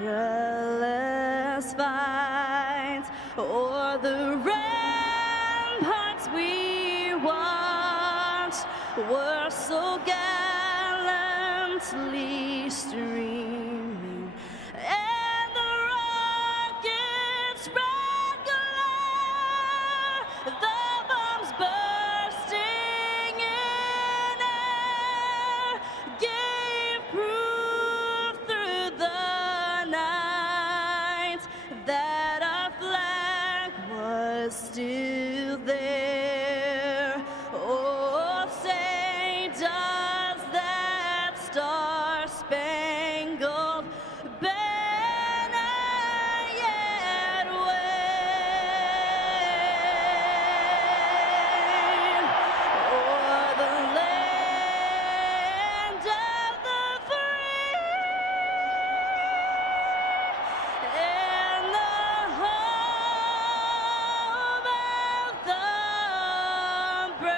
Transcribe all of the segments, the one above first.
perilous fight, o'er the ramparts we watched were so gallantly streaming, and the rockets' red glare, the bombs bursting in air, gave proof through the night that our flag was still there. Oh, say does that star-spangled banner yet wave o'er the land of the free and the home of the brave.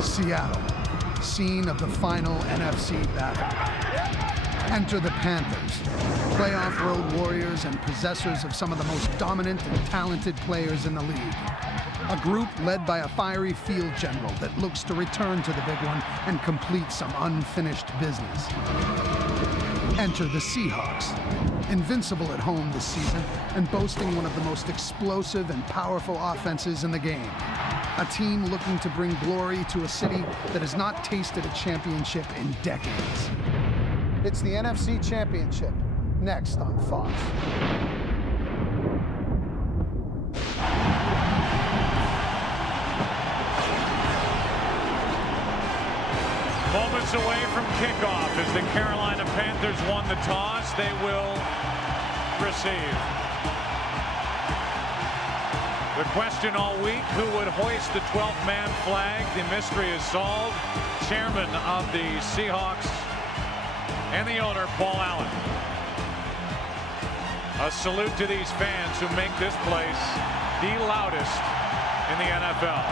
Seattle, scene of the final NFC battle. Enter the Panthers, playoff road warriors and possessors of some of the most dominant and talented players in the league. A group led by a fiery field general that looks to return to the big one and complete some unfinished business. Enter the Seahawks, invincible at home this season and boasting one of the most explosive and powerful offenses in the game. A team looking to bring glory to a city that has not tasted a championship in decades. It's the NFC Championship, next on Fox. Moments away from kickoff as the Carolina Panthers won the toss. They will receive. The question all week, who would hoist the 12th man flag? The mystery is solved. Chairman of the Seahawks and the owner, Paul Allen. A salute to these fans who make this place the loudest in the NFL.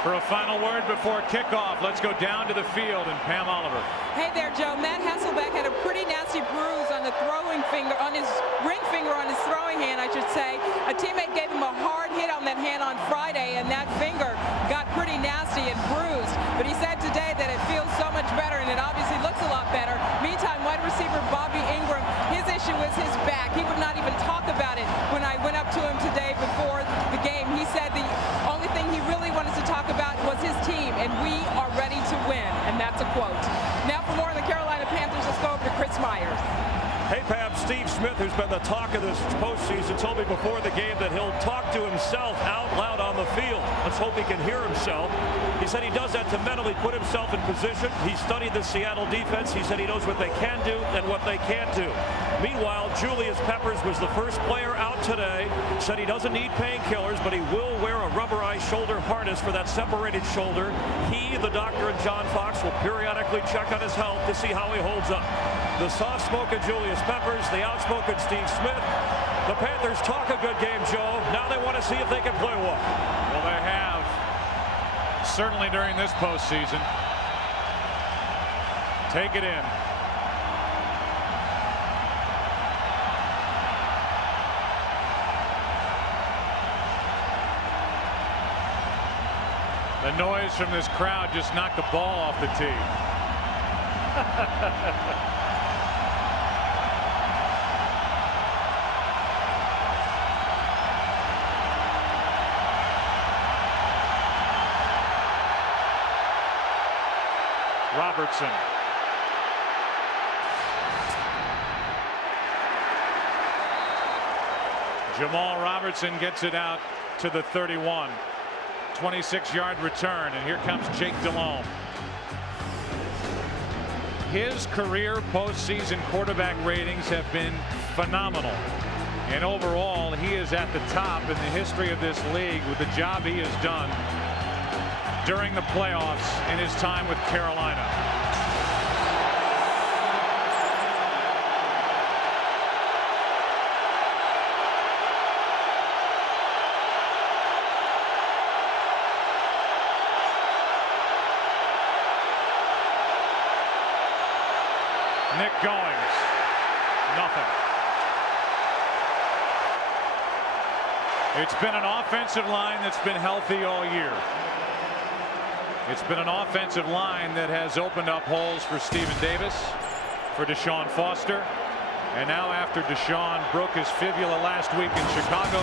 For a final word before kickoff, let's go down to the field and Pam Oliver. Hey there, Joe. Matt Hasselbeck had a pretty nasty bruise on the throwing finger, on his ring finger on his throwing hand, I should say. A teammate gave him a hard hit on that hand on Friday, and that finger got pretty nasty and bruised. But he said today that it feels so much better, and it obviously looks a lot better. Meantime, wide receiver Bobby Ingram, his issue was his back. He would not even talk about it when I went up to him today before the game. He said the only thing he really wanted to talk about was his team, and we are ready to win, and that's a quote. Now for more on the Carolina Panthers, let's go over to Chris Myers. Hey, Pam, Steve Smith, who's been the talk of this postseason, told me before the game that he'll talk to himself out loud on the field. Let's hope he can hear himself. He said he does that to mentally put himself in position. He studied the Seattle defense. He said he knows what they can do and what they can't do. Meanwhile, Julius Peppers was the first player out today. Said he doesn't need painkillers, but he will wear a rubberized shoulder harness for that separated shoulder. He, the doctor, and John Fox will periodically check on his health to see how he holds up. The soft-spoken Julius Peppers, the outspoken Steve Smith. The Panthers talk a good game, Joe. Now they want to see if they can play one. Well, they have, certainly during this postseason. Take it in. The noise from this crowd just knocked the ball off the tee. Robertson. Jamal Robertson gets it out to the 31. 26-yard return, and here comes Jake Delhomme. His career postseason quarterback ratings have been phenomenal. And overall, he is at the top in the history of this league with the job he has done during the playoffs in his time with Carolina. Nick Goings, nothing. It's been an offensive line that's been healthy all year. It's been an offensive line that has opened up holes for Stephen Davis, for Deshaun Foster, and now after Deshaun broke his fibula last week in Chicago,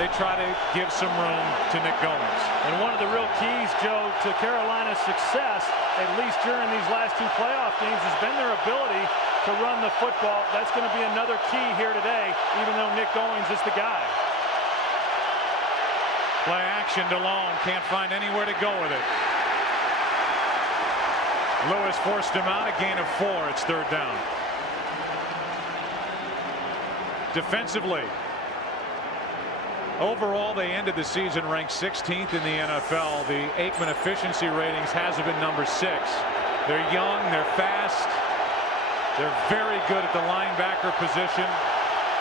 they try to give some room to Nick Goings. And one of the real keys, Joe, to Carolina's success, at least during these last two playoff games, has been their ability to run the football. That's going to be another key here today, even though Nick Goings is the guy. Play action, Delhomme can't find anywhere to go with it. Lewis forced him out, a gain of 4. It's 3rd down. Defensively, overall, they ended the season ranked 16th in the NFL. The Aikman efficiency ratings has been number 6. They're young, they're fast, they're very good at the linebacker position.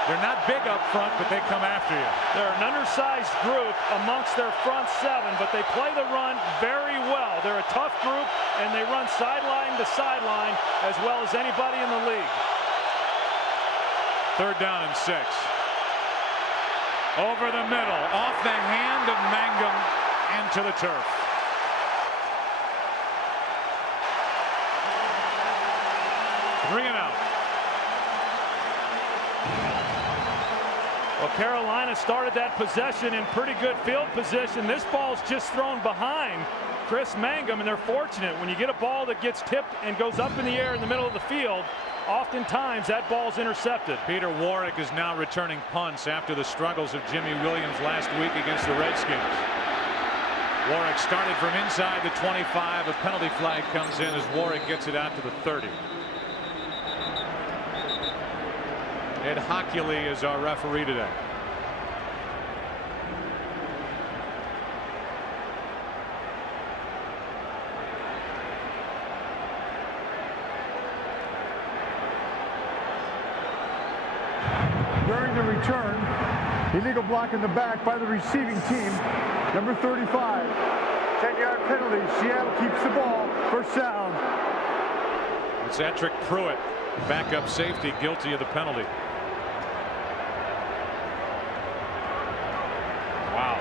They're not big up front, but they come after you. They're an undersized group amongst their front 7, but they play the run very well. They're a tough group, and they run sideline to sideline as well as anybody in the league. 3rd down and 6. Over the middle, off the hand of Mangum, into the turf. Three and out. Well, Carolina started that possession in pretty good field position. This ball's just thrown behind Chris Mangum, and they're fortunate. When you get a ball that gets tipped and goes up in the air in the middle of the field, oftentimes that ball's intercepted. Peter Warrick is now returning punts after the struggles of Jimmy Williams last week against the Redskins. Warrick started from inside the 25. A penalty flag comes in as Warrick gets it out to the 30. Ed Hockley is our referee today. During the return, illegal block in the back by the receiving team, number 35. 10-yard penalty. Seattle keeps the ball. First down. It's Ettrick Pruitt, backup safety, guilty of the penalty. Wow,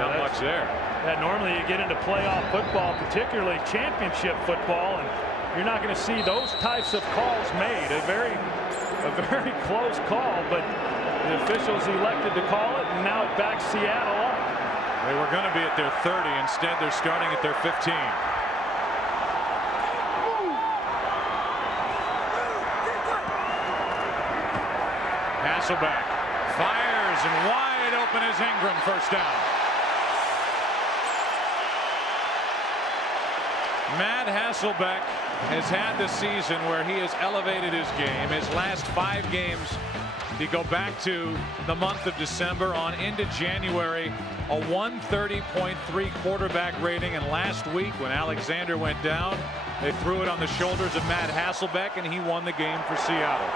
not much there. Yeah, normally you get into playoff football, particularly championship football, and you're not going to see those types of calls made. A very close call, but the officials elected to call it, and now it backs Seattle up. They were going to be at their 30. Instead, they're starting at their 15. Hasselbeck fires, and wide open is Ingram. First down. Matt Hasselbeck has had the season where he has elevated his game. His last 5 games, you go back to the month of December on into January, a 130.3 quarterback rating, and last week when Alexander went down, they threw it on the shoulders of Matt Hasselbeck, and he won the game for Seattle.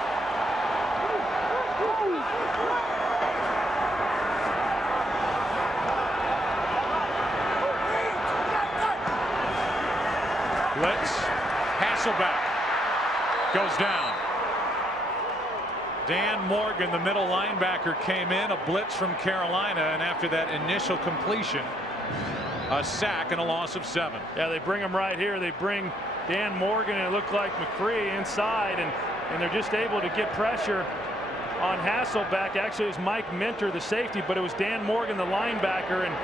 Blitz. Hasselbeck goes down. Dan Morgan, the middle linebacker, came in. A blitz from Carolina, and after that initial completion, a sack and a loss of 7. Yeah, they bring him right here. They bring Dan Morgan, and it looked like McCree inside, and they're just able to get pressure on Hasselbeck. Actually, it was Mike Minter, the safety, but it was Dan Morgan, the linebacker, and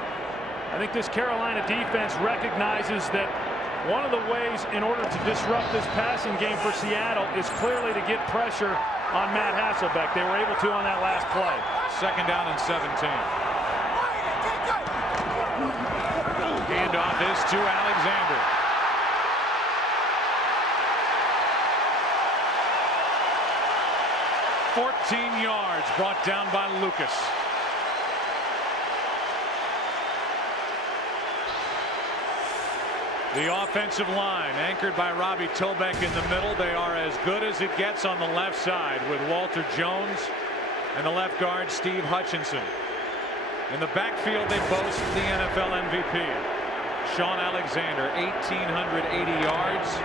I think this Carolina defense recognizes that one of the ways in order to disrupt this passing game for Seattle is clearly to get pressure on Matt Hasselbeck. They were able to on that last play. 2nd down and 17. Handoff is to Alexander. "14 yards brought down by Lucas." The offensive line, anchored by Robbie Tobeck in the middle. They are as good as it gets on the left side with Walter Jones and the left guard Steve Hutchinson. In the backfield, they boast the NFL MVP, Sean Alexander, 1,880 yards,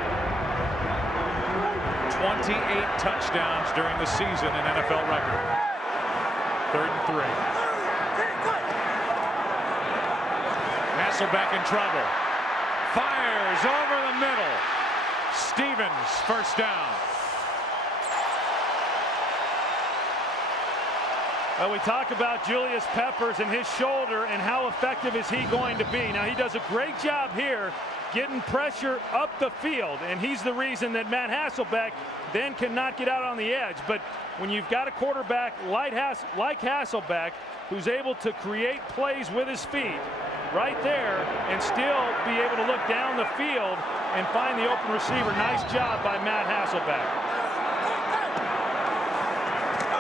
28 touchdowns during the season, an NFL record. 3rd and 3. Hasselbeck in trouble. Fires over the middle. Stevens, first down. Well, we talk about Julius Peppers and his shoulder and how effective is he going to be. Now, he does a great job here getting pressure up the field, and he's the reason that Matt Hasselbeck then cannot get out on the edge. But when you've got a quarterback like Hasselbeck who's able to create plays with his feet right there and still be able to look down the field and find the open receiver, nice job by Matt Hasselbeck.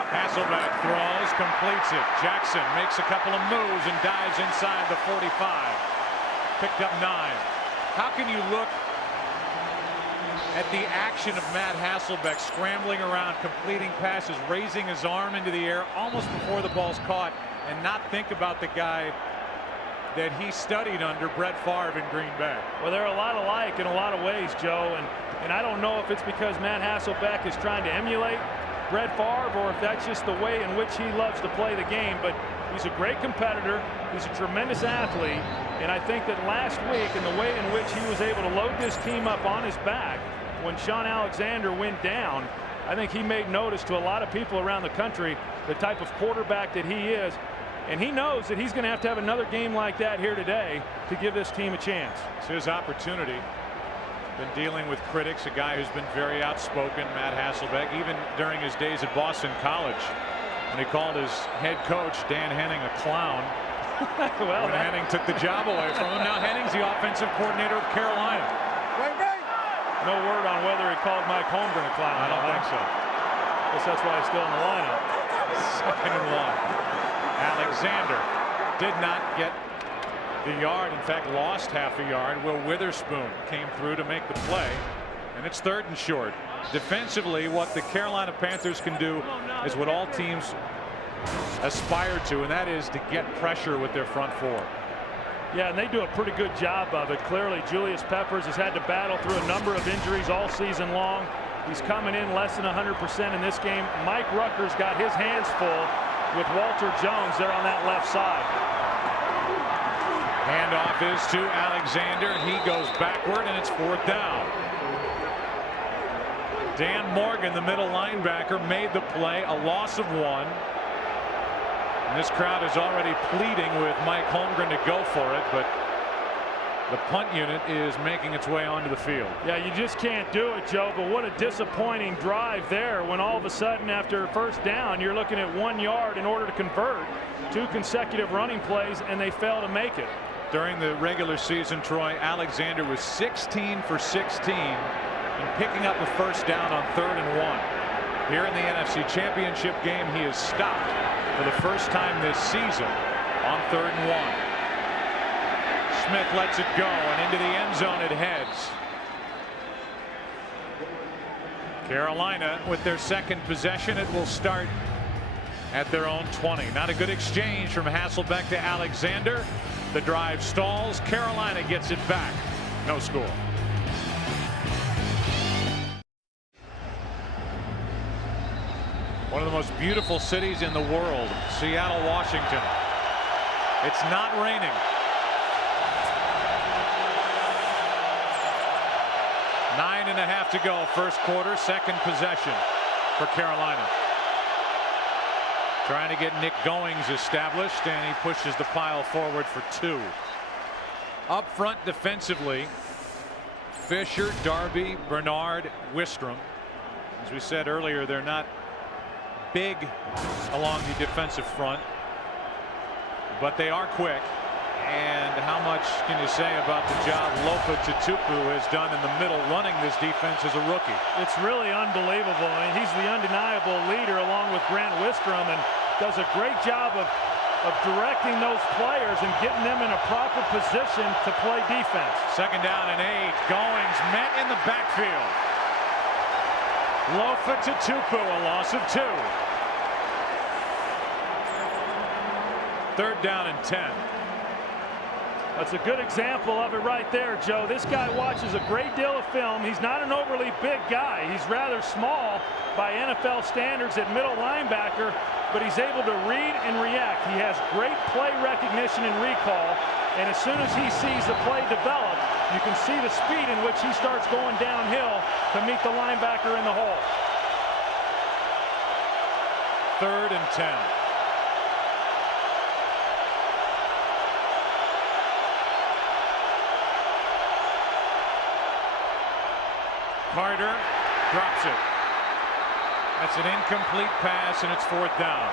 Hasselbeck throws, completes it. Jackson makes a couple of moves and dives inside the 45. Picked up 9. How can you look at the action of Matt Hasselbeck scrambling around, completing passes, raising his arm into the air almost before the ball's caught, and not think about the guy that he studied under, Brett Favre in Green Bay? Well, they're a lot alike in a lot of ways, Joe, and I don't know if it's because Matt Hasselbeck is trying to emulate Brett Favre or if that's just the way in which he loves to play the game. But he's a great competitor. He's a tremendous athlete. And I think that last week, and the way in which he was able to load this team up on his back when Sean Alexander went down, I think he made notice to a lot of people around the country the type of quarterback that he is. And he knows that he's going to have another game like that here today to give this team a chance. It's his opportunity. Been dealing with critics, a guy who's been very outspoken, Matt Hasselbeck, even during his days at Boston College, when he called his head coach, Dan Henning, a clown. Well, when Henning took the job away from him. Now Henning's the offensive coordinator of Carolina. No word on whether he called Mike Holmgren a clown. I don't think so. Guess that's why he's still in the lineup. 2nd and 1. Alexander did not get the yard, in fact lost half a yard. Will Witherspoon came through to make the play, and it's 3rd and short. Defensively, what the Carolina Panthers can do is what all teams aspire to, and that is to get pressure with their front four. Yeah, and they do a pretty good job of it. Clearly, Julius Peppers has had to battle through a number of injuries all season long. He's coming in less than 100% in this game. Mike Rucker's got his hands full with Walter Jones there on that left side. Handoff is to Alexander. He goes backward, and it's 4th down. Dan Morgan, the middle linebacker, made the play. A loss of 1. And this crowd is already pleading with Mike Holmgren to go for it, but the punt unit is making its way onto the field. Yeah, you just can't do it, Joe, but what a disappointing drive there when all of a sudden after 1st down you're looking at 1 yard in order to convert 2 consecutive running plays, and they fail to make it. During the regular season, Troy, Alexander was 16 for 16 in picking up the 1st down on 3rd and 1. Here in the NFC Championship game, he is stopped for the first time this season on 3rd and 1. Smith lets it go, and into the end zone it heads. Carolina with their 2nd possession. It will start at their own 20. Not a good exchange from Hasselbeck to Alexander. The drive stalls. Carolina gets it back. No score. One of the most beautiful cities in the world, Seattle, Washington. It's not raining. 9.5 to go, 1st quarter, 2nd possession for Carolina. Trying to get Nick Goings established, and he pushes the pile forward for 2. Up front defensively, Fisher, Darby, Bernard, Wistrom. As we said earlier, they're not big along the defensive front, but they are quick. And how much can you say about the job Lofa Tatupu has done in the middle running this defense as a rookie? It's really unbelievable. I mean, he's the undeniable leader along with Grant Wistrom, and does a great job of directing those players and getting them in a proper position to play defense. 2nd down and 8. Goings met in the backfield. Lofa Tatupu, a loss of 2. 3rd down and 10. That's a good example of it right there, Joe. This guy watches a great deal of film. He's not an overly big guy. He's rather small by NFL standards at middle linebacker, but he's able to read and react. He has great play recognition and recall, and as soon as he sees the play develop, you can see the speed in which he starts going downhill to meet the linebacker in the hole. 3rd and 10. Carter drops it. That's an incomplete pass, and it's 4th down.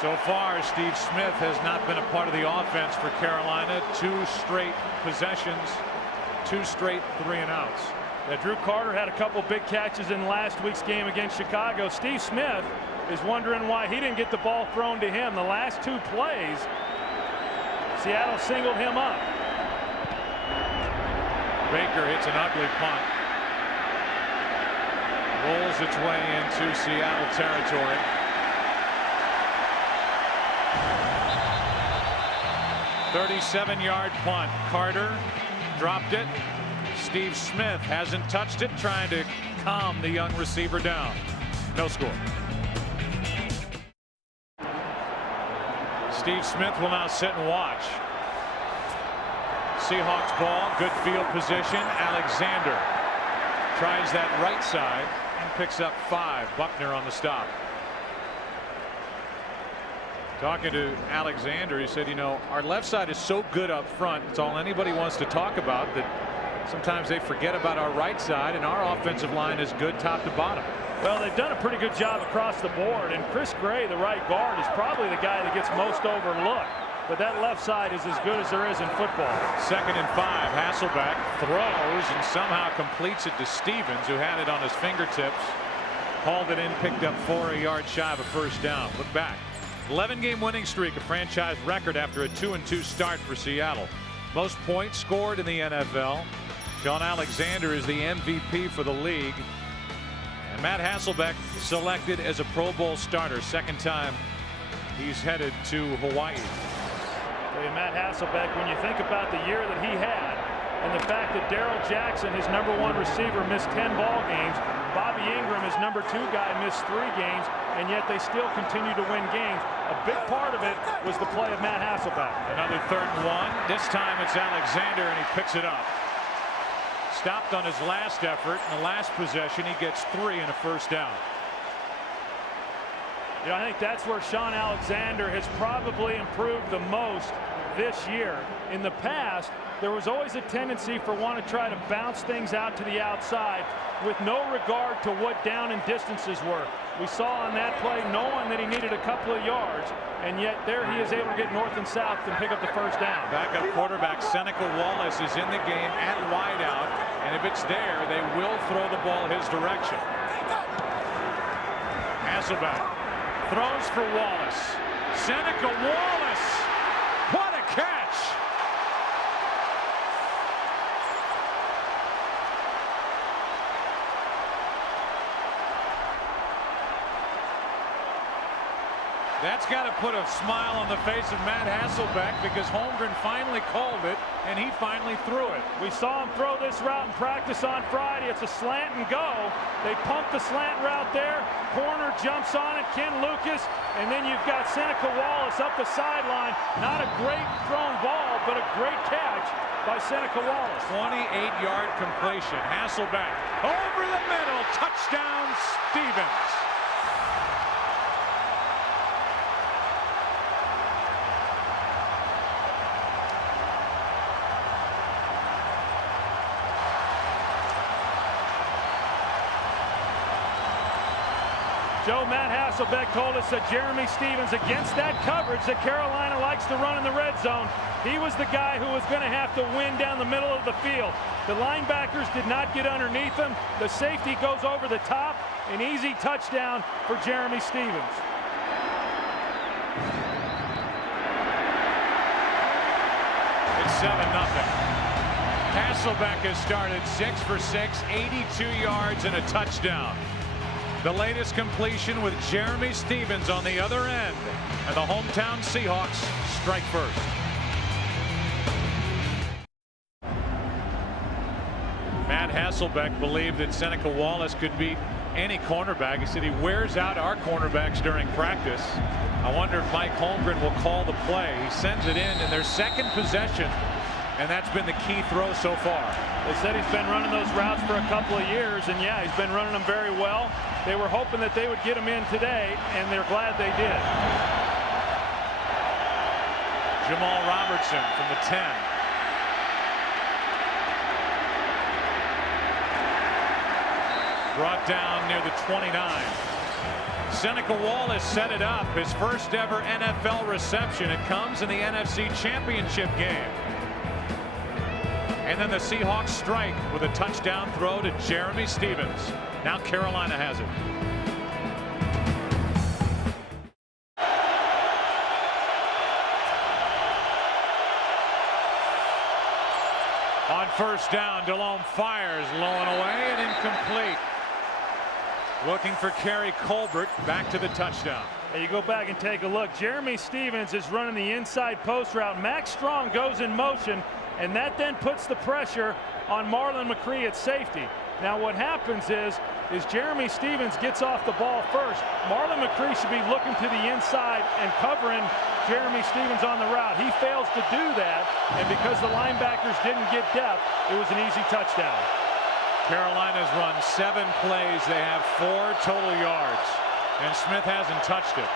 So far, Steve Smith has not been a part of the offense for Carolina. 2 straight possessions, 2 straight 3-and-outs. Yeah, Drew Carter had a couple big catches in last week's game against Chicago. Steve Smith is wondering why he didn't get the ball thrown to him. The last 2 plays, Seattle singled him up. Baker hits an ugly punt. Rolls its way into Seattle territory. "37-yard punt. Carter dropped it. Steve Smith hasn't touched it, trying to calm the young receiver down. No score. Steve Smith will now sit and watch. Seahawks ball, good field position. Alexander tries that right side and picks up 5. Buckner on the stop. Talking to Alexander, he said, you know, our left side is so good up front. It's all anybody wants to talk about, that sometimes they forget about our right side, and our offensive line is good top to bottom. Well, they've done a pretty good job across the board, and Chris Gray, the right guard, is probably the guy that gets most overlooked. But that left side is as good as there is in football. 2nd and 5. Hasselbeck throws and somehow completes it to Stevens, who had it on his fingertips. Hauled it in, picked up 4, a yard shy of a 1st down. Look back. 11-game winning streak, a franchise record after a 2-2 start for Seattle. Most points scored in the NFL. John Alexander is the MVP for the league. And Matt Hasselbeck selected as a Pro Bowl starter. 2nd time he's headed to Hawaii. Matt Hasselbeck, when you think about the year that he had and the fact that Darrell Jackson, his #1 receiver, missed 10 ball games, Bobby Ingram, his #2 guy, missed 3 games, and yet they still continue to win games. A big part of it was the play of Matt Hasselbeck. Another 3rd and 1. This time it's Alexander, and he picks it up. Stopped on his last effort. In the last possession, he gets 3 and a 1st down. You know, I think that's where Sean Alexander has probably improved the most this year. In the past, there was always a tendency for one to try to bounce things out to the outside with no regard to what down and distances were. We saw on that play knowing that he needed a couple of yards, and yet there he is able to get north and south and pick up the 1st down. Backup quarterback Seneca Wallace is in the game at wideout, and if it's there, they will throw the ball his direction. Hasselbeck throws for Wallace. Seneca Wallace, what a catch! That's got to put a smile on the face of Matt Hasselbeck, because Holmgren finally called it, and he finally threw it. We saw him throw this route in practice on Friday. It's a slant and go. They pump the slant route there. Corner jumps on it, Ken Lucas, and then you've got Seneca Wallace up the sideline. Not a great thrown ball, but a great catch by Seneca Wallace. 28-yard completion. Hasselbeck over the middle. Touchdown, Stevens. Joe, Matt Hasselbeck told us that Jeremy Stevens, against that coverage that Carolina likes to run in the red zone, he was the guy who was going to have to win down the middle of the field. The linebackers did not get underneath him. The safety goes over the top. An easy touchdown for Jeremy Stevens. It's 7-0. Hasselbeck has started 6 for 6, 82 yards and a touchdown. The latest completion with Jeremy Stevens on the other end. And the hometown Seahawks strike first. Matt Hasselbeck believed that Seneca Wallace could beat any cornerback. He said he wears out our cornerbacks during practice. I wonder if Mike Holmgren will call the play. He sends it in their second possession, and that's been the key throw so far. They said he's been running those routes for a couple of years, and yeah, he's been running them very well. They were hoping that they would get him in today, and they're glad they did. Jamal Robertson from the 10. Brought down near the 29. Seneca Wallace set it up. His first ever NFL reception. It comes in the NFC Championship game. And then the Seahawks strike with a touchdown throw to Jeremy Stevens. Now Carolina has it. On first down, Delhomme fires low and away and incomplete. Looking for Kerry Colbert back to the touchdown. And you go back and take a look. Jeremy Stevens is running the inside post route. Max Strong goes in motion, and that then puts the pressure on Marlon McCree at safety. Now what happens is Jeremy Stevens gets off the ball first. Marlon McCree should be looking to the inside and covering Jeremy Stevens on the route. He fails to do that, and because the linebackers didn't get depth, it was an easy touchdown. Carolina's run 7 plays. They have 4 total yards, and Smith hasn't touched it.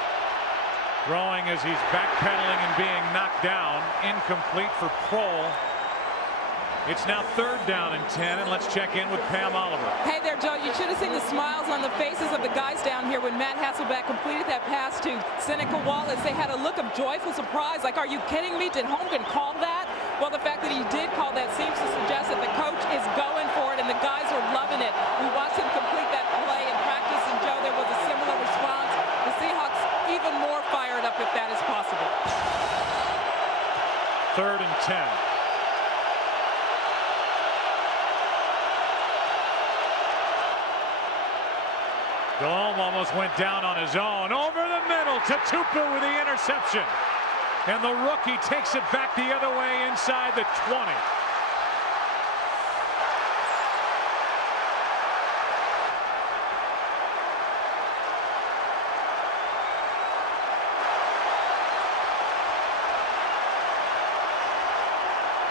Throwing as he's backpedaling and being knocked down. Incomplete for Prohl. It's now 3rd down and 10, and let's check in with Pam Oliver. Hey there, Joe. You should have seen the smiles on the faces of the guys down here when Matt Hasselbeck completed that pass to Seneca Wallace. They had a look of joyful surprise, like, are you kidding me? Did Holmgren call that? Well, the fact that he did call that seems to suggest that the coach is going for it, and the guys are loving it. We watched him complete that play in practice, and Joe, there was a similar response. The Seahawks even more fired up if that is possible. 3rd and 10. Delhomme almost went down on his own. Over the middle to Tupu with the interception. And the rookie takes it back the other way inside the 20.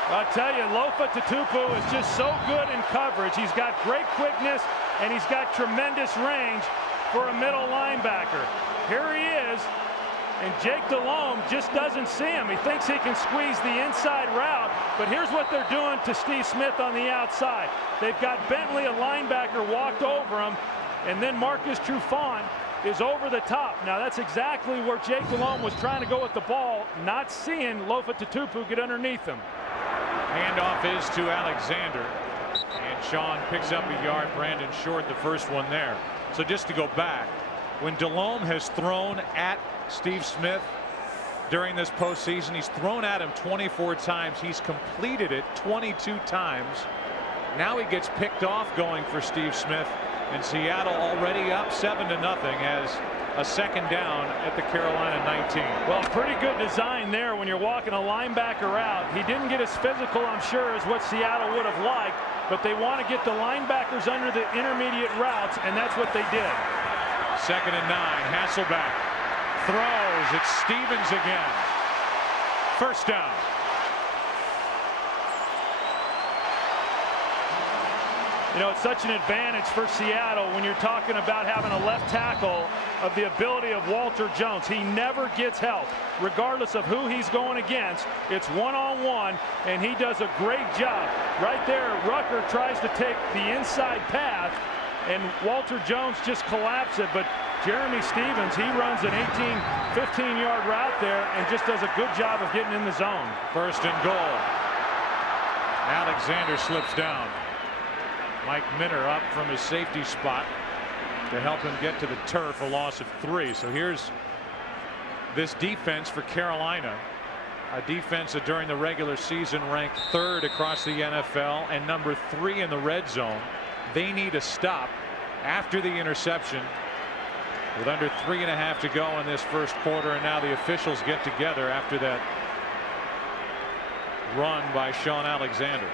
I'll tell you, Lofa Tatupu is just so good in coverage. He's got great quickness, and he's got tremendous range for a middle linebacker. Here he is, and Jake Delhomme just doesn't see him. He thinks he can squeeze the inside route, but here's what they're doing to Steve Smith on the outside. They've got Bentley, a linebacker, walked over him, and then Marcus Trufant is over the top. Now that's exactly where Jake Delhomme was trying to go with the ball, not seeing Lofa Tatupu get underneath him. Handoff is to Alexander, and Sean picks up a yard. Brandon Short, the first one there. So just to go back, when Delhomme has thrown at Steve Smith during this postseason, he's thrown at him 24 times. He's completed it 22 times. Now he gets picked off going for Steve Smith, and Seattle already up 7-0 as a 2nd down at the Carolina 19. Well, pretty good design there when you're walking a linebacker out. He didn't get as physical, I'm sure, as what Seattle would have liked, but they want to get the linebackers under the intermediate routes, and that's what they did. 2nd and 9. Hasselbeck throws. It's Stevens again. 1st down. You know, it's such an advantage for Seattle when you're talking about having a left tackle of the ability of Walter Jones. He never gets help, regardless of who he's going against. It's one-on-one, and he does a great job. Right there, Rucker tries to take the inside path, and Walter Jones just collapses it. But Jeremy Stevens, he runs an 15-yard route there and just does a good job of getting in the zone. First and goal. Alexander slips down. Mike Minter up from his safety spot to help him get to the turf, a loss of 3. So here's this defense for Carolina, a defense that during the regular season ranked 3rd across the NFL and number 3 in the red zone. They need a stop after the interception with under 3.5 to go in this first quarter, and now the officials get together after that run by Sean Alexander.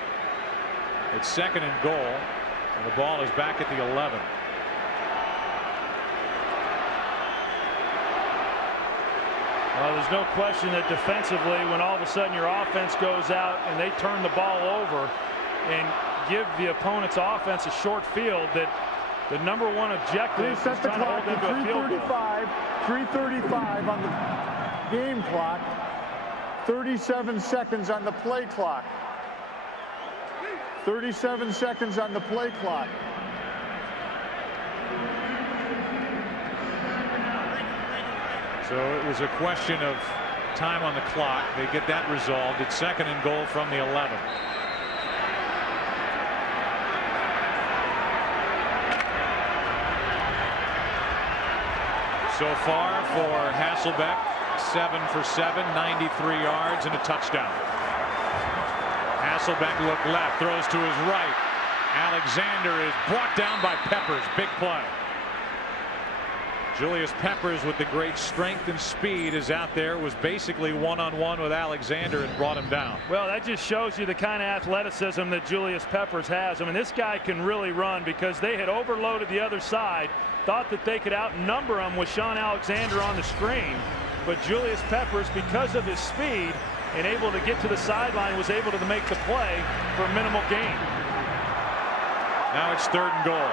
It's 2nd and goal, and the ball is back at the 11. Well, there's no question that defensively, when all of a sudden your offense goes out and they turn the ball over and give the opponent's offense a short field, that the number one objective is trying to hold them to a field goal. 3:35 on the game clock. 37 seconds on the play clock. 37 seconds on the play clock. So it was a question of time on the clock. They get that resolved. It's 2nd and goal from the 11. So far for Hasselbeck, 7 for 7, 93 yards and a touchdown. Hasselbeck look left, throws to his right. Alexander is brought down by Peppers. Big play. Julius Peppers, with the great strength and speed, is out there, was basically one-on-one with Alexander and brought him down. Well, that just shows you the kind of athleticism that Julius Peppers has. I mean, this guy can really run, because they had overloaded the other side, thought that they could outnumber him with Sean Alexander on the screen. But Julius Peppers, because of his speed and able to get to the sideline, was able to make the play for minimal gain. Now it's 3rd and goal.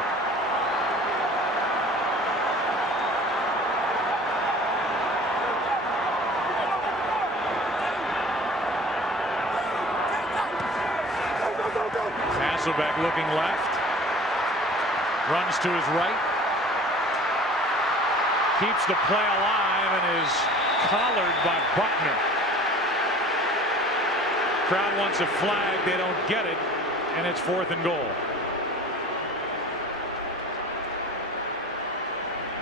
Hasselbeck looking left, runs to his right, keeps the play alive and is collared by Buckner. Crowd wants a flag. They don't get it, and it's 4th and goal.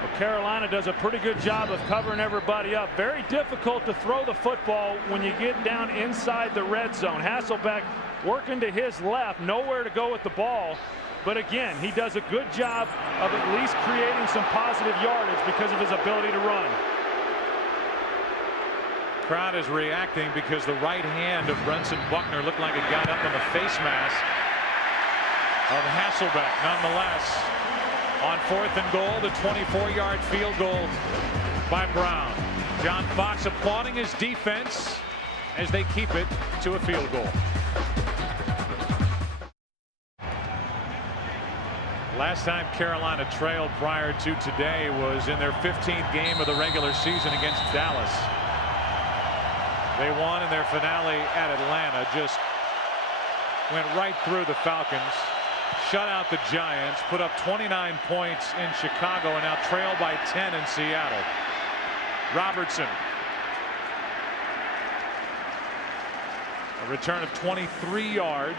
Well, Carolina does a pretty good job of covering everybody up. Very difficult to throw the football when you get down inside the red zone. Hasselbeck working to his left, nowhere to go with the ball. But again, he does a good job of at least creating some positive yardage because of his ability to run. Crowd is reacting because the right hand of Brenson Buckner looked like it got up on the face mask of Hasselbeck. Nonetheless, on 4th and goal, the 24-yard field goal by Brown. John Fox applauding his defense as they keep it to a field goal. Last time Carolina trailed prior to today was in their 15th game of the regular season against Dallas. They won in their finale at Atlanta, just went right through the Falcons, shut out the Giants, put up 29 points in Chicago, and now trail by 10 in Seattle. Robertson. A return of 23 yards.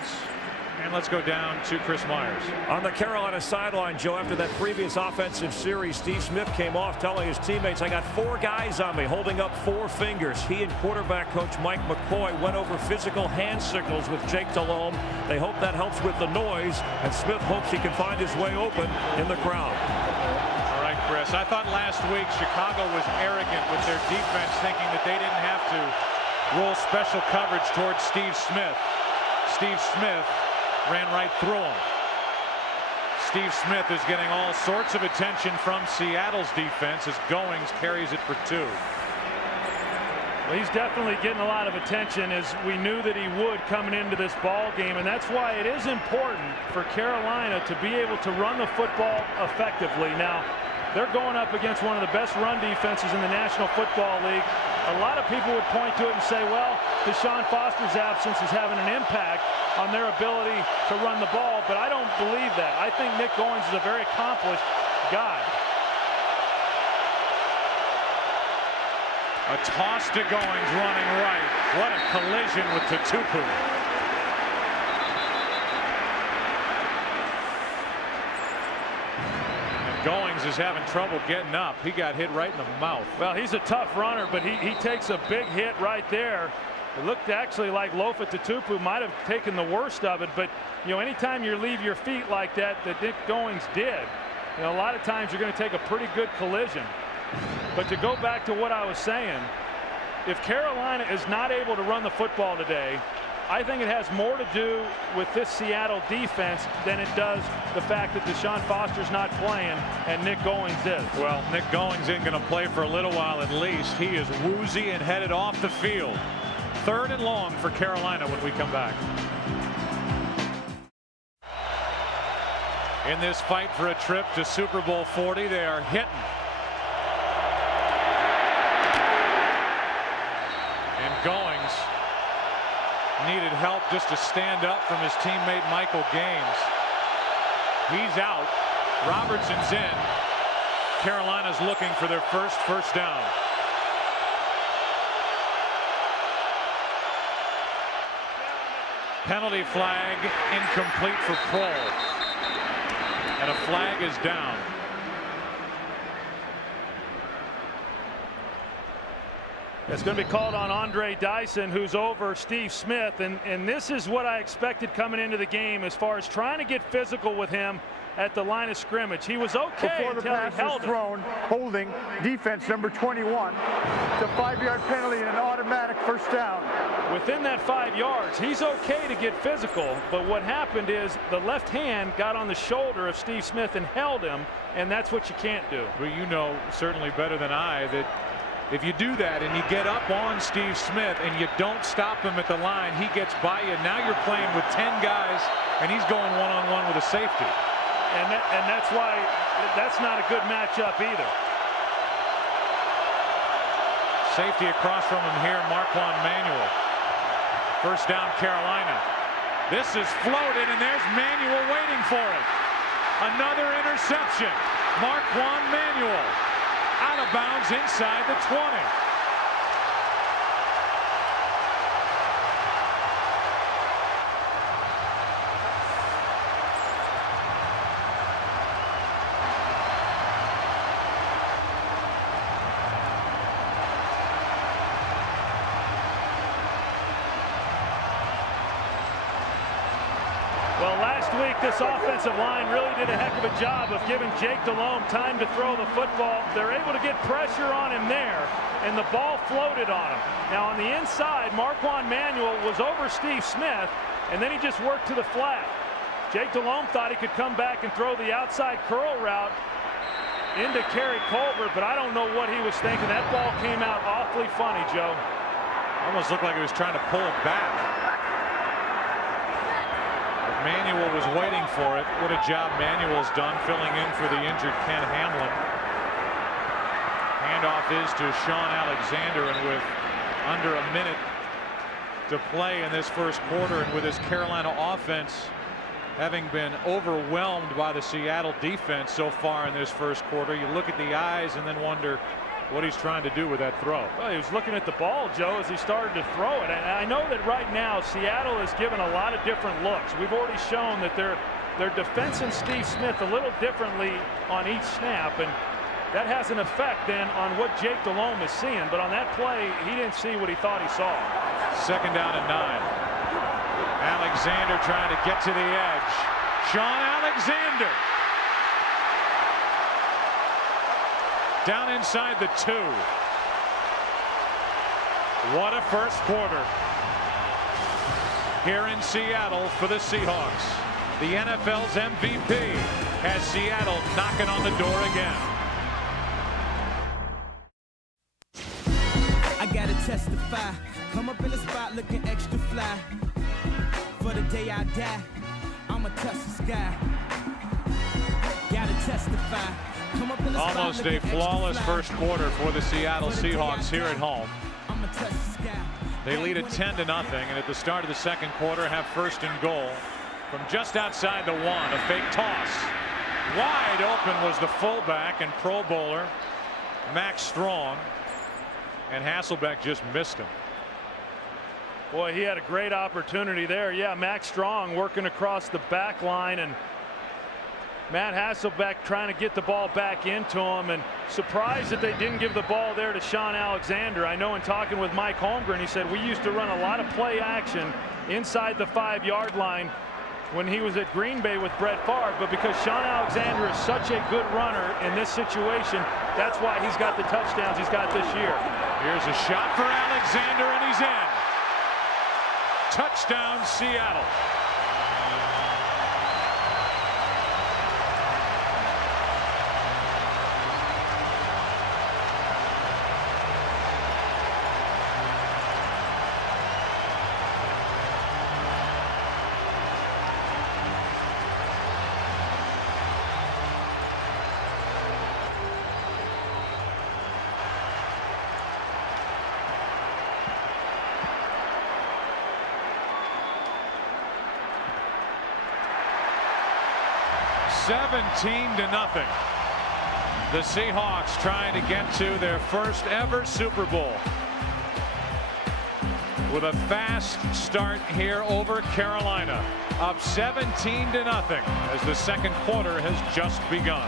And let's go down to Chris Myers. On the Carolina sideline, Joe, after that previous offensive series, Steve Smith came off telling his teammates, I got 4 guys on me, holding up 4 fingers. He and quarterback coach Mike McCoy went over physical hand signals with Jake Delhomme. They hope that helps with the noise, and Smith hopes he can find his way open in the crowd. All right, Chris, I thought last week Chicago was arrogant with their defense, thinking that they didn't have to roll special coverage towards Steve Smith. Steve Smith ran right through him. Steve Smith is getting all sorts of attention from Seattle's defense as Goings carries it for 2. Well, he's definitely getting a lot of attention, as we knew that he would coming into this ball game, and that's why it is important for Carolina to be able to run the football effectively. Now, they're going up against one of the best run defenses in the National Football League. A lot of people would point to it and say, well, Deshaun Foster's absence is having an impact on their ability to run the ball, but I don't believe that. I think Nick Goings is a very accomplished guy. A toss to Goings running right. What a collision with Tutupu. And Goings is having trouble getting up. He got hit right in the mouth. Well, he's a tough runner, but he takes a big hit right there. It looked actually like Lofa Tutupu might have taken the worst of it, but you know, anytime you leave your feet like that Nick Goings did, you know, a lot of times you're going to take a pretty good collision. But to go back to what I was saying, if Carolina is not able to run the football today, I think it has more to do with this Seattle defense than it does the fact that Deshaun Foster's not playing and Nick Goings is. Well, Nick Goings isn't going to play for a little while at least. He is woozy and headed off the field. 3rd and long for Carolina when we come back. In this fight for a trip to Super Bowl 40, they are hitting. And Goings needed help just to stand up from his teammate Michael Gaines. He's out. Robertson's in. Carolina's looking for their first down. Penalty flag incomplete for Kroll. And a flag is down. It's going to be called on Andre Dyson, who's over Steve Smith, and this is what I expected coming into the game as far as trying to get physical with him at the line of scrimmage. He was okay before the until pass he held was thrown, holding defense number 21. It's a 5-yard penalty and an automatic first down. Within that 5 yards, he's okay to get physical, but what happened is the left hand got on the shoulder of Steve Smith and held him, and that's what you can't do. Well, you know certainly better than I that if you do that and you get up on Steve Smith and you don't stop him at the line, he gets by you. Now you're playing with 10 guys and he's going one-on-one with a safety. And that's why that's not a good matchup either. Safety across from him here, Marquand Manuel. First down, Carolina. This is floated, and there's Manuel waiting for it. Another interception. Marquand Manuel out of bounds inside the 20. Well, last week this offensive line really did a heck of a job of giving Jake Delhomme time to throw the football. They're able to get pressure on him there, and the ball floated on him. Now on the inside, Marquand Manuel was over Steve Smith, and then he just worked to the flat. Jake Delhomme thought he could come back and throw the outside curl route into Kerry Colbert, but I don't know what he was thinking. That ball came out awfully funny, Joe. Almost looked like he was trying to pull it back. Manuel was waiting for it. What a job Manuel's done filling in for the injured Ken Hamlin. Handoff is to Sean Alexander, and with under a minute to play in this first quarter, and with this Carolina offense having been overwhelmed by the Seattle defense so far in this first quarter, you look at the eyes and then wonder what he's trying to do with that throw. Well, he was looking at the ball, Joe, as he started to throw it. And I know that right now Seattle has given a lot of different looks. We've already shown that they're defensing Steve Smith a little differently on each snap, and that has an effect then on what Jake Delhomme is seeing. But on that play, he didn't see what he thought he saw. Second down and 9. Alexander trying to get to the edge. Sean Alexander down inside the 2. What a first quarter here in Seattle for the Seahawks. The NFL's MVP has Seattle knocking on the door again. I gotta testify. Come up in the spot looking extra fly. For the day I die, I'ma touch the sky. Gotta testify. Almost a flawless first quarter for the Seattle Seahawks here at home. They lead it 10-0, and at the start of the second quarter have first and goal from just outside the 1. A fake toss. Wide open was the fullback and Pro Bowler Max Strong. And Hasselbeck just missed him. Boy, he had a great opportunity there. Yeah, Max Strong working across the back line, and Matt Hasselbeck trying to get the ball back into him, and surprised that they didn't give the ball there to Sean Alexander. I know in talking with Mike Holmgren, he said we used to run a lot of play action inside the 5-yard line when he was at Green Bay with Brett Favre, but because Sean Alexander is such a good runner in this situation, that's why he's got the touchdowns he's got this year. Here's a shot for Alexander, and he's in. Touchdown, Seattle. $17-0. The Seahawks trying to get to their first ever Super Bowl with a fast start here over Carolina, up 17-0 as the second quarter has just begun.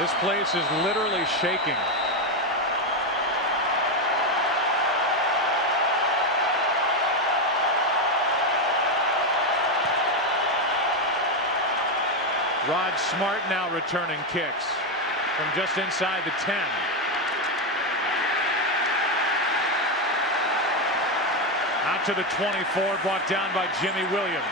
This place is literally shaking. Rod Smart now returning kicks from just inside the 10. Out to the 24, brought down by Jimmy Williams.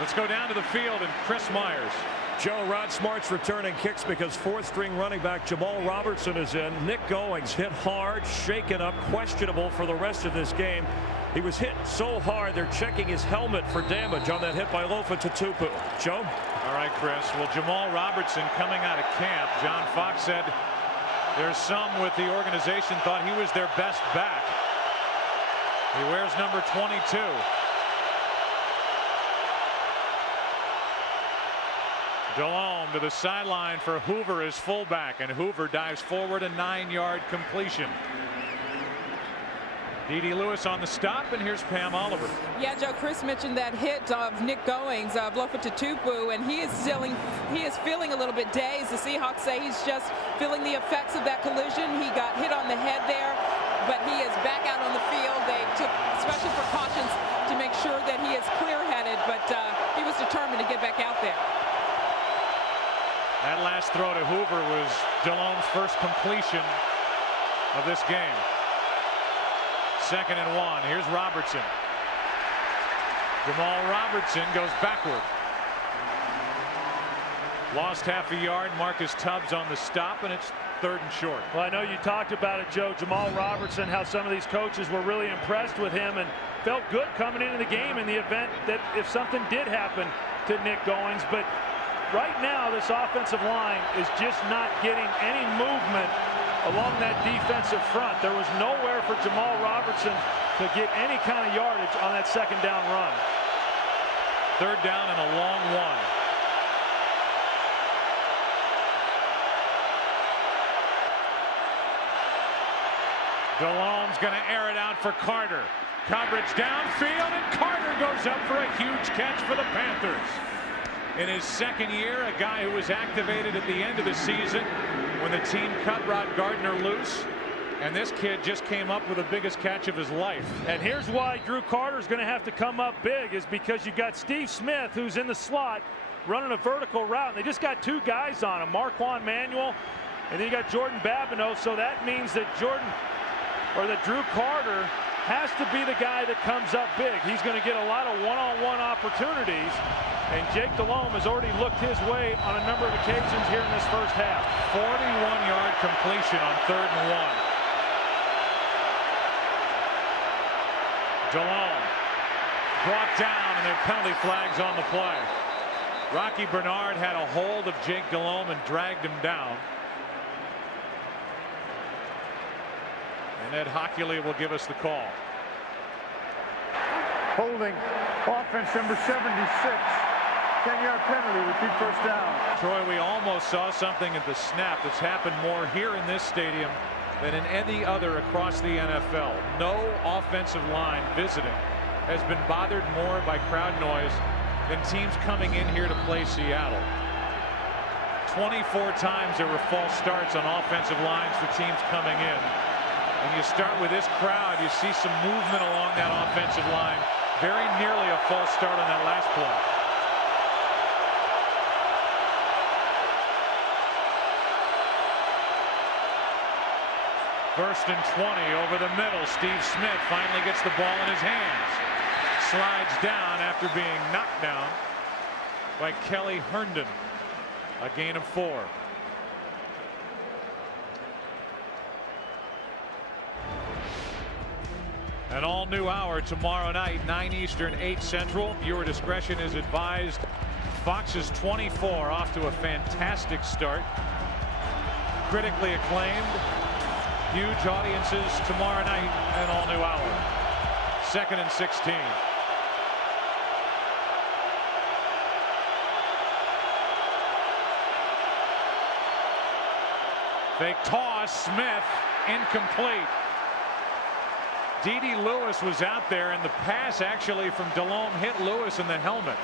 Let's go down to the field and Chris Myers. Joe, Rod Smart's returning kicks because fourth-string running back Jamal Robertson is in. Nick Goings hit hard, shaken up, questionable for the rest of this game. He was hit so hard they're checking his helmet for damage on that hit by Lofa Tatupu. Joe? All right, Chris. Well, Jamal Robertson coming out of camp. John Fox said there's some with the organization thought he was their best back. He wears number 22. Delhomme to the sideline for Hoover as fullback, and Hoover dives forward, a 9-yard completion. D.D. Lewis on the stop, and here's Pam Oliver. Yeah, Joe, Chris mentioned that hit of Nick Goings of Lofa Tatupu, and he is feeling a little bit dazed. The Seahawks say he's just feeling the effects of that collision. He got hit on the head there, but he is back out on the field. They took special precautions to make sure that he is clear-headed, but he was determined to get back out there. That last throw to Hoover was Delhomme's first completion of this game. 2nd and 1. Here's Robertson. Jamal Robertson goes backward. Lost half a yard. Marcus Tubbs on the stop, and it's 3rd and short. Well, I know you talked about it, Joe. Jamal Robertson, how some of these coaches were really impressed with him and felt good coming into the game in the event that if something did happen to Nick Goings. But right now, this offensive line is just not getting any movement along that defensive front. There was nowhere for Jamal Robertson to get any kind of yardage on that 2nd down run. 3rd down and a long one. Delhomme's going to air it out for Carter. Coverage downfield, and Carter goes up for a huge catch for the Panthers. In his 2nd year, a guy who was activated at the end of the season when the team cut Rod Gardner loose, and this kid just came up with the biggest catch of his life. And here's why Drew Carter's going to have to come up big, is because you got Steve Smith, who's in the slot running a vertical route, and they just got 2 guys on him, Marquand Manuel, and then you got Jordan Babineau. So that means that Drew Carter has to be the guy that comes up big. He's going to get a lot of one-on-one opportunities, and Jake Delhomme has already looked his way on a number of occasions here in this first half. 41-yard completion on 3rd and 1. Delhomme brought down, and there are penalty flags on the play. Rocky Bernard had a hold of Jake Delhomme and dragged him down. And Ed Hockley will give us the call. Holding offense number 76. 10-yard penalty, repeat first down. Troy, we almost saw something at the snap that's happened more here in this stadium than in any other across the NFL. No offensive line visiting has been bothered more by crowd noise than teams coming in here to play Seattle. 24 times there were false starts on offensive lines for teams coming in. And you start with this crowd, you see some movement along that offensive line. Very nearly a false start on that last play. First and 20 over the middle. Steve Smith finally gets the ball in his hands. Slides down after being knocked down by Kelly Herndon. A gain of 4. An all-new hour tomorrow night, 9 Eastern, 8 Central. Viewer discretion is advised. Fox's 24 off to a fantastic start. Critically acclaimed. Huge audiences tomorrow night, an all-new hour. 2nd and 16. Fake toss, Smith, incomplete. D.D. Lewis was out there, and the pass actually from Delhomme hit Lewis in the helmet.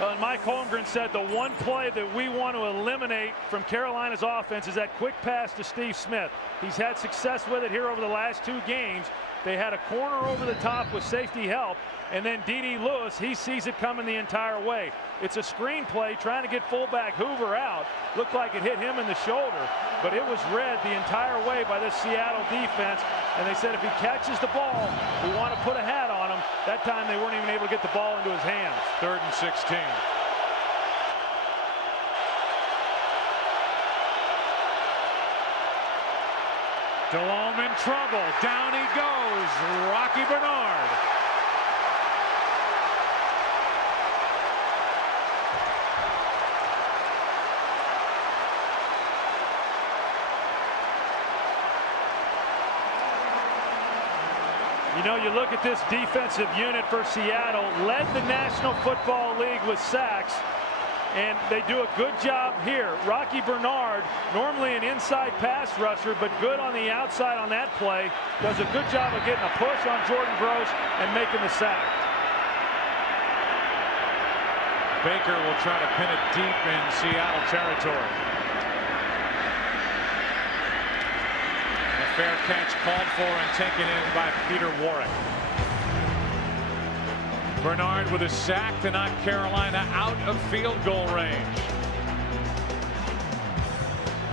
And Mike Holmgren said the one play that we want to eliminate from Carolina's offense is that quick pass to Steve Smith. He's had success with it here over the last 2 games. They had a corner over the top with safety help, and then D.D. Lewis, he sees it coming the entire way. It's a screen play trying to get fullback Hoover out. Looked like it hit him in the shoulder, but it was read the entire way by this Seattle defense, and they said if he catches the ball, we want to put a hat on him. That time they weren't even able to get the ball into his hands. 3rd and 16. Delhomme in trouble. Down he goes. Rocky Bernard. You know, you look at this defensive unit for Seattle, led the National Football League with sacks, and they do a good job here. Rocky Bernard, normally an inside pass rusher, but good on the outside on that play, does a good job of getting a push on Jordan Gross and making the sack. Baker will try to pin it deep in Seattle territory. Fair catch called for and taken in by Peter Warrick. Bernard with a sack to knock Carolina out of field goal range.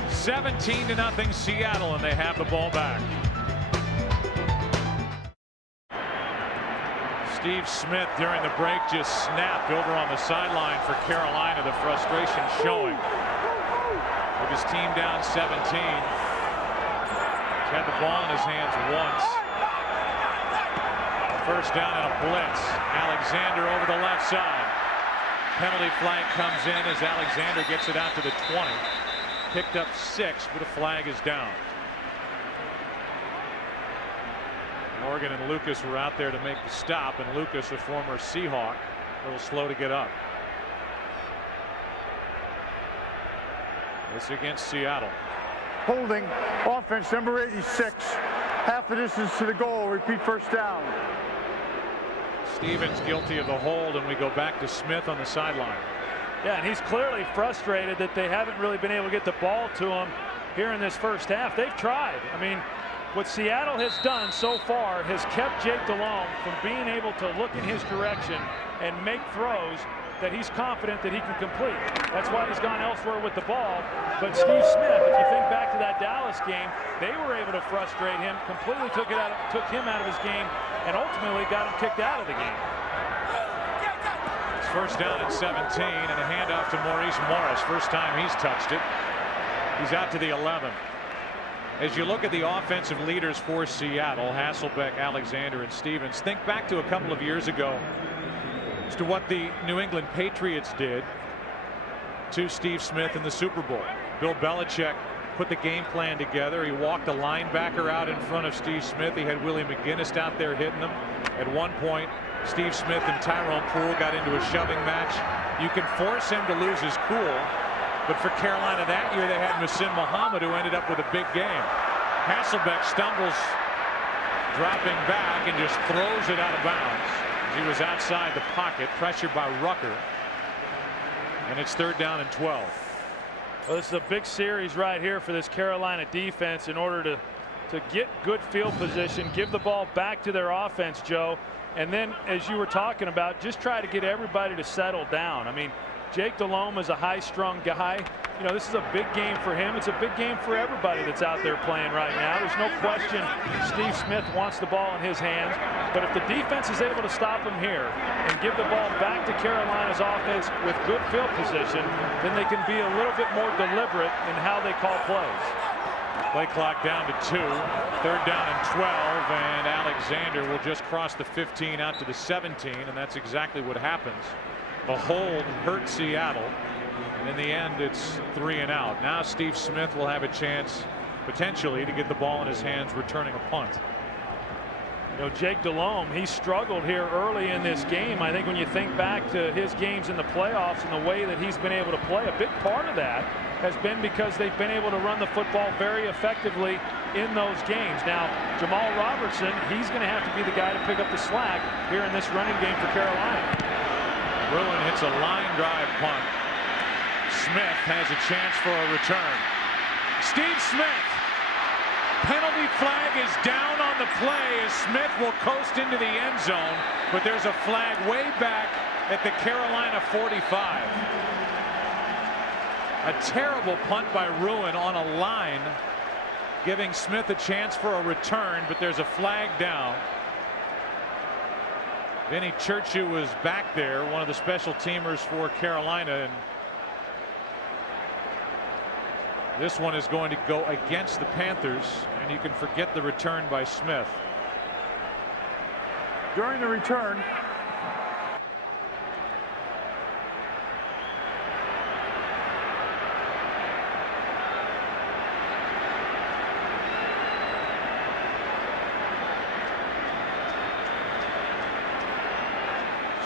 17-0 Seattle, and they have the ball back. Steve Smith during the break just snapped over on the sideline for Carolina. The frustration showing with his team down 17. Had the ball in his hands once. First down and a blitz. Alexander over the left side. Penalty flag comes in as Alexander gets it out to the 20. Picked up 6, but a flag is down. Morgan and Lucas were out there to make the stop, and Lucas, a former Seahawk, a little slow to get up. This against Seattle. Holding, offense number 86. Half the distance to the goal, repeat first down. Stevens guilty of the hold, and we go back to Smith on the sideline. Yeah, and he's clearly frustrated that they haven't really been able to get the ball to him here in this first half. They've tried. I mean, what Seattle has done so far has kept Jake Delhomme from being able to look in his direction and make throws that he's confident that he can complete. That's why he's gone elsewhere with the ball. But Steve Smith, if you think back to that Dallas game, they were able to frustrate him, completely took him out of his game, and ultimately got him kicked out of the game. It's first down at 17, and a handoff to Maurice Morris. First time he's touched it. He's out to the 11. As you look at the offensive leaders for Seattle, Hasselbeck, Alexander, and Stevens, think back to a couple of years ago as to what the New England Patriots did to Steve Smith in the Super Bowl. Bill Belichick put the game plan together. He walked a linebacker out in front of Steve Smith. He had Willie McGinnis out there hitting him. At one point, Steve Smith and Tyrone Poole got into a shoving match. You can force him to lose his cool. But for Carolina that year, they had Muhsin Muhammad, who ended up with a big game. Hasselbeck stumbles, dropping back, and just throws it out of bounds. He was outside the pocket, pressured by Rucker. And it's 3rd down and 12. Well, this is a big series right here for this Carolina defense in order to get good field position, give the ball back to their offense, Joe. And then, as you were talking about, just try to get everybody to settle down. I mean, Jake Delhomme is a high-strung guy. You know, this is a big game for him. It's a big game for everybody that's out there playing right now. There's no question Steve Smith wants the ball in his hands. But if the defense is able to stop him here and give the ball back to Carolina's offense with good field position, then they can be a little bit more deliberate in how they call plays. Play clock down to 2. 3rd down and 12, and Alexander will just cross the 15 out to the 17, and that's exactly what happens. The hold hurt Seattle, and in the end it's 3 and out. Now Steve Smith will have a chance potentially to get the ball in his hands returning a punt. You know, Jake Delhomme, he struggled here early in this game. I think when you think back to his games in the playoffs and the way that he's been able to play, a big part of that has been because they've been able to run the football very effectively in those games. Now, Jamal Robertson, he's going to have to be the guy to pick up the slack here in this running game for Carolina. Bruin hits a line drive punt. Smith has a chance for a return. Steve Smith. Penalty flag is down on the play as Smith will coast into the end zone, but there's a flag way back at the Carolina 45. A terrible punt by Ruin on a line, giving Smith a chance for a return, but there's a flag down. Vinny Churchill was back there, one of the special teamers for Carolina, and this one is going to go against the Panthers, and you can forget the return by Smith. During the return,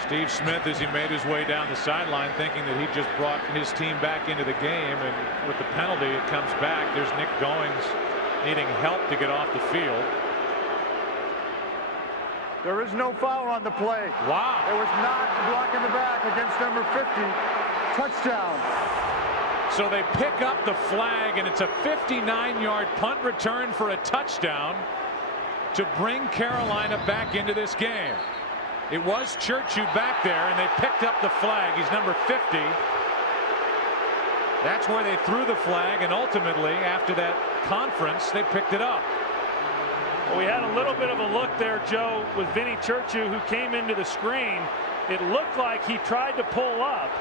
Steve Smith, as he made his way down the sideline, thinking that he just brought his team back into the game, and with the penalty it comes back. There's Nick Goings needing help to get off the field. there is no foul on the play. Wow. It was not a block in the back against number 50. Touchdown. So they pick up the flag, and it's a 59-yard punt return for a touchdown to bring Carolina back into this game. It was Churchill back there, and they picked up the flag. He's number 50. That's where they threw the flag, and ultimately, after that conference, they picked it up. Well, we had a little bit of a look there, Joe, with Vinny Churchill, who came into the screen. It looked like he tried to pull up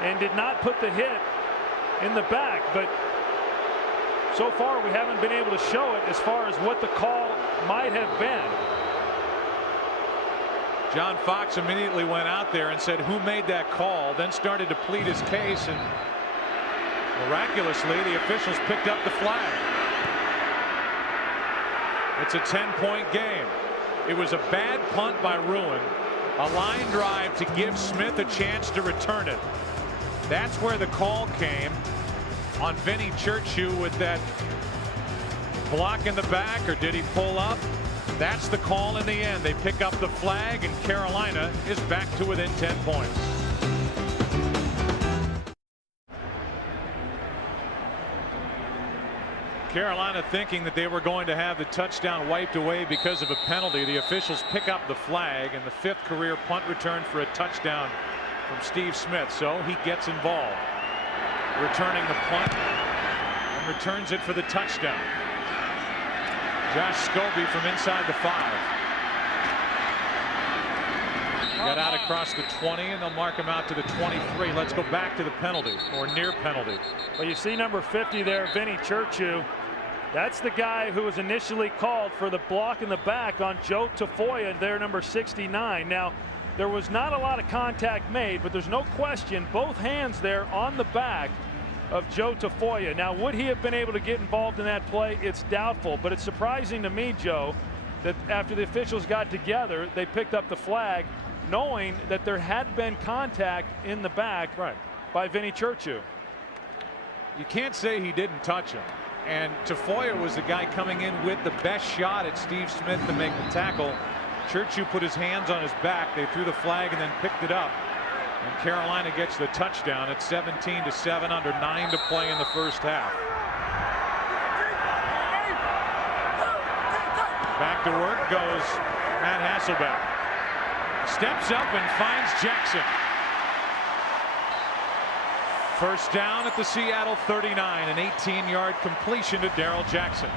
and did not put the hit in the back, but so far we haven't been able to show it as far as what the call might have been. John Fox immediately went out there and said, who made that call? Then started to plead his case, and miraculously the officials picked up the flag. It's a 10-point game. It was a bad punt by Ruin, a line drive to give Smith a chance to return it. That's where the call came on Vinny Churchill with that block in the back, or did he pull up? That's the call in the end. They pick up the flag, and Carolina is back to within 10 points. Carolina thinking that they were going to have the touchdown wiped away because of a penalty. The officials pick up the flag, and the 5th career punt return for a touchdown from Steve Smith. So he gets involved, returning the punt, and returns it for the touchdown. Josh Scobie from inside the 5. Got out across the 20, and they'll mark him out to the 23. Let's go back to the penalty, or near penalty. Well, you see number 50 there, Vinny Churchill. That's the guy who was initially called for the block in the back on Joe Tafoya, there, number 69. Now, there was not a lot of contact made, but there's no question both hands there on the back of Joe Tafoya. Now, would he have been able to get involved in that play? It's doubtful, but it's surprising to me, Joe, that after the officials got together, they picked up the flag knowing that there had been contact in the back by Vinny Churchill. You can't say he didn't touch him. And Tafoya was the guy coming in with the best shot at Steve Smith to make the tackle. Churchill put his hands on his back. They threw the flag and then picked it up. And Carolina gets the touchdown at 17-7, under 9 to play in the first half. Back to work goes Matt Hasselbeck. Steps up and finds Jackson. First down at the Seattle 39, an 18-yard completion to Darrell Jackson.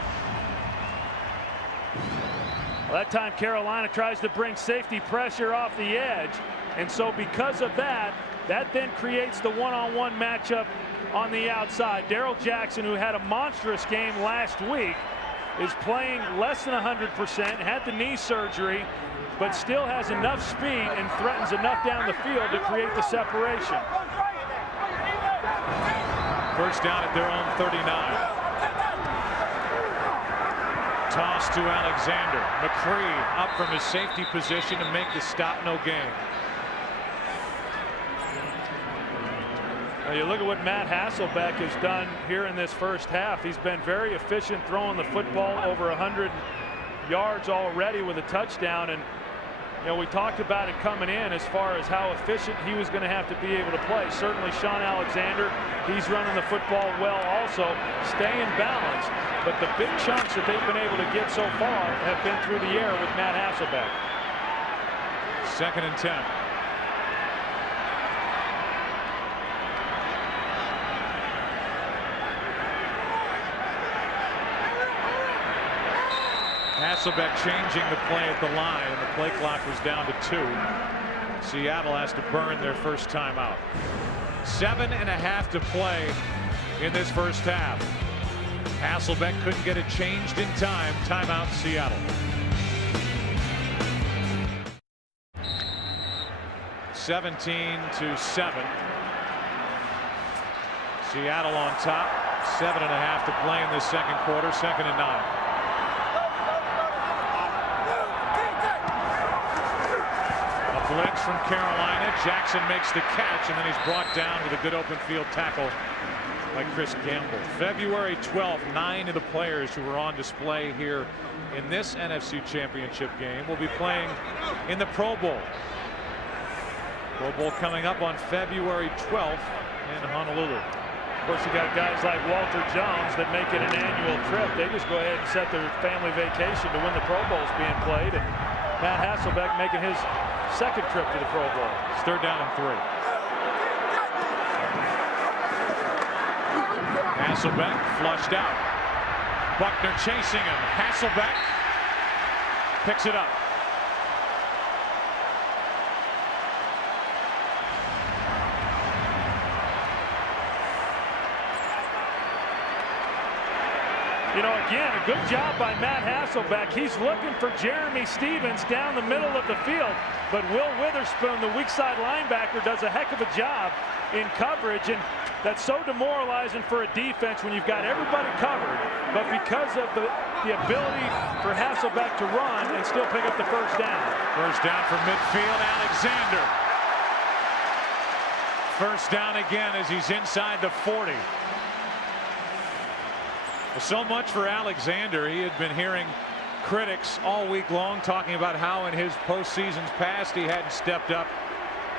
Well, that time Carolina tries to bring safety pressure off the edge, and so because of that, that then creates the one-on-one matchup on the outside. Darrell Jackson, who had a monstrous game last week, is playing less than 100%, had the knee surgery, but still has enough speed and threatens enough down the field to create the separation. First down at their own 39. Toss to Alexander. McCree up from his safety position to make the stop, no gain. Now you look at what Matt Hasselbeck has done here in this first half. He's been very efficient throwing the football, over 100 yards already with a touchdown. And you know, we talked about it coming in as far as how efficient he was going to have to be able to play. Certainly Sean Alexander, he's running the football well also, staying balanced. But the big chunks that they've been able to get so far have been through the air with Matt Hasselbeck. 2nd and 10. Hasselbeck changing the play at the line, and the play clock was down to 2. Seattle has to burn their first timeout. 7.5 to play in this first half. Hasselbeck couldn't get it changed in time. Timeout, Seattle. 17-7. Seattle on top. 7.5 to play in this second quarter. 2nd and 9. Blitz from Carolina. Jackson makes the catch, and then he's brought down with a good open field tackle by Chris Campbell. February 12th, 9 of the players who were on display here in this NFC Championship game will be playing in the Pro Bowl. Pro Bowl coming up on February 12th in Honolulu. Of course, you got guys like Walter Jones that make it an annual trip. They just go ahead and set their family vacation to when the Pro Bowl's being played. And Matt Hasselbeck making his second trip to the Pro Bowl. It's 3rd down and 3. Hasselbeck flushed out. Buckner chasing him. Hasselbeck picks it up. You know, again, a good job by Matt Hasselbeck. He's looking for Jeremy Stevens down the middle of the field, but Will Witherspoon, the weak side linebacker, does a heck of a job in coverage, and that's so demoralizing for a defense when you've got everybody covered, but because of the ability for Hasselbeck to run and still pick up the first down. First down from midfield, Alexander. First down again as he's inside the 40. So much for Alexander. He had been hearing critics all week long talking about how in his postseasons past he hadn't stepped up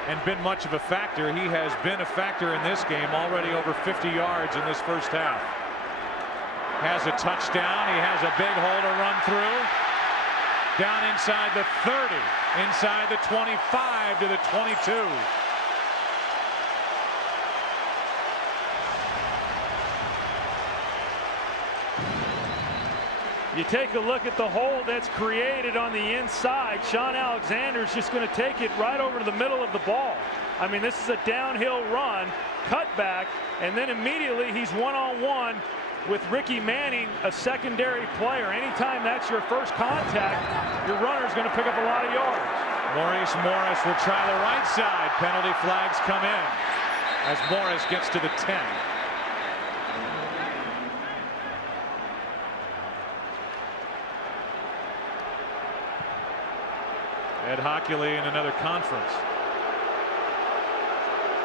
and been much of a factor. He has been a factor in this game, already over 50 yards in this first half. Has a touchdown. He has a big hole to run through. Down inside the 30, inside the 25 to the 22. You take a look at the hole that's created on the inside. Sean Alexander's just going to take it right over to the middle of the ball. I mean, this is a downhill run, cutback, and then immediately he's one-on-one with Ricky Manning, a secondary player. Anytime that's your first contact, your runner's going to pick up a lot of yards. Maurice Morris will try the right side. Penalty flags come in as Morris gets to the 10. Ed Hockley in another conference.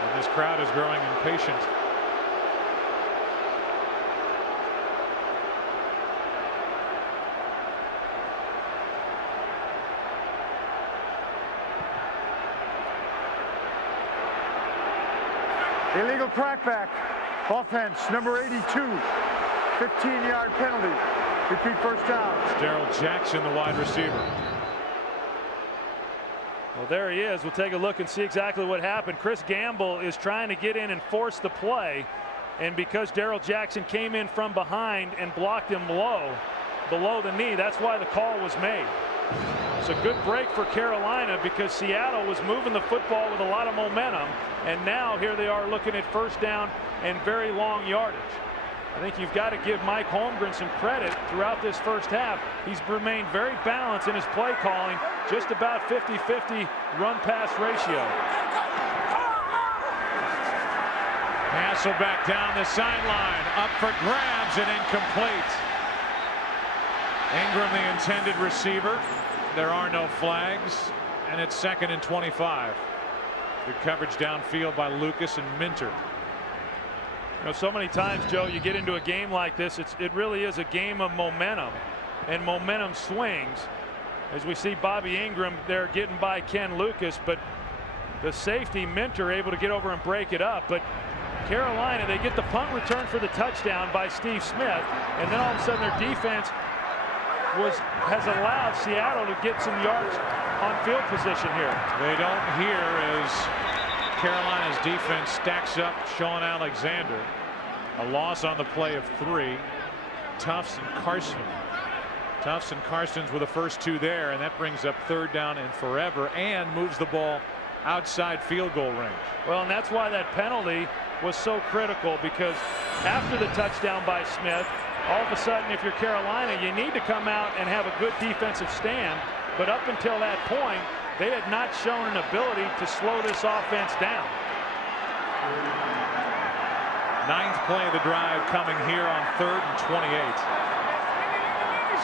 And this crowd is growing impatient. Illegal crackback. Offense, number 82. 15-yard penalty. Repeat first down. It's Darrell Jackson, the wide receiver. Well, there he is. We'll take a look and see exactly what happened. Chris Gamble is trying to get in and force the play. And because Darrell Jackson came in from behind and blocked him below the knee, that's why the call was made. It's a good break for Carolina because Seattle was moving the football with a lot of momentum. And now here they are looking at first down and very long yardage. I think you've got to give Mike Holmgren some credit throughout this first half. He's remained very balanced in his play calling, just about 50-50 run-pass ratio. Hasselbeck down the sideline, up for grabs and incomplete. Ingram, the intended receiver. There are no flags, and it's 2nd and 25. Good coverage downfield by Lucas and Minter. You know, so many times, Joe, you get into a game like this, it really is a game of momentum, and momentum swings. As we see Bobby Ingram there getting by Ken Lucas, but the safety Minter able to get over and break it up. But Carolina, they get the punt return for the touchdown by Steve Smith, and then all of a sudden their defense has allowed Seattle to get some yards on field position here. They don't hear as Carolina's defense stacks up Sean Alexander. A loss on the play of 3. Tufts and Carson. Tufts and Carson's were the first 2 there, and that brings up 3rd down and forever and moves the ball outside field goal range. Well, and that's why that penalty was so critical, because after the touchdown by Smith, all of a sudden, if you're Carolina, you need to come out and have a good defensive stand. But up until that point, they had not shown an ability to slow this offense down. 9th play of the drive coming here on 3rd and 28.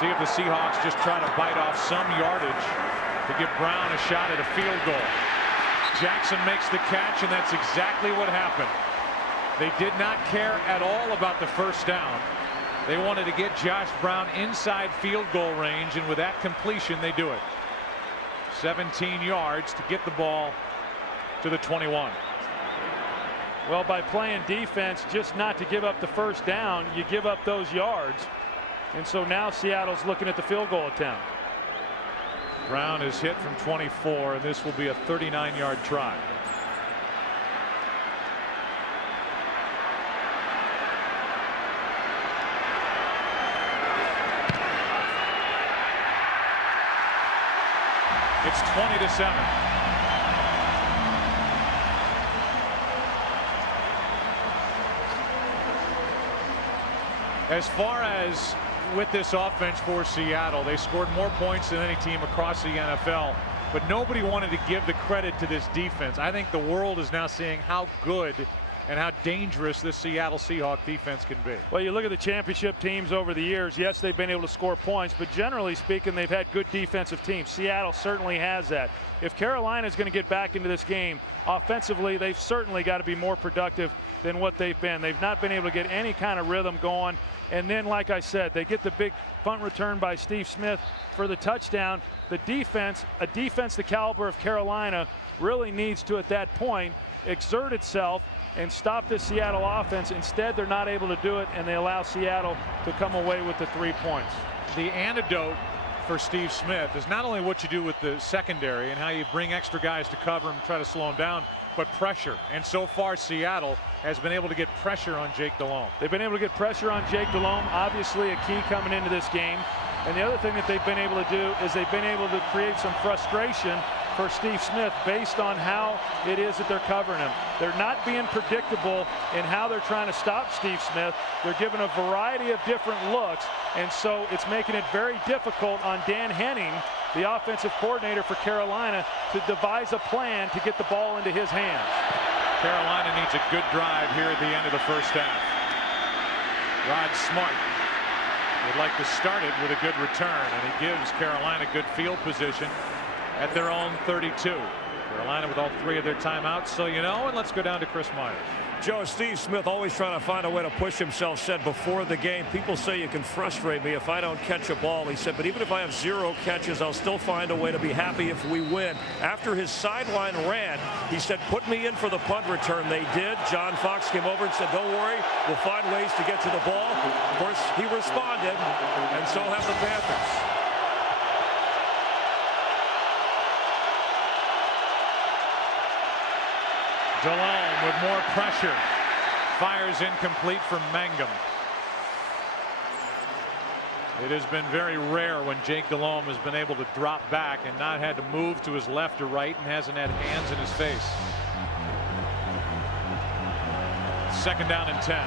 See if the Seahawks just try to bite off some yardage to give Brown a shot at a field goal. Jackson makes the catch, and that's exactly what happened. They did not care at all about the first down. They wanted to get Josh Brown inside field goal range, and with that completion, they do it. 17 yards to get the ball to the 21. Well, by playing defense, just not to give up the first down, you give up those yards. And so now Seattle's looking at the field goal attempt. Brown is hit from 24, and this will be a 39-yard try. It's 20-7. As far as with this offense for Seattle, they scored more points than any team across the NFL, but nobody wanted to give the credit to this defense. I think the world is now seeing how good and how dangerous this Seattle Seahawks defense can be. Well, you look at the championship teams over the years. Yes, they've been able to score points, but generally speaking, they've had good defensive teams. Seattle certainly has that. If Carolina is going to get back into this game offensively, they've certainly got to be more productive than what they've been. They've not been able to get any kind of rhythm going. And then, like I said, they get the big punt return by Steve Smith for the touchdown. The defense, a defense the caliber of Carolina, really needs to, at that point, exert itself and stop this Seattle offense. Instead, they're not able to do it, and they allow Seattle to come away with the 3 points. The antidote for Steve Smith is not only what you do with the secondary and how you bring extra guys to cover him and try to slow him down, but pressure. And so far, Seattle has been able to get pressure on Jake Delhomme. They've been able to get pressure on Jake Delhomme, obviously a key coming into this game. And the other thing that they've been able to do is they've been able to create some frustration for Steve Smith based on how it is that they're covering him. They're not being predictable in how they're trying to stop Steve Smith. They're given a variety of different looks, and so it's making it very difficult on Dan Henning, the offensive coordinator for Carolina, to devise a plan to get the ball into his hands. Carolina needs a good drive here at the end of the first half. Rod Smart would like to start it with a good return, and he gives Carolina good field position at their own 32. Carolina with all 3 of their timeouts, so you know, and let's go down to Chris Myers. Joe, Steve Smith always trying to find a way to push himself, said before the game, people say you can frustrate me if I don't catch a ball. He said, but even if I have 0 catches, I'll still find a way to be happy if we win. After his sideline rant, he said, put me in for the punt return. They did. John Fox came over and said, don't worry, we'll find ways to get to the ball. Of course, he responded, and so have the Panthers. Delhomme with more pressure. Fires incomplete for Mangum. It has been very rare when Jake Delhomme has been able to drop back and not had to move to his left or right and hasn't had hands in his face. 2nd down and 10.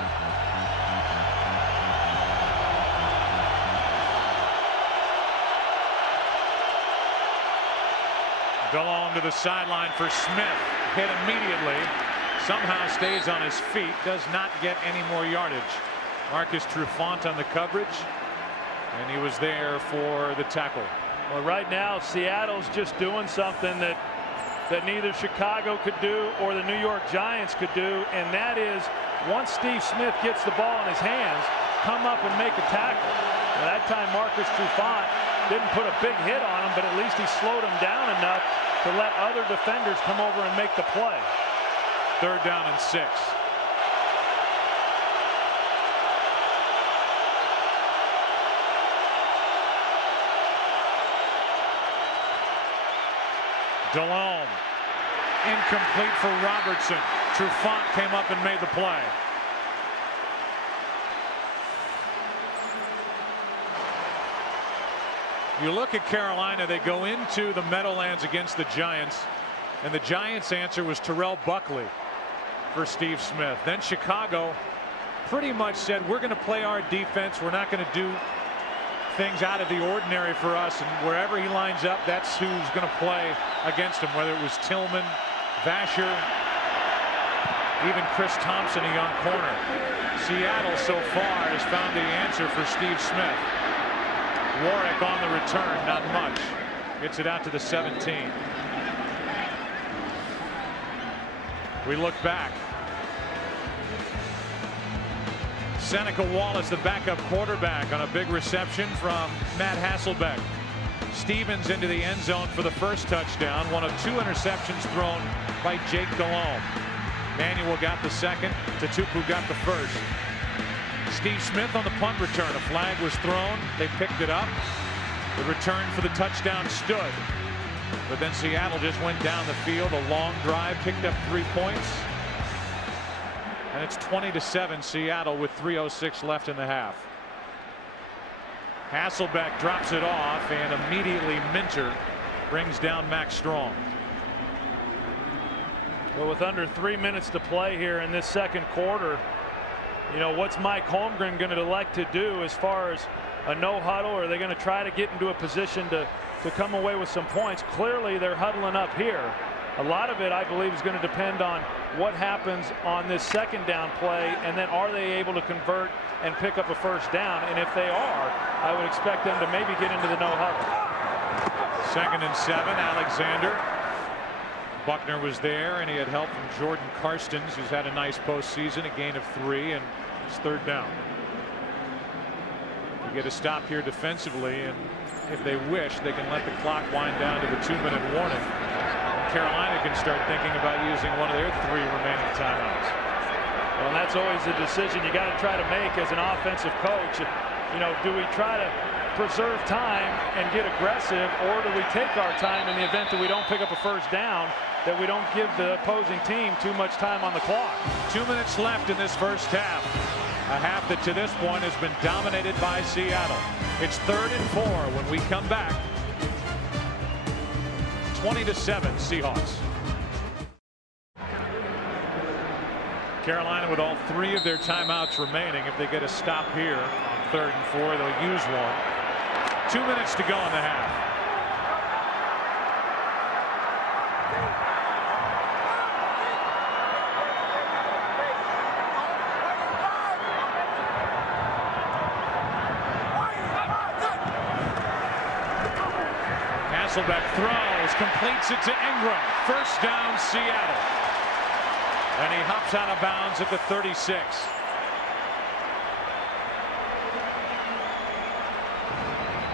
Delhomme to the sideline for Smith. Hit immediately. Somehow stays on his feet. Does not get any more yardage. Marcus Trufant on the coverage. And he was there for the tackle. Well, right now, Seattle's just doing something that neither Chicago could do or the New York Giants could do. And that is, once Steve Smith gets the ball in his hands, come up and make a tackle. Now, that time, Marcus Trufant didn't put a big hit on him, but at least he slowed him down enough to let other defenders come over and make the play. 3rd down and 6. Delhomme incomplete for Robertson. Trufant came up and made the play. You look at Carolina, they go into the Meadowlands against the Giants, and the Giants' answer was Terrell Buckley for Steve Smith. Then Chicago pretty much said, we're going to play our defense. We're not going to do things out of the ordinary for us, and wherever he lines up, that's who's going to play against him, whether it was Tillman, Vasher, even Chris Thompson, a young corner. Seattle so far has found the answer for Steve Smith. Warwick on the return, not much. Gets it out to the 17. We look back. Seneca Wallace, the backup quarterback, on a big reception from Matt Hasselbeck. Stevens into the end zone for the first touchdown. One of 2 interceptions thrown by Jake Delhomme. Manuel got the second. Tatupu got the first. Steve Smith on the punt return. A flag was thrown. They picked it up. The return for the touchdown stood. But then Seattle just went down the field. A long drive, picked up 3 points. And it's 20-7 Seattle with 3:06 left in the half. Hasselbeck drops it off, and immediately Minter brings down Max Strong. Well, with under 3 minutes to play here in this second quarter, you know, what's Mike Holmgren going to elect to do as far as a no huddle, or are they going to try to get into a position to come away with some points? Clearly they're huddling up here. A lot of it, I believe, is going to depend on what happens on this second down play, and then are they able to convert and pick up a first down? And if they are, I would expect them to maybe get into the no huddle. 2nd and 7, Alexander. Buckner was there, and he had help from Jordan Karstens, who's had a nice postseason, a gain of 3, and it's 3rd down. You get a stop here defensively, and if they wish, they can let the clock wind down to the 2-minute warning. Carolina can start thinking about using one of their 3 remaining timeouts. Well, and that's always the decision you got to try to make as an offensive coach. You know, do we try to preserve time and get aggressive, or do we take our time in the event that we don't pick up a first down, that we don't give the opposing team too much time on the clock? 2 minutes left in this first half. A half that to this point has been dominated by Seattle. It's 3rd and 4 when we come back. 20-7 Seahawks. Carolina with all 3 of their timeouts remaining. If they get a stop here on 3rd and 4, they'll use one. 2 minutes to go in the half. Hasselbeck throws, completes it to Ingram. First down, Seattle. And he hops out of bounds at the 36.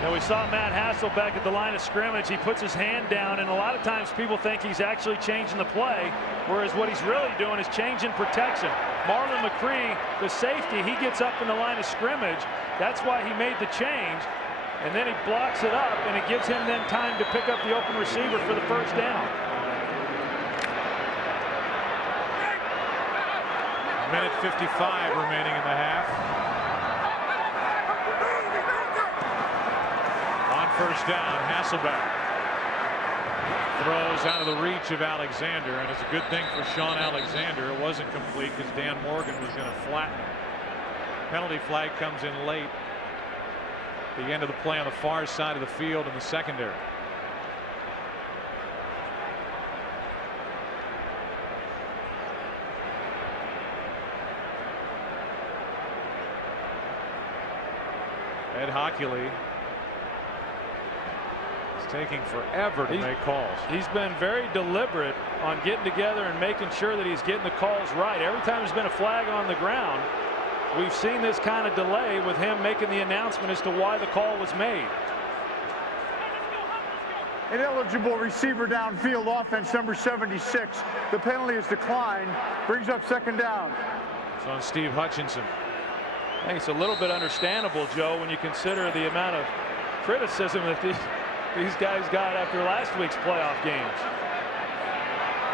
Now we saw Matt Hasselbeck at the line of scrimmage. He puts his hand down, and a lot of times people think he's actually changing the play, whereas what he's really doing is changing protection. Marlon McCree, the safety, he gets up in the line of scrimmage. That's why he made the change, and then he blocks it up, and it gives him then time to pick up the open receiver for the first down. Minute 55 remaining in the half. First down, Hasselbeck throws out of the reach of Alexander, and it's a good thing for Sean Alexander it wasn't complete because Dan Morgan was going to flatten him. Penalty flag comes in late. The end of the play on the far side of the field in the secondary. Ed Hockley taking forever to make calls. He's been very deliberate on getting together and making sure that he's getting the calls right. Every time there's been a flag on the ground, we've seen this kind of delay with him making the announcement as to why the call was made. Ineligible receiver downfield, offense number 76. The penalty is declined, brings up second down. It's on Steve Hutchinson. I think it's a little bit understandable, Joe, when you consider the amount of criticism that these guys got after last week's playoff games.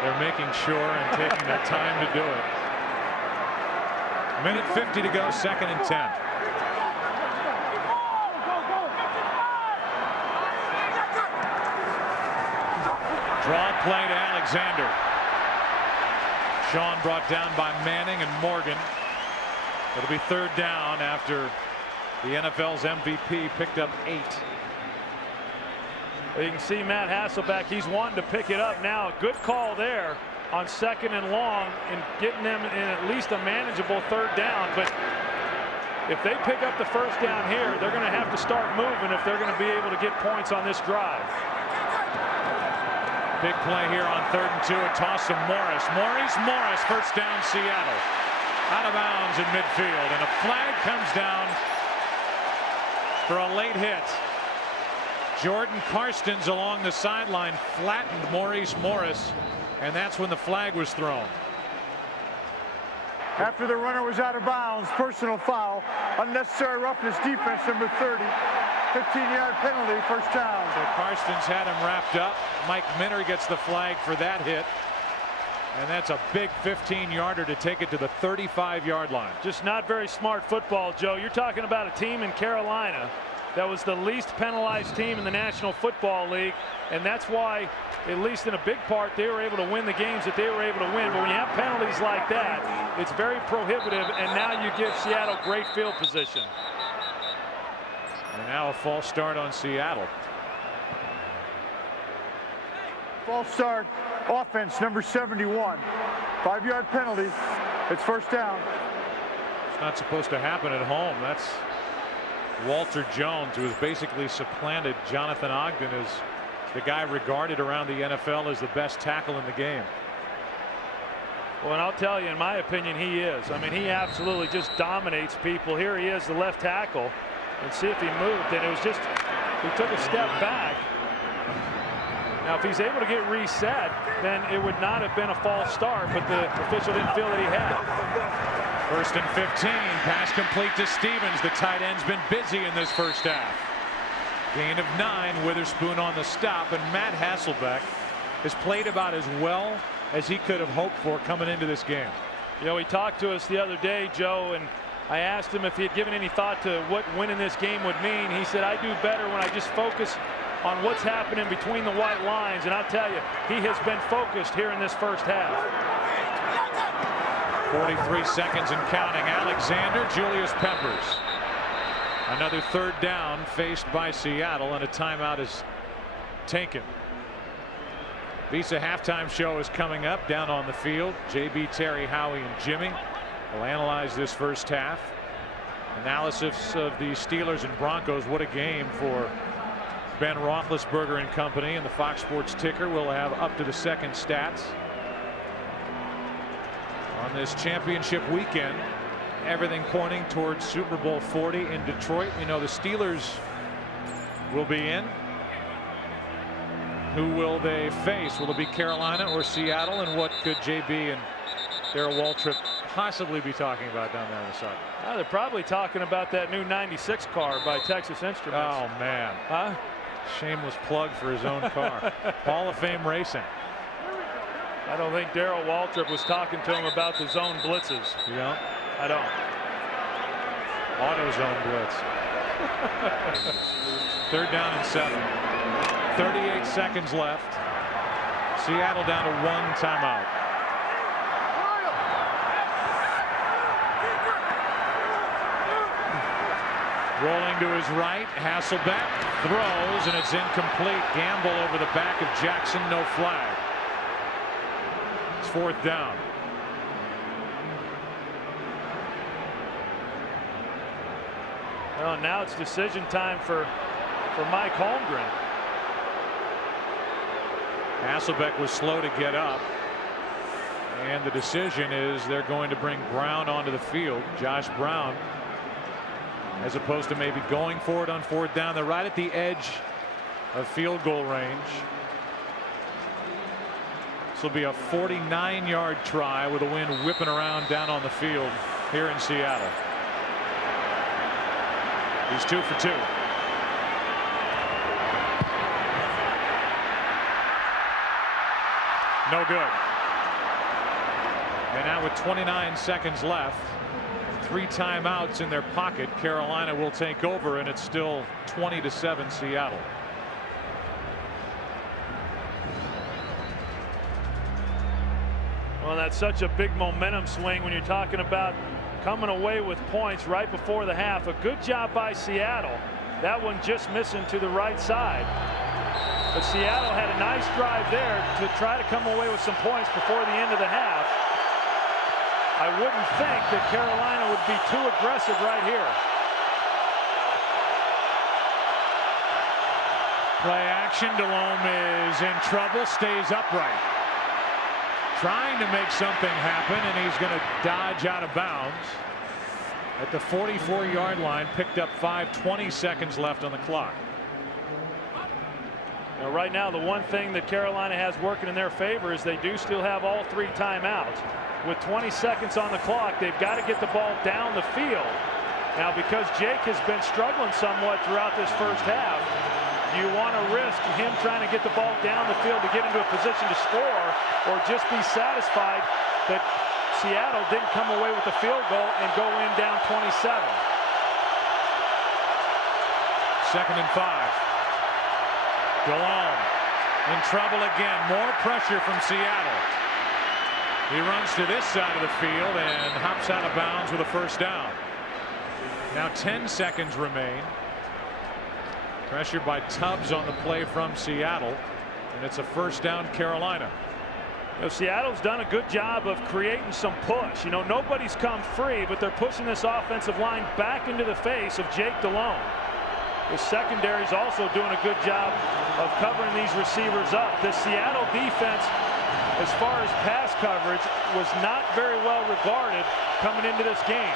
They're making sure and taking their time to do it. Minute 50 to go, second and 10. Draw play to Alexander. Sean brought down by Manning and Morgan. It'll be third down after the NFL's MVP picked up 8. You can see Matt Hasselbeck, he's wanting to pick it up now. Good call there on second and long and getting them in at least a manageable third down. But if they pick up the first down here, they're going to have to start moving if they're going to be able to get points on this drive. Big play here on third and 2. A toss to Morris. Morris, first down Seattle. Out of bounds in midfield, and a flag comes down for a late hit. Jordan Karstens along the sideline flattened Maurice Morris, and that's when the flag was thrown. After the runner was out of bounds, personal foul, unnecessary roughness defense number 30, 15-yard penalty, first down. So Karstens had him wrapped up. Mike Minter gets the flag for that hit, and that's a big 15-yarder to take it to the 35-yard line. Just not very smart football, Joe. You're talking about a team in Carolina that was the least penalized team in the National Football League, and that's why, at least in a big part, they were able to win the games that they were able to win. But when you have penalties like that, it's very prohibitive, and now you give Seattle great field position. And now a false start on Seattle. False start, offense number 71. 5-yard penalty. It's first down. It's not supposed to happen at home. That's Walter Jones, who has basically supplanted Jonathan Ogden as the guy regarded around the NFL as the best tackle in the game. Well, and I'll tell you, in my opinion, he is. I mean, he absolutely just dominates people. Here he is, the left tackle, and see if he moved, and it was just, he took a step back. Now, if he's able to get reset, then it would not have been a false start, but the official didn't feel that he had. First and 15, pass complete to Stevens. The tight end's been busy in this first half. Gain of 9, Witherspoon on the stop, and Matt Hasselbeck has played about as well as he could have hoped for coming into this game. You know, he talked to us the other day, Joe, and I asked him if he had given any thought to what winning this game would mean. He said, I do better when I just focus on what's happening between the white lines, and I'll tell you, he has been focused here in this first half. 43 seconds and counting. Alexander, Julius Peppers. Another third down faced by Seattle, and a timeout is taken. Visa halftime show is coming up down on the field. JB, Terry, Howie, and Jimmy will analyze this first half. Analysis of the Steelers and Broncos. What a game for Ben Roethlisberger and company, and the Fox Sports ticker will have up to the second stats on this championship weekend. Everything pointing towards Super Bowl 40 in Detroit. We know the Steelers will be in. Who will they face? Will it be Carolina or Seattle? And what could JB and Darrell Waltrip possibly be talking about down there on the side? They're probably talking about that new 96 car by Texas Instruments. Oh, man. Huh? Shameless plug for his own car. Hall of Fame racing. I don't think Darrell Waltrip was talking to him about the zone blitzes. You don't? I don't. Auto zone blitz. 3rd down and 7. 38 seconds left. Seattle down to 1 timeout. Rolling to his right, Hasselbeck throws, and it's incomplete. Gamble over the back of Jackson, no flag. It's 4th down. Well, now it's decision time for Mike Holmgren. Hasselbeck was slow to get up, and the decision is they're going to bring Brown onto the field. Josh Brown, as opposed to maybe going for it on 4th down. They're right at the edge of field goal range. This will be a 49-yard try with the wind whipping around down on the field here in Seattle. He's 2 for 2. No good. And now with 29 seconds left, 3 timeouts in their pocket, Carolina will take over, and it's still 20-7 Seattle. Well, that's such a big momentum swing when you're talking about coming away with points right before the half. A good job by Seattle. That one just missing to the right side. But Seattle had a nice drive there to try to come away with some points before the end of the half. I wouldn't think that Carolina would be too aggressive right here. Play action. Delhomme is in trouble, stays upright. Trying to make something happen, and he's going to dodge out of bounds at the 44-yard line. Picked up 20 seconds left on the clock. Now, right now, the one thing that Carolina has working in their favor is they do still have all 3 timeouts. With 20 seconds on the clock, they've got to get the ball down the field. Now, because Jake has been struggling somewhat throughout this first half, do you want to risk him trying to get the ball down the field to get into a position to score, or just be satisfied that Seattle didn't come away with the field goal and go in down 27? 2nd and 5. Delhomme in trouble again. More pressure from Seattle. He runs to this side of the field and hops out of bounds with a 1st down. Now 10 seconds remain. Pressure by Tubbs on the play from Seattle, and it's a 1st down Carolina. You know, Seattle's done a good job of creating some push. You know, nobody's come free, but they're pushing this offensive line back into the face of Jake Delhomme. The secondary's also doing a good job of covering these receivers up. The Seattle defense, as far as pass coverage, was not very well regarded coming into this game.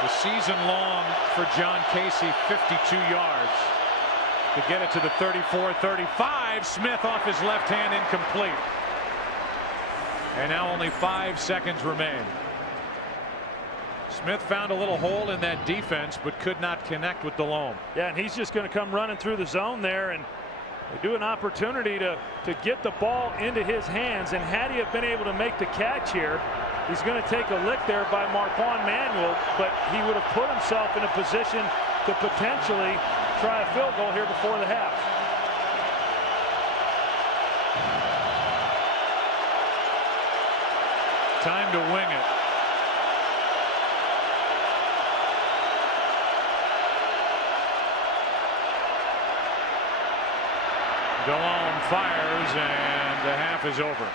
The season long for John Casey, 52 yards to get it to the 34-35. Smith off his left hand, incomplete. And now only 5 seconds remain. Smith found a little hole in that defense, but could not connect with Delhomme. Yeah, and he's just going to come running through the zone there, and they do an opportunity to get the ball into his hands. And had he have been able to make the catch here, he's going to take a lick there by Marquand Manuel, but he would have put himself in a position to potentially try a field goal here before the half. Time to wing it. Delhomme fires, and the half is over.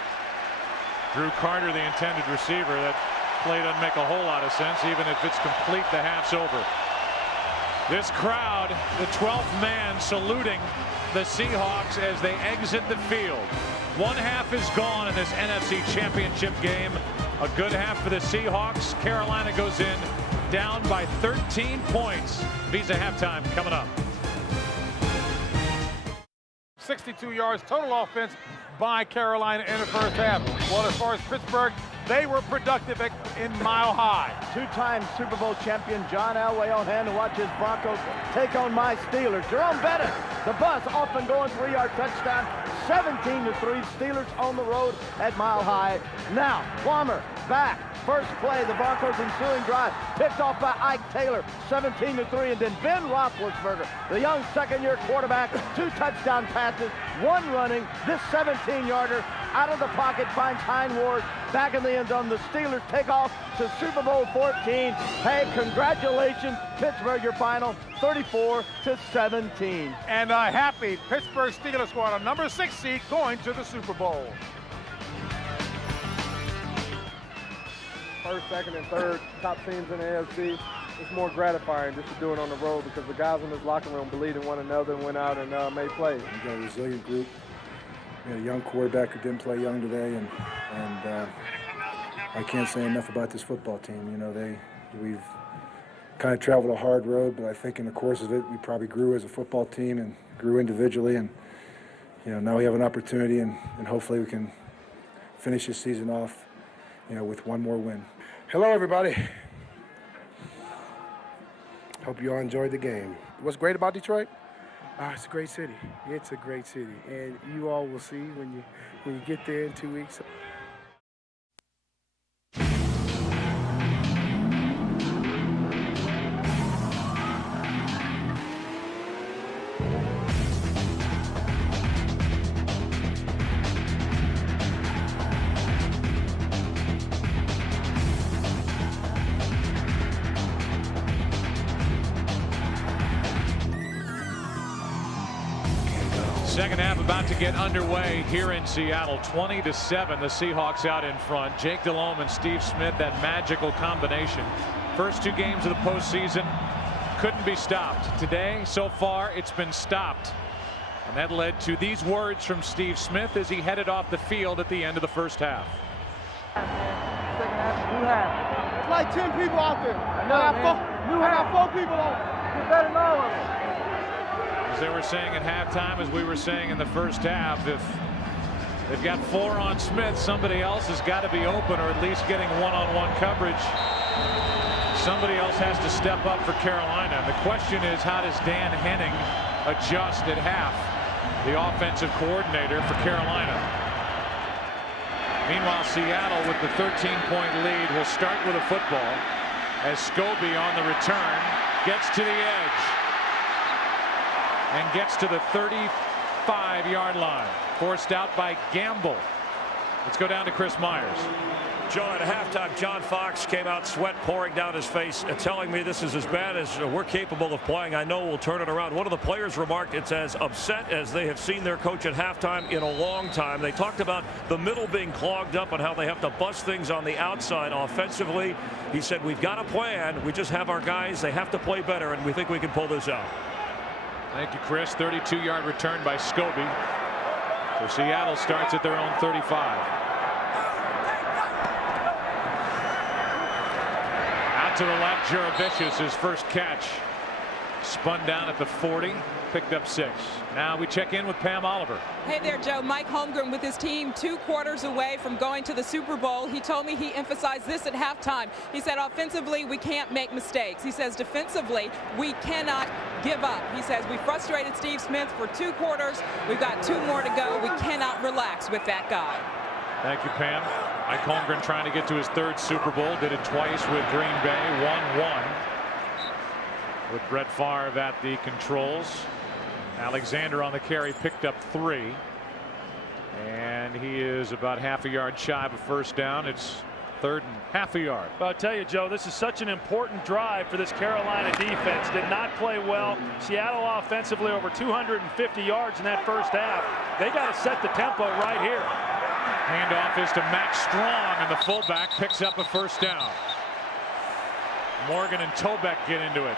Drew Carter, the intended receiver. That play doesn't make a whole lot of sense. Even if it's complete, the half's over. This crowd, the 12th man, saluting the Seahawks as they exit the field. One half is gone in this NFC Championship game. A good half for the Seahawks. Carolina goes in down by 13 points. Visa halftime coming up. 62 yards total offense by Carolina in the first half. Well, as far as Pittsburgh, they were productive in Mile High. Two-time Super Bowl champion John Elway on hand to watch his Broncos take on my Steelers. Jerome Bettis, the bus, often going 3-yard touchdown. 17-3, Steelers on the road at Mile High. Now, Plummer back. First play, the Broncos' ensuing drive, picked off by Ike Taylor, 17-3, and then Ben Roethlisberger, the young second-year quarterback, 2 touchdown passes, 1 running. This 17-yarder out of the pocket finds Hein Ward back in the end zone. The Steelers take off to Super Bowl 14. Hey, congratulations, Pittsburgh, your final 34-17. And a happy Pittsburgh Steelers squad, a number 6 seed going to the Super Bowl. First, second, and third top teams in the AFC. It's more gratifying just to do it on the road because the guys in this locker room believed in one another and went out and made plays. We got a resilient group. We had a young quarterback who didn't play young today, and I can't say enough about this football team. You know, we've kind of traveled a hard road, but I think in the course of it, we probably grew as a football team and grew individually, and you know, now we have an opportunity, and hopefully we can finish this season off, you know, with one more win. Hello, everybody. Hope you all enjoyed the game. What's great about Detroit? It's a great city. It's a great city, and you all will see when you get there in 2 weeks. Second half about to get underway here in Seattle. 20-7, the Seahawks out in front. Jake Delhomme and Steve Smith, that magical combination. First 2 games of the postseason couldn't be stopped. Today, so far, it's been stopped. And that led to these words from Steve Smith as he headed off the field at the end of the first half. Second half, new half. It's like 10 people out there. I got 4 people on. You better know them. As they were saying at halftime, as we were saying in the first half, if they've got 4 on Smith, somebody else has got to be open or at least getting one-on-one coverage. Somebody else has to step up for Carolina. And the question is, how does Dan Henning adjust at half, the offensive coordinator for Carolina? Meanwhile, Seattle with the 13-point lead will start with a football as Scobie on the return gets to the edge and gets to the 35-yard line. Forced out by Gamble. Let's go down to Chris Myers. John, at halftime, John Fox came out, sweat pouring down his face, telling me this is as bad as we're capable of playing. I know we'll turn it around. One of the players remarked it's as upset as they have seen their coach at halftime in a long time. They talked about the middle being clogged up and how they have to bust things on the outside offensively. He said, we've got a plan. We just have our guys. They have to play better, and we think we can pull this out. Thank you, Chris. 32-yard return by Scobie. So Seattle starts at their own 35. Out to the left, Juravicius, his first catch. Spun down at the 40, picked up 6. Now we check in with Pam Oliver. Hey there, Joe. Mike Holmgren with his team 2 quarters away from going to the Super Bowl. He told me he emphasized this at halftime. He said offensively we can't make mistakes. He says defensively we cannot give up. He says we frustrated Steve Smith for 2 quarters. We've got 2 more to go. We cannot relax with that guy. Thank you, Pam. Mike Holmgren trying to get to his 3rd Super Bowl. Did it twice with Green Bay. 1-1. With Brett Favre at the controls. Alexander on the carry, picked up 3. And he is about half a yard shy of a first down. It's 3rd and half a yard. But I'll tell you, Joe, this is such an important drive for this Carolina defense. Did not play well. Seattle offensively over 250 yards in that first half. They got to set the tempo right here. Handoff is to Max Strong, and the fullback picks up a first down. Morgan and Tobeck get into it.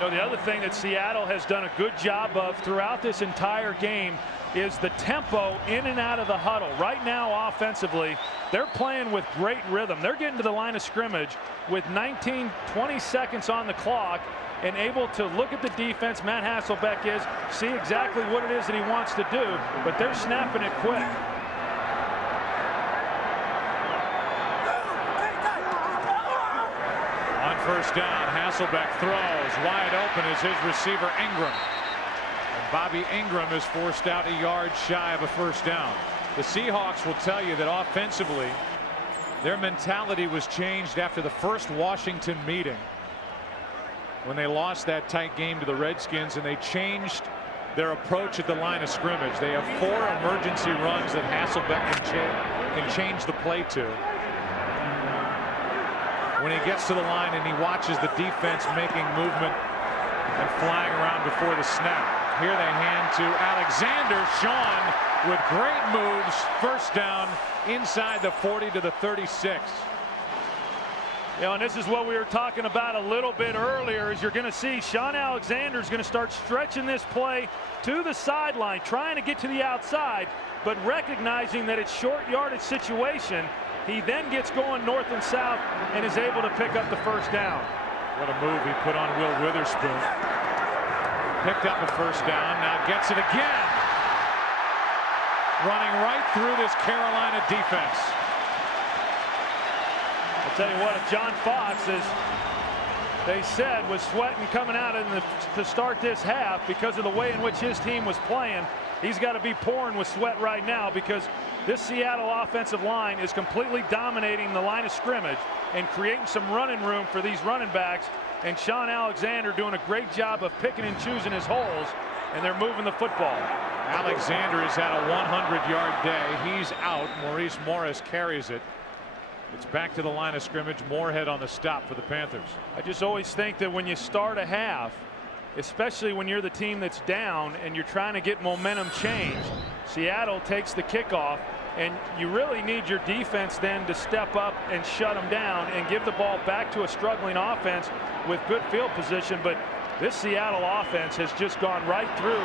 You know, the other thing that Seattle has done a good job of throughout this entire game is the tempo in and out of the huddle. Right now, offensively, they're playing with great rhythm. They're getting to the line of scrimmage with 19, 20 seconds on the clock and able to look at the defense. Matt Hasselbeck is, see exactly what it is that he wants to do, but they're snapping it quick. On first down, Hasselbeck throws. Wide open is his receiver, Ingram. And Bobby Ingram is forced out a yard shy of a first down. The Seahawks will tell you that offensively, their mentality was changed after the first Washington meeting, when they lost that tight game to the Redskins, and they changed their approach at the line of scrimmage. They have 4 emergency runs that Hasselbeck can change the play to. When he gets to the line and he watches the defense making movement and flying around before the snap. Here they hand to Alexander. Sean with great moves. First down inside the 40 to the 36. You know, and this is what we were talking about a little bit earlier, is you're going to see Sean Alexander is going to start stretching this play to the sideline, trying to get to the outside, but recognizing that it's short yardage situation. He then gets going north and south and is able to pick up the first down. What a move he put on Will Witherspoon. Picked up a first down, now gets it again. Running right through this Carolina defense. I'll tell you what, if John Fox, as they said, was sweating coming out to start this half because of the way in which his team was playing, he's got to be pouring with sweat right now, because this Seattle offensive line is completely dominating the line of scrimmage and creating some running room for these running backs. And Sean Alexander doing a great job of picking and choosing his holes, and they're moving the football. Alexander has had a 100-yard day. He's out. Maurice Morris carries it. It's back to the line of scrimmage. Moorhead on the stop for the Panthers. I just always think that when you start a half, especially when you're the team that's down and you're trying to get momentum changed, Seattle takes the kickoff, and you really need your defense then to step up and shut them down and give the ball back to a struggling offense with good field position. But this Seattle offense has just gone right through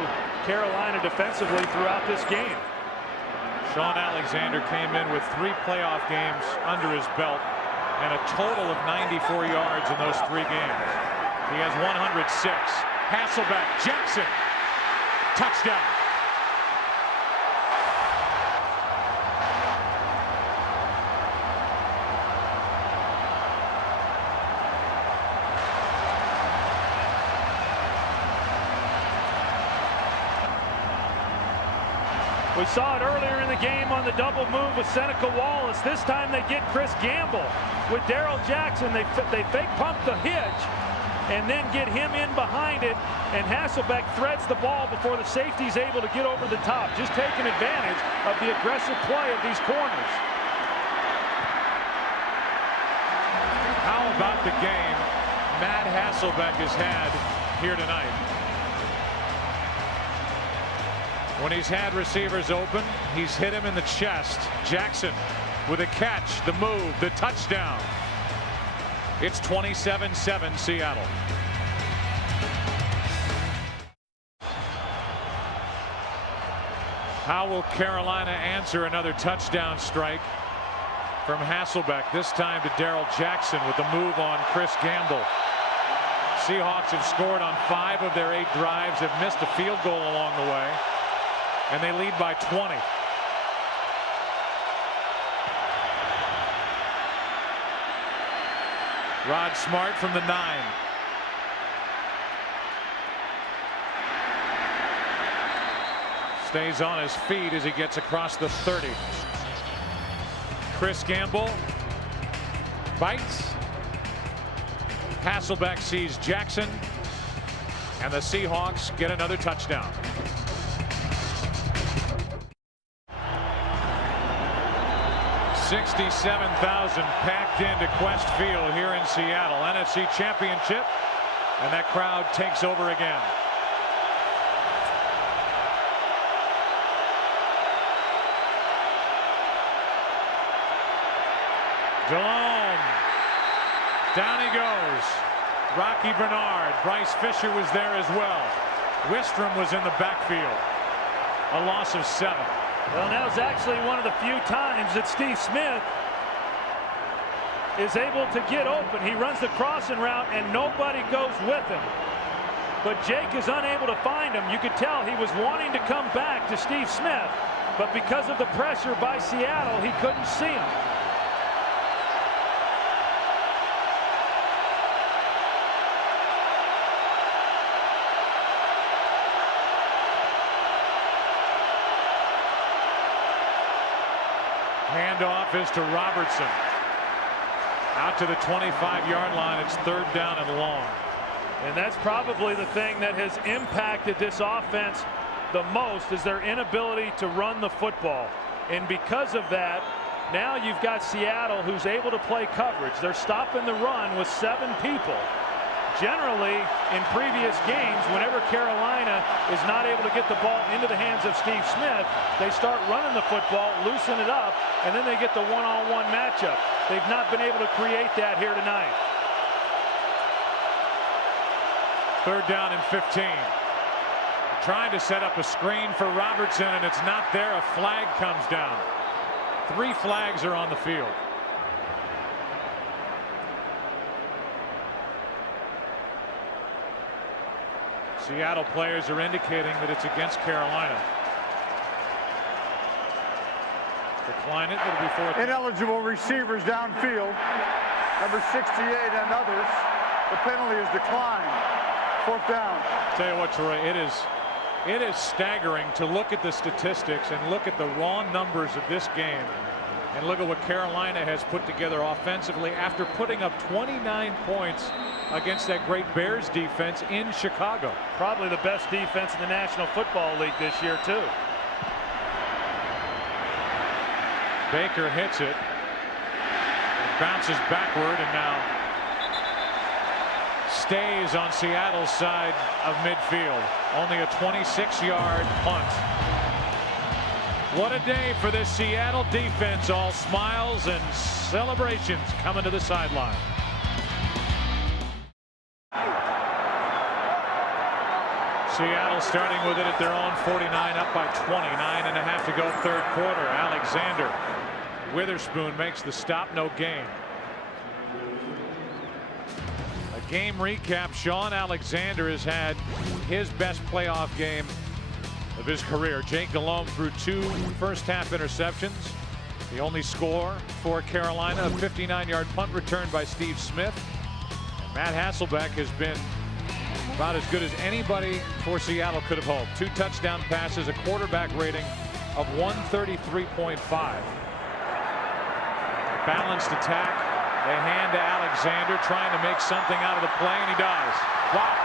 Carolina defensively throughout this game. Sean Alexander came in with 3 playoff games under his belt and a total of 94 yards in those 3 games. He has 106. Hasselbeck, Jackson, touchdown. We saw it earlier in the game on the double move with Seneca Wallace. This time they get Chris Gamble with Darrell Jackson. They fake pump the hitch and then get him in behind it, and Hasselbeck threads the ball before the safety's able to get over the top, just taking advantage of the aggressive play of these corners. How about the game Matt Hasselbeck has had here tonight? When he's had receivers open, he's hit him in the chest. Jackson with a catch, the move, the touchdown. It's 27-7 Seattle. How will Carolina answer another touchdown strike from Hasselbeck, this time to Darrell Jackson with the move on Chris Gamble? Seahawks have scored on 5 of their 8 drives, have missed a field goal along the way, and they lead by 20. Rod Smart from the 9. Stays on his feet as he gets across the 30. Chris Gamble bites. Hasselbeck sees Jackson, and the Seahawks get another touchdown. $67,000 packed into Quest Field here in Seattle. NFC Championship, and that crowd takes over again. Delhomme. Down he goes. Rocky Bernard. Bryce Fisher was there as well. Wistrom was in the backfield. A loss of 7. Well, now is actually one of the few times that Steve Smith is able to get open. He runs the crossing route and nobody goes with him. But Jake is unable to find him. You could tell he was wanting to come back to Steve Smith, but because of the pressure by Seattle, he couldn't see him. Handoff is to Robertson. Out to the 25-yard line. It's 3rd down and long. And that's probably the thing that has impacted this offense the most, is their inability to run the football. And because of that, now you've got Seattle, who's able to play coverage. They're stopping the run with 7 people. Generally, in previous games, whenever Carolina is not able to get the ball into the hands of Steve Smith, they start running the football, loosen it up, and then they get the one-on-one matchup. They've not been able to create that here tonight. 3rd down and 15. Trying to set up a screen for Robertson, and it's not there. A flag comes down. 3 flags are on the field. Seattle players are indicating that it's against Carolina. Decline it. It'll be 4th. Ineligible receivers downfield. Number 68 and others. The penalty is declined. 4th down. Tell you what, Troy, it is staggering to look at the statistics and look at the raw numbers of this game and look at what Carolina has put together offensively after putting up 29 points against that great Bears defense in Chicago. Probably the best defense in the National Football League this year, too. Baker hits it. It bounces backward and now stays on Seattle's side of midfield. Only a 26-yard punt. What a day for this Seattle defense. All smiles and celebrations coming to the sideline. Seattle starting with it at their own 49, up by 29.5 to go, 3rd quarter. Alexander. Witherspoon makes the stop, no gain. A game recap. Sean Alexander has had his best playoff game of his career. Jake Delhomme threw 2 first-half interceptions. The only score for Carolina, a 59-yard punt return by Steve Smith. And Matt Hasselbeck has been about as good as anybody for Seattle could have hoped. 2 touchdown passes, a quarterback rating of 133.5. Balanced attack. They hand to Alexander, trying to make something out of the play, and he does. Wow.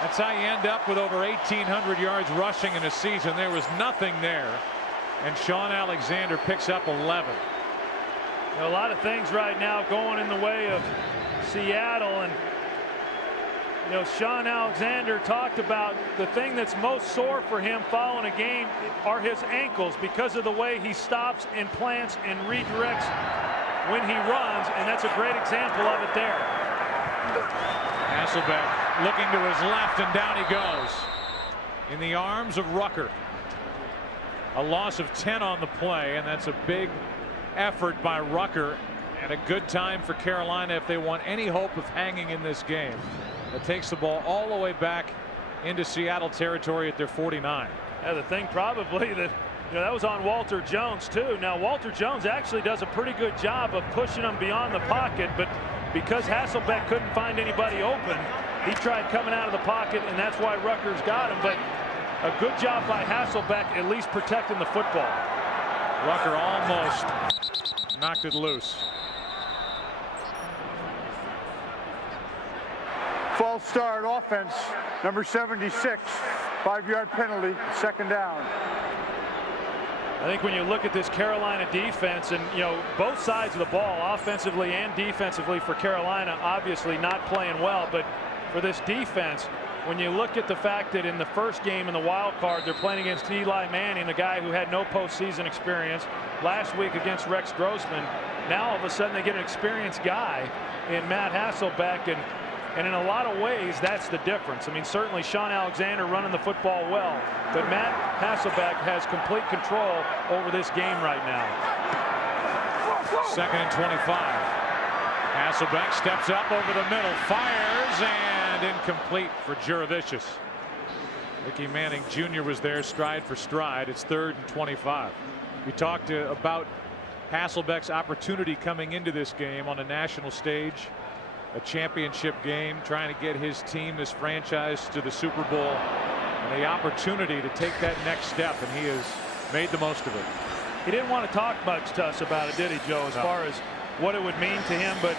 That's how you end up with over 1,800 yards rushing in a season. There was nothing there, and Sean Alexander picks up 11. A lot of things right now going in the way of Seattle, and you know, Sean Alexander talked about the thing that's most sore for him following a game are his ankles, because of the way he stops and plants and redirects when he runs, and that's a great example of it there. Hasselbeck looking to his left, and down he goes in the arms of Rucker. A loss of 10 on the play, and that's a big effort by Rucker, and a good time for Carolina if they want any hope of hanging in this game. That takes the ball all the way back into Seattle territory at their 49. Yeah, the thing probably that, you know, that was on Walter Jones too. Now Walter Jones actually does a pretty good job of pushing them beyond the pocket, but because Hasselbeck couldn't find anybody open, he tried coming out of the pocket, and that's why Rutgers got him. But a good job by Hasselbeck, at least protecting the football. Rucker almost knocked it loose. False start offense, number 76, 5-yard penalty, 2nd down. I think when you look at this Carolina defense, and you know, both sides of the ball, offensively and defensively for Carolina, obviously not playing well, but for this defense, when you look at the fact that in the first game in the wild card, they're playing against Eli Manning, a guy who had no postseason experience. Last week against Rex Grossman, Now all of a sudden they get an experienced guy in Matt Hasselbeck, and in a lot of ways that's the difference. I mean, certainly Sean Alexander running the football well, but Matt Hasselbeck has complete control over this game right now. 2nd and 25. Hasselbeck steps up over the middle, fires, and incomplete for Juravicius. Ricky Manning Jr. was there stride for stride. It's 3rd and 25. We talked about Hasselbeck's opportunity coming into this game on a national stage, a championship game, trying to get his team, this franchise, to the Super Bowl, and the opportunity to take that next step, and he has made the most of it. He didn't want to talk much to us about it, did he, Joe, as far as what it would mean to him? But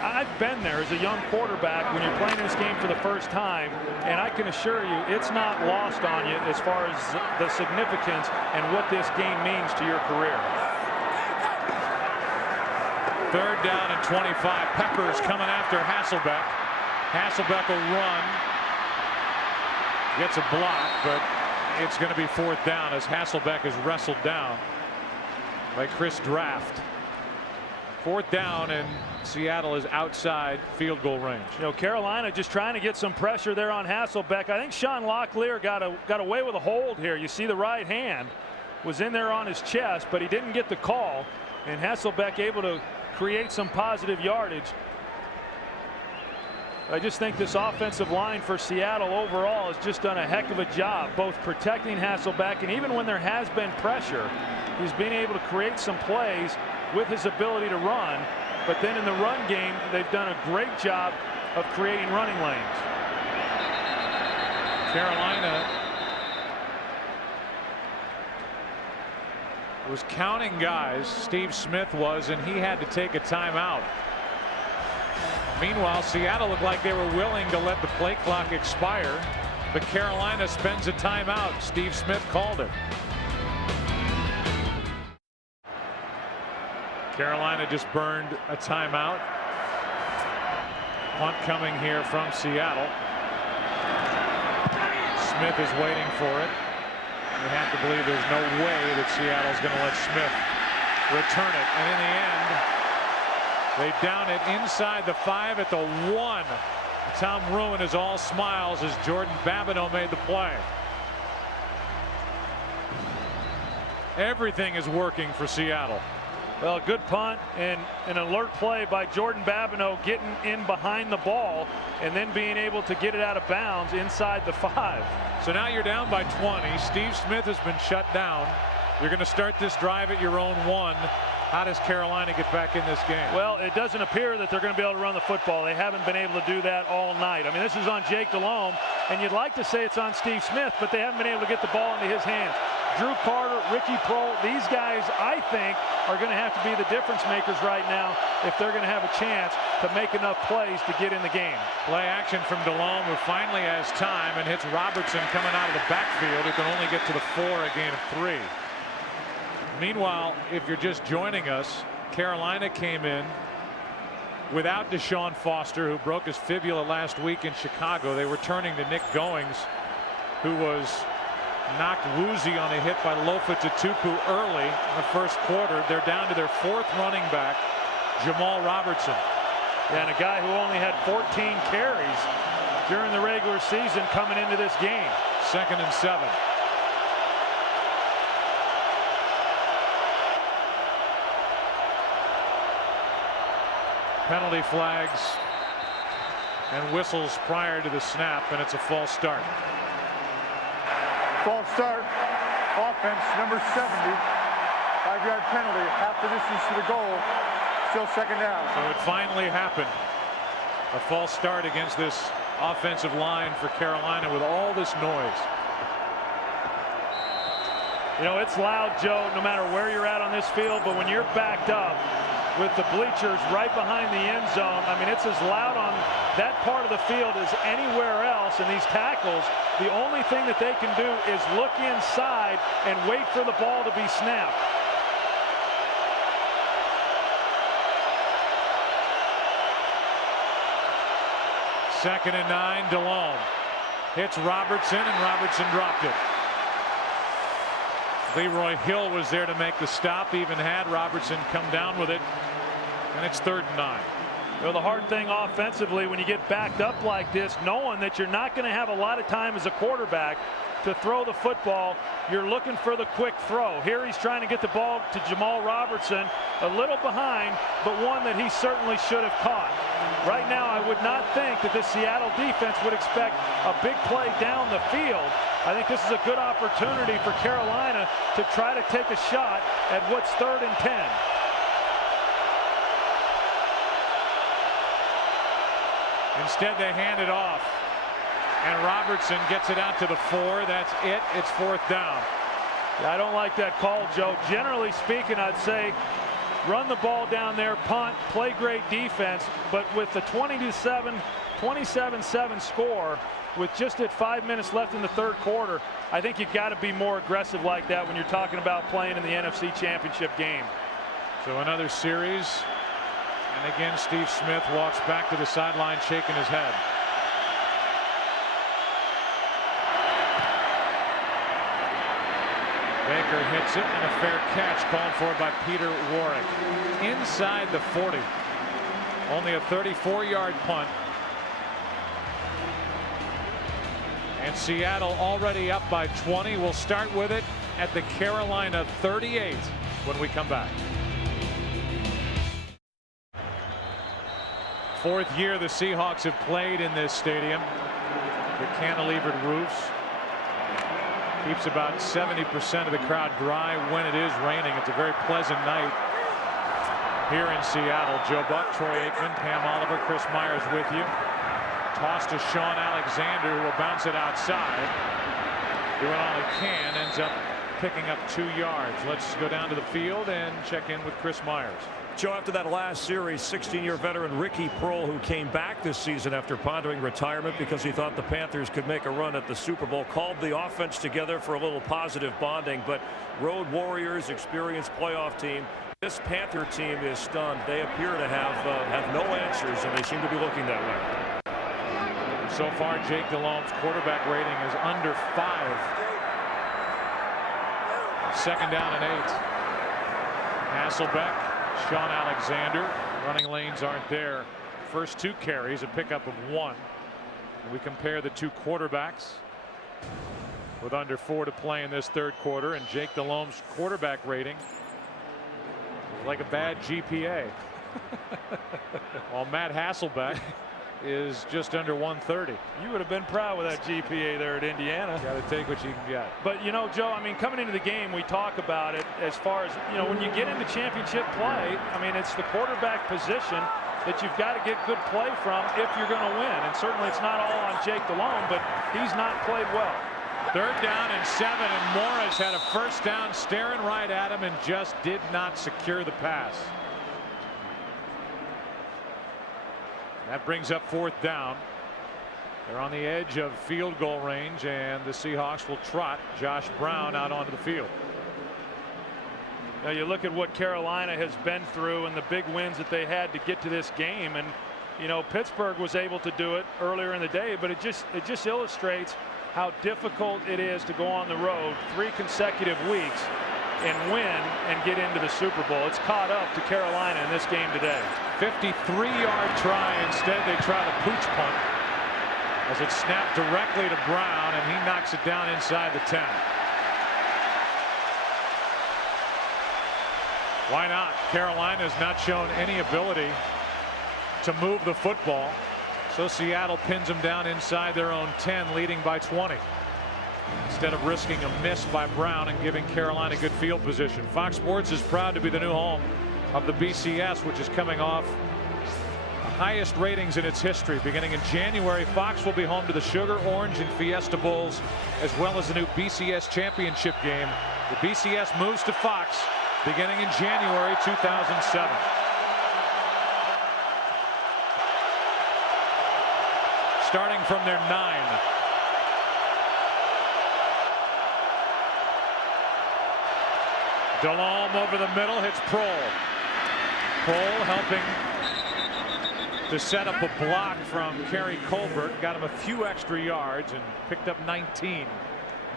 I've been there as a young quarterback when you're playing this game for the first time, and I can assure you it's not lost on you as far as the significance and what this game means to your career. 3rd down and 25. Peppers coming after Hasselbeck. Hasselbeck will run. Gets a block, but it's going to be 4th down as Hasselbeck is wrestled down by Chris Draft. 4th down, and Seattle is outside field goal range. You know, Carolina just trying to get some pressure there on Hasselbeck. I think Sean Locklear got away with a hold here. You see the right hand was in there on his chest, but he didn't get the call, and Hasselbeck able to create some positive yardage. I just think this offensive line for Seattle overall has just done a heck of a job, both protecting Hasselbeck, and even when there has been pressure, he's been able to create some plays with his ability to run. But then in the run game, they've done a great job of creating running lanes. Carolina was counting guys. Steve Smith was, and he had to take a timeout. Meanwhile, Seattle looked like they were willing to let the play clock expire, but Carolina spends a timeout. Steve Smith called it. Carolina just burned a timeout. Punt coming here from Seattle. Smith is waiting for it. You have to believe there's no way that Seattle's going to let Smith return it. And in the end, they down it inside the 5 at the 1. Tom Ruin is all smiles as Jordan Babineau made the play. Everything is working for Seattle. Well, a good punt and an alert play by Jordan Babineau, getting in behind the ball and then being able to get it out of bounds inside the 5. So now you're down by 20. Steve Smith has been shut down. You're going to start this drive at your own 1. How does Carolina get back in this game? Well, it doesn't appear that they're going to be able to run the football. They haven't been able to do that all night. I mean, this is on Jake Delhomme, and you'd like to say it's on Steve Smith, but they haven't been able to get the ball into his hands. Drew Carter, Ricky Prohl, these guys, I think, are going to have to be the difference makers right now if they're going to have a chance to make enough plays to get in the game. Play action from Delhomme, who finally has time and hits Robertson coming out of the backfield, who can only get to the 4, a gain of 3. Meanwhile, if you're just joining us, Carolina came in without Deshaun Foster, who broke his fibula last week in Chicago. They were turning to Nick Goings, who was knocked woozy on a hit by Lofa Tatupu early in the first quarter. They're down to their 4th running back, Jamal Robertson. And a guy who only had 14 carries during the regular season coming into this game. 2nd and 7. Penalty flags and whistles prior to the snap, and it's a false start. False start. Offense number 70. 5-yard penalty. Half the distance to the goal. Still 2nd down. So it finally happened. A false start against this offensive line for Carolina with all this noise. You know, it's loud, Joe, no matter where you're at on this field, but when you're backed up with the bleachers right behind the end zone, I mean, it's as loud on that part of the field as anywhere else. And these tackles, the only thing that they can do is look inside and wait for the ball to be snapped. Second and 9, Delhomme hits Robertson, and Robertson dropped it. Leroy Hill was there to make the stop, even had Robertson come down with it, and it's 3rd and 9. Well, the hard thing offensively when you get backed up like this, knowing that you're not going to have a lot of time as a quarterback to throw the football, you're looking for the quick throw. Here he's trying to get the ball to Jamal Robertson, a little behind, but one that he certainly should have caught. Right now, I would not think that the Seattle defense would expect a big play down the field. I think this is a good opportunity for Carolina to try to take a shot at what's 3rd and 10. Instead, they hand it off, and Robertson gets it out to the 4. That's it. It's 4th down. Yeah, I don't like that call, Joe. Generally speaking, I'd say run the ball down there, punt, play great defense, but with the 27-7 score, with just at 5 minutes left in the 3rd quarter, I think you've got to be more aggressive like that when you're talking about playing in the NFC Championship game. So another series. And again, Steve Smith walks back to the sideline shaking his head. Baker hits it, and a fair catch called for by Peter Warrick. Inside the 40. Only a 34-yard punt. And Seattle already up by 20. We'll start with it at the Carolina 38 when we come back. 4th year the Seahawks have played in this stadium. The cantilevered roofs keeps about 70% of the crowd dry when it is raining. It's a very pleasant night here in Seattle. Joe Buck, Troy Aikman, Pam Oliver, Chris Myers with you. Toss to Sean Alexander, who will bounce it outside. Doing all he can, ends up picking up 2 yards. Let's go down to the field and check in with Chris Myers. Joe, after that last series, 16-year veteran Ricky Proehl, who came back this season after pondering retirement because he thought the Panthers could make a run at the Super Bowl, called the offense together for a little positive bonding. But road warriors, experienced playoff team. This Panther team is stunned. They appear to have no answers, and they seem to be looking that way. So far, Jake Delhomme's quarterback rating is under 5. 2nd down and 8. Hasselbeck, Sean Alexander. Running lanes aren't there. First 2 carries, a pickup of 1. And we compare the 2 quarterbacks with under 4 to play in this 3rd quarter, and Jake Delhomme's quarterback rating is like a bad GPA. While Matt Hasselbeck is just under 130. You would have been proud with that GPA there at Indiana. Got to take what you can get. But you know, Joe, I mean, coming into the game, we talk about it as far as, you know, when you get into championship play, I mean, it's the quarterback position that you've got to get good play from if you're going to win. And certainly it's not all on Jake Delhomme, but he's not played well. 3rd down and 7, and Morris had a 1st down staring right at him and just did not secure the pass. That brings up 4th down. They're on the edge of field goal range, and the Seahawks will trot Josh Brown out onto the field. Now you look at what Carolina has been through and the big wins that they had to get to this game, and you know, Pittsburgh was able to do it earlier in the day, but it just illustrates how difficult it is to go on the road 3 consecutive weeks and win and get into the Super Bowl. It's caught up to Carolina in this game today. 53-yard try. Instead, they try the pooch punt as it snapped directly to Brown, and he knocks it down inside the 10. Why not? Carolina has not shown any ability to move the football, so Seattle pins them down inside their own 10, leading by 20. Instead of risking a miss by Brown and giving Carolina good field position. Fox Sports is proud to be the new home of the BCS, which is coming off the highest ratings in its history. Beginning in January, Fox will be home to the Sugar, Orange, and Fiesta Bowls, as well as the new BCS championship game. The BCS moves to Fox beginning in January 2007. Starting from their 9. Delhomme over the middle, hits Proehl. Proehl helping to set up a block from Kerry Colbert. Got him a few extra yards and picked up 19.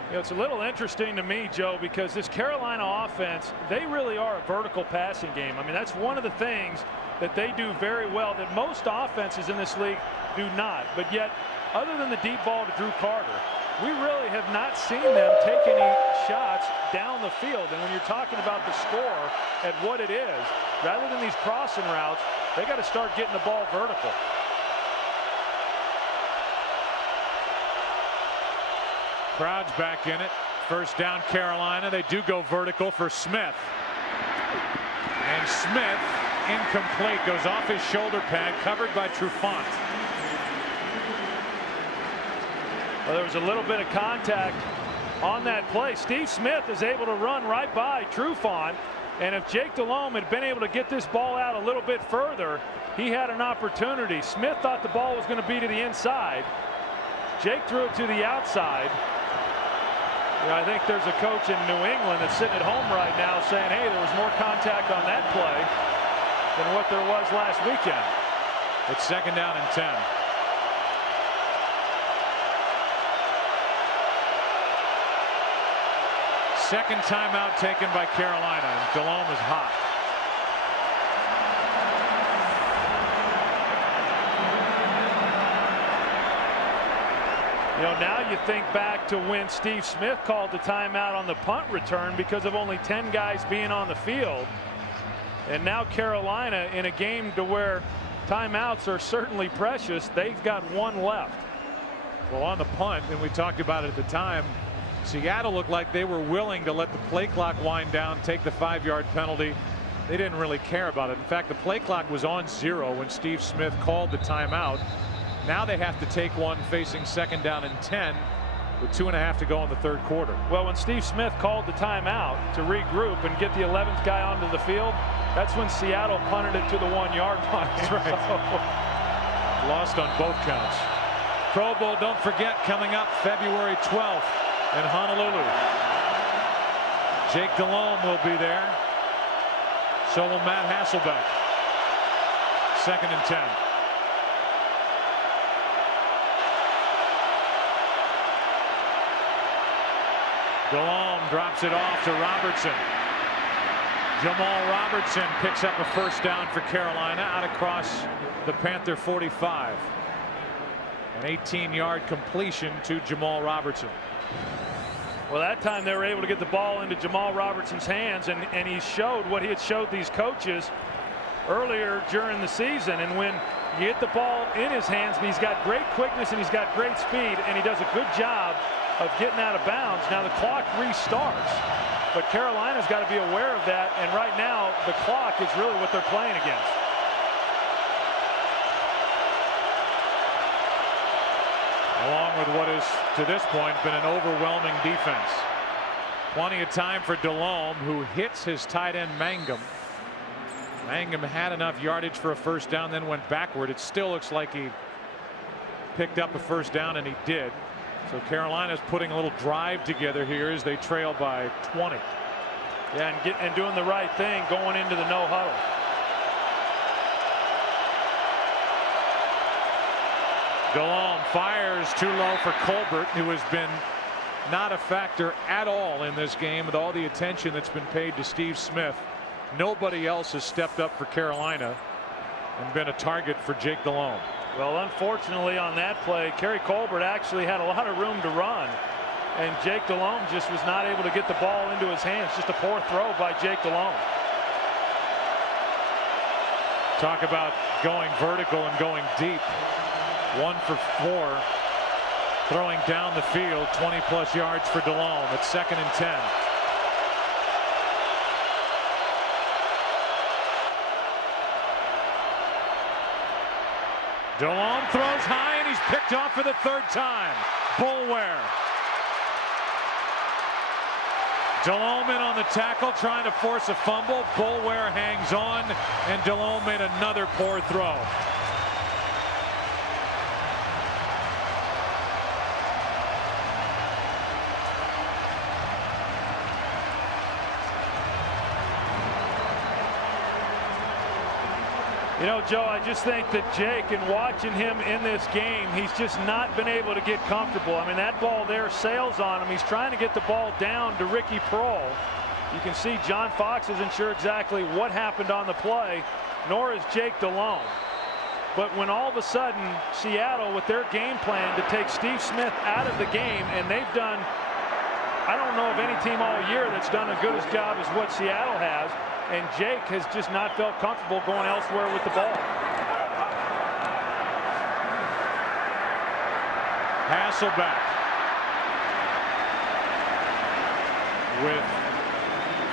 You know, it's a little interesting to me, Joe, because this Carolina offense, they really are a vertical passing game. I mean, that's one of the things that they do very well that most offenses in this league do not. But yet, other than the deep ball to Drew Carter, we really have not seen them take any shots down the field. And when you're talking about the score at what it is, rather than these crossing routes, they got to start getting the ball vertical. Crowd's back in it. First down, Carolina. They do go vertical for Smith. And Smith, incomplete, goes off his shoulder pad, covered by Trufant. Well, there was a little bit of contact on that play. Steve Smith is able to run right by Trufant. And if Jake Delhomme had been able to get this ball out a little bit further, he had an opportunity. Smith thought the ball was going to be to the inside. Jake threw it to the outside. You know, I think there's a coach in New England that's sitting at home right now saying, hey, there was more contact on that play than what there was last weekend. It's second down and 10. Second timeout taken by Carolina, and Delhomme is hot. You know, now you think back to when Steve Smith called the timeout on the punt return because of only 10 guys being on the field. And now Carolina, in a game to where timeouts are certainly precious, they've got one left. Well, on the punt, and we talked about it at the time, Seattle looked like they were willing to let the play clock wind down, take the 5-yard penalty. They didn't really care about it. In fact, the play clock was on 0 when Steve Smith called the timeout. Now they have to take one facing second down and 10 with 2.5 to go in the third quarter. Well, when Steve Smith called the timeout to regroup and get the 11th guy onto the field, that's when Seattle punted it to the 1-yard line. That's right. So. Lost on both counts. Pro Bowl, don't forget, coming up February 12th in Honolulu. Jake Delhomme will be there. So will Matt Hasselbeck. Second and 10. Delhomme drops it off to Robertson. Jamal Robertson picks up a first down for Carolina out across the Panther 45. An 18-yard completion to Jamal Robertson. Well, that time they were able to get the ball into Jamal Robertson's hands, and he showed what he had showed these coaches earlier during the season. And when you get the ball in his hands, he's got great quickness and he's got great speed, and he does a good job of getting out of bounds. Now the clock restarts, but Carolina's got to be aware of that, and right now the clock is really what they're playing against. Along with what is, to this point, been an overwhelming defense. Plenty of time for Delhomme, who hits his tight end Mangum. Mangum had enough yardage for a first down, then went backward. It still looks like he picked up a first down, and he did. So Carolina's putting a little drive together here as they trail by 20. Yeah, and doing the right thing going into the no huddle. Delhomme fires too low for Colbert, who has been not a factor at all in this game with all the attention that's been paid to Steve Smith. Nobody else has stepped up for Carolina and been a target for Jake Delhomme. Well, unfortunately on that play, Kerry Colbert actually had a lot of room to run, and Jake Delhomme just was not able to get the ball into his hands. Just a poor throw by Jake Delhomme. Talk about going vertical and going deep. 1 for 4 throwing down the field, 20+ yards for Delhomme. It's second and 10. Delhomme throws high, and he's picked off for the third time. Boulware. Delhomme in on the tackle, trying to force a fumble. Boulware hangs on, and Delhomme made another poor throw. You know, Joe, I just think that Jake, and watching him in this game, he's just not been able to get comfortable. I mean, that ball there sails on him. He's trying to get the ball down to Ricky Proehl. You can see John Fox isn't sure exactly what happened on the play, nor is Jake Delhomme. But when all of a sudden Seattle, with their game plan to take Steve Smith out of the game, and they've done, I don't know of any team all year that's done as good a job as what Seattle has, and Jake has just not felt comfortable going elsewhere with the ball. Hasselbeck with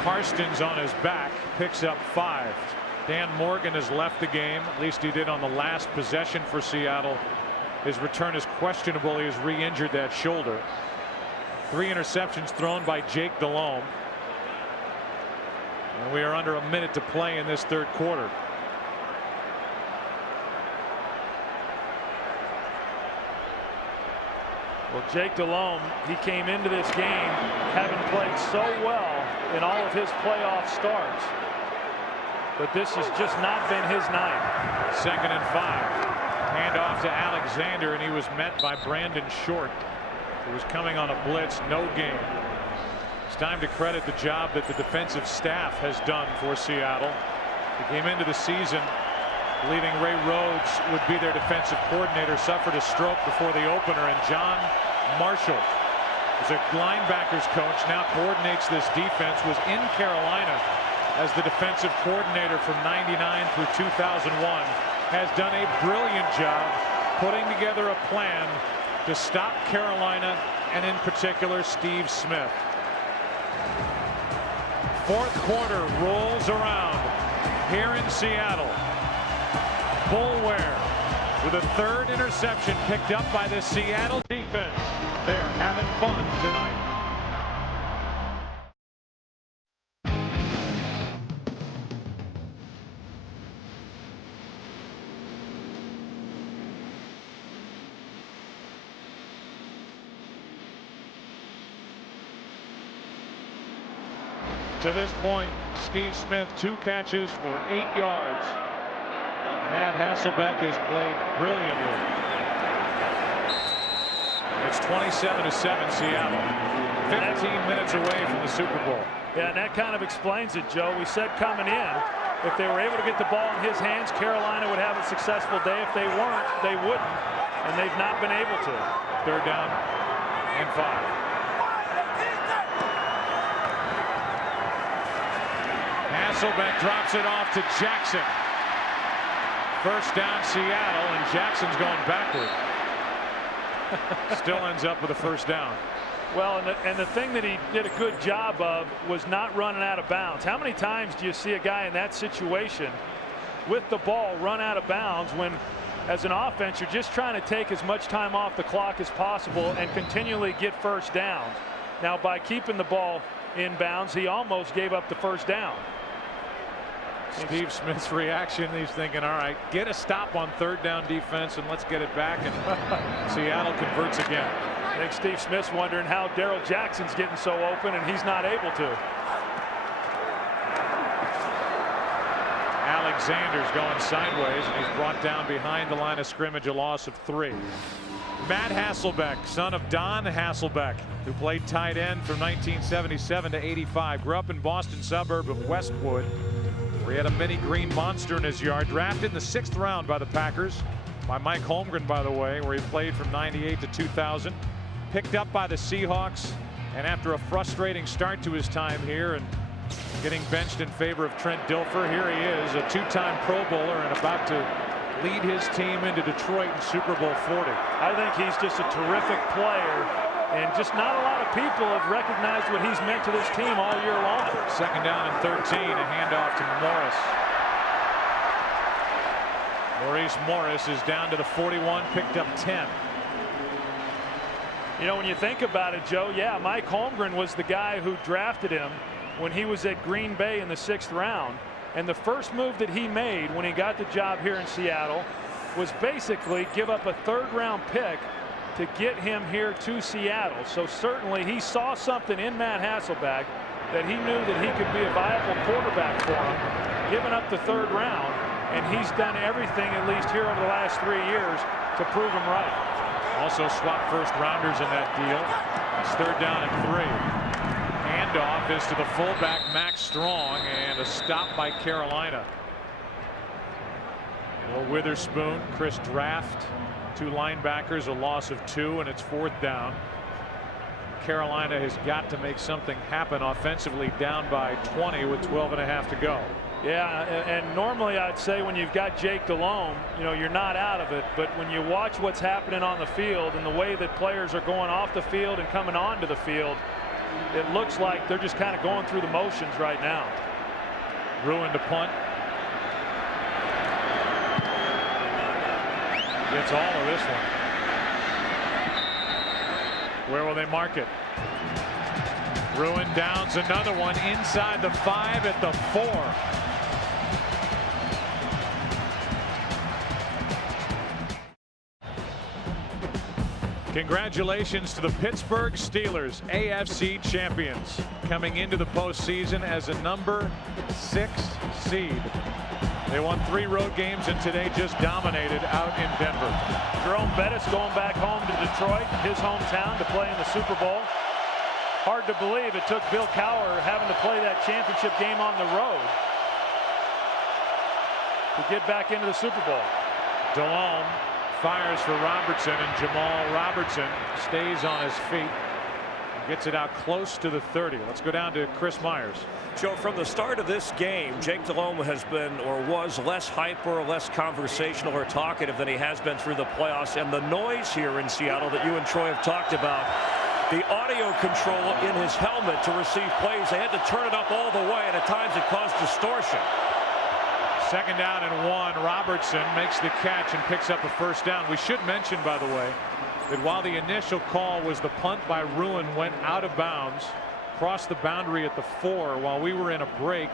Karstens on his back picks up 5. Dan Morgan has left the game, at least he did on the last possession for Seattle. His return is questionable. He has re-injured that shoulder. 3 interceptions thrown by Jake Delhomme. And we are under a minute to play in this third quarter. Well, Jake Delhomme, he came into this game having played so well in all of his playoff starts. But this has just not been his night. 2nd and 5. Hand off to Alexander, and he was met by Brandon Short, who was coming on a blitz. No gain. It's time to credit the job that the defensive staff has done for Seattle. They came into the season believing Ray Rhodes would be their defensive coordinator, suffered a stroke before the opener, and John Marshall, as a linebackers coach, now coordinates this defense, was in Carolina as the defensive coordinator from '99 through 2001, has done a brilliant job putting together a plan to stop Carolina, and in particular Steve Smith. Fourth quarter rolls around here in Seattle. Boulware with a 3rd interception picked up by the Seattle defense. They're having fun tonight. To this point, Steve Smith 2 catches for 8 yards. Matt Hasselbeck has played brilliantly. It's 27-7 Seattle. 15 minutes away from the Super Bowl. Yeah, and that kind of explains it, Joe. We said coming in, if they were able to get the ball in his hands, Carolina would have a successful day. If they weren't, they wouldn't. And they've not been able to. 3rd down and 5. Hasselbeck drops it off to Jackson. First down Seattle, and Jackson's going backward. Still ends up with a first down. Well, and the thing that he did a good job of was not running out of bounds. How many times do you see a guy in that situation with the ball run out of bounds when, as an offense, you're just trying to take as much time off the clock as possible and continually get first downs? Now, by keeping the ball in bounds, he almost gave up the first down. Steve Smith's reaction, he's thinking, all right, get a stop on 3rd down defense and let's get it back, and Seattle converts again. I think Steve Smith's wondering how Darrell Jackson's getting so open and he's not able to. Alexander's going sideways, and he's brought down behind the line of scrimmage, a loss of 3. Matt Hasselbeck, son of Don Hasselbeck, who played tight end from 1977 to '85, grew up in Boston suburb of Westwood, where he had a mini green monster in his yard. Drafted in the 6th round by the Packers, by Mike Holmgren, by the way, where he played from '98 to 2000. Picked up by the Seahawks, and after a frustrating start to his time here and getting benched in favor of Trent Dilfer, here he is, a 2-time Pro Bowler and about to lead his team into Detroit in Super Bowl 40. I think he's just a terrific player, and just not a lot of people have recognized what he's meant to this team all year long. 2nd down and 13, a handoff to Morris. Maurice Morris is down to the 41, picked up 10. You know, when you think about it, Joe, yeah, Mike Holmgren was the guy who drafted him when he was at Green Bay in the 6th round. And the first move that he made when he got the job here in Seattle was basically give up a 3rd round pick to get him here to Seattle. So certainly he saw something in Matt Hasselbeck that he knew that he could be a viable quarterback for him, giving up the 3rd round. and he's done everything, at least here over the last 3 years, to prove him right. Also swapped first rounders in that deal. It's 3rd down and 3. Handoff is to the fullback Max Strong, and a stop by Carolina. Well, Witherspoon, Chris Draft, 2 linebackers, a loss of 2, and it's 4th down. Carolina has got to make something happen offensively, down by 20 with 12.5 to go. Yeah, and normally I'd say when you've got Jake Delhomme, you know, you're not out of it. But when you watch what's happening on the field and the way that players are going off the field and coming onto the field, it looks like they're just kind of going through the motions right now. Ruined to punt. Gets all of this one. Where will they mark it? Ruin downs another one inside the 5 at the 4. Congratulations to the Pittsburgh Steelers, AFC champions, coming into the postseason as a number 6 seed. They won 3 road games and today just dominated out in Denver. Jerome Bettis going back home to Detroit, his hometown, to play in the Super Bowl. Hard to believe it took Bill Cowher having to play that championship game on the road to get back into the Super Bowl. Delhomme fires for Robertson, and Jamal Robertson stays on his feet. Gets it out close to the 30. Let's go down to Chris Myers. Joe, from the start of this game, Jake Delhomme has been, or was, less hyper, less conversational or talkative than he has been through the playoffs. And the noise here in Seattle that you and Troy have talked about, the audio control in his helmet to receive plays, they had to turn it up all the way, and at times it caused distortion. 2nd down and 1. Robertson makes the catch and picks up a 1st down. We should mention, by the way, that while the initial call was the punt by Ruin went out of bounds, crossed the boundary at the 4, while we were in a break,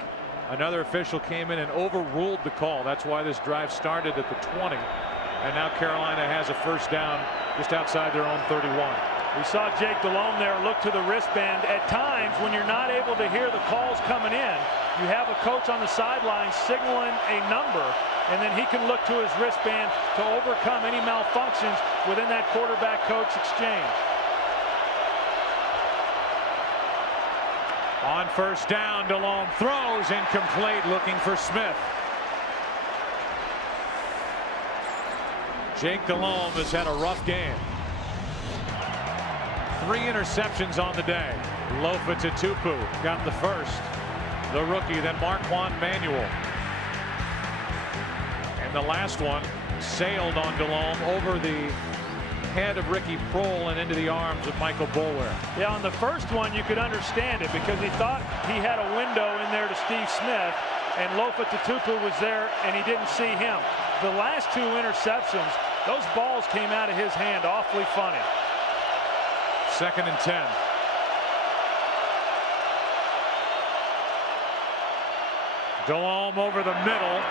another official came in and overruled the call. That's why this drive started at the 20, and now Carolina has a 1st down just outside their own 31. We saw Jake Delhomme there look to the wristband. At times, when you're not able to hear the calls coming in, you have a coach on the sideline signaling a number, and then he can look to his wristband to overcome any malfunctions within that quarterback-coach exchange. On 1st down, Delhomme throws incomplete, looking for Smith. Jake Delhomme has had a rough game. 3 interceptions on the day. Lofa Tatupu got the 1st. The rookie, then Marquand Manuel. And the last one sailed on Delhomme over the head of Ricky Prohl and into the arms of Michael Boulware. Yeah, on the first one you could understand it because he thought he had a window in there to Steve Smith, and Lofa Tatupu was there and he didn't see him. The last 2 interceptions, those balls came out of his hand awfully funny. 2nd and 10. Delhomme over the middle.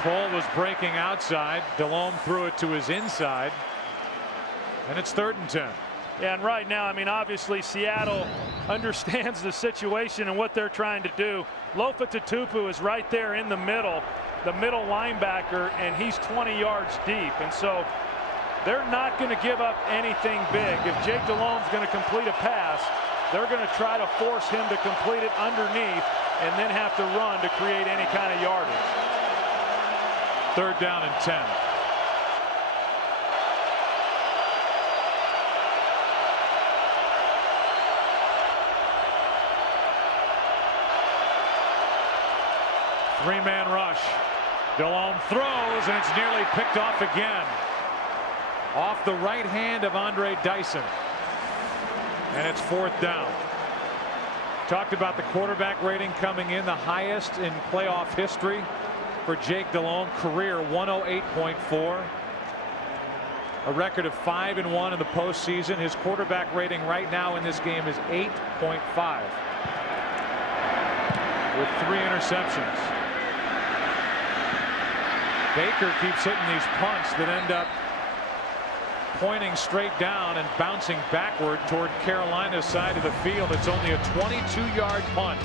Prohl was breaking outside. Delhomme threw it to his inside. And it's 3rd and 10. Yeah, and right now, I mean, obviously Seattle understands the situation and what they're trying to do. Lofa Tatupu is right there in the middle linebacker, and he's 20 yards deep. And so they're not going to give up anything big. If Jake Delhomme's going to complete a pass, they're going to try to force him to complete it underneath and then have to run to create any kind of yardage. 3rd down and 10. Three-man rush. Delhomme throws, and it's nearly picked off again. Off the right hand of Andre Dyson. And it's 4th down. Talked about the quarterback rating coming in, the highest in playoff history for Jake Delhomme. Career 108.4. A record of 5-1 in the postseason. His quarterback rating right now in this game is 8.5. With 3 interceptions. Baker keeps hitting these punts that end up pointing straight down and bouncing backward toward Carolina's side of the field. It's only a 22-yard punt.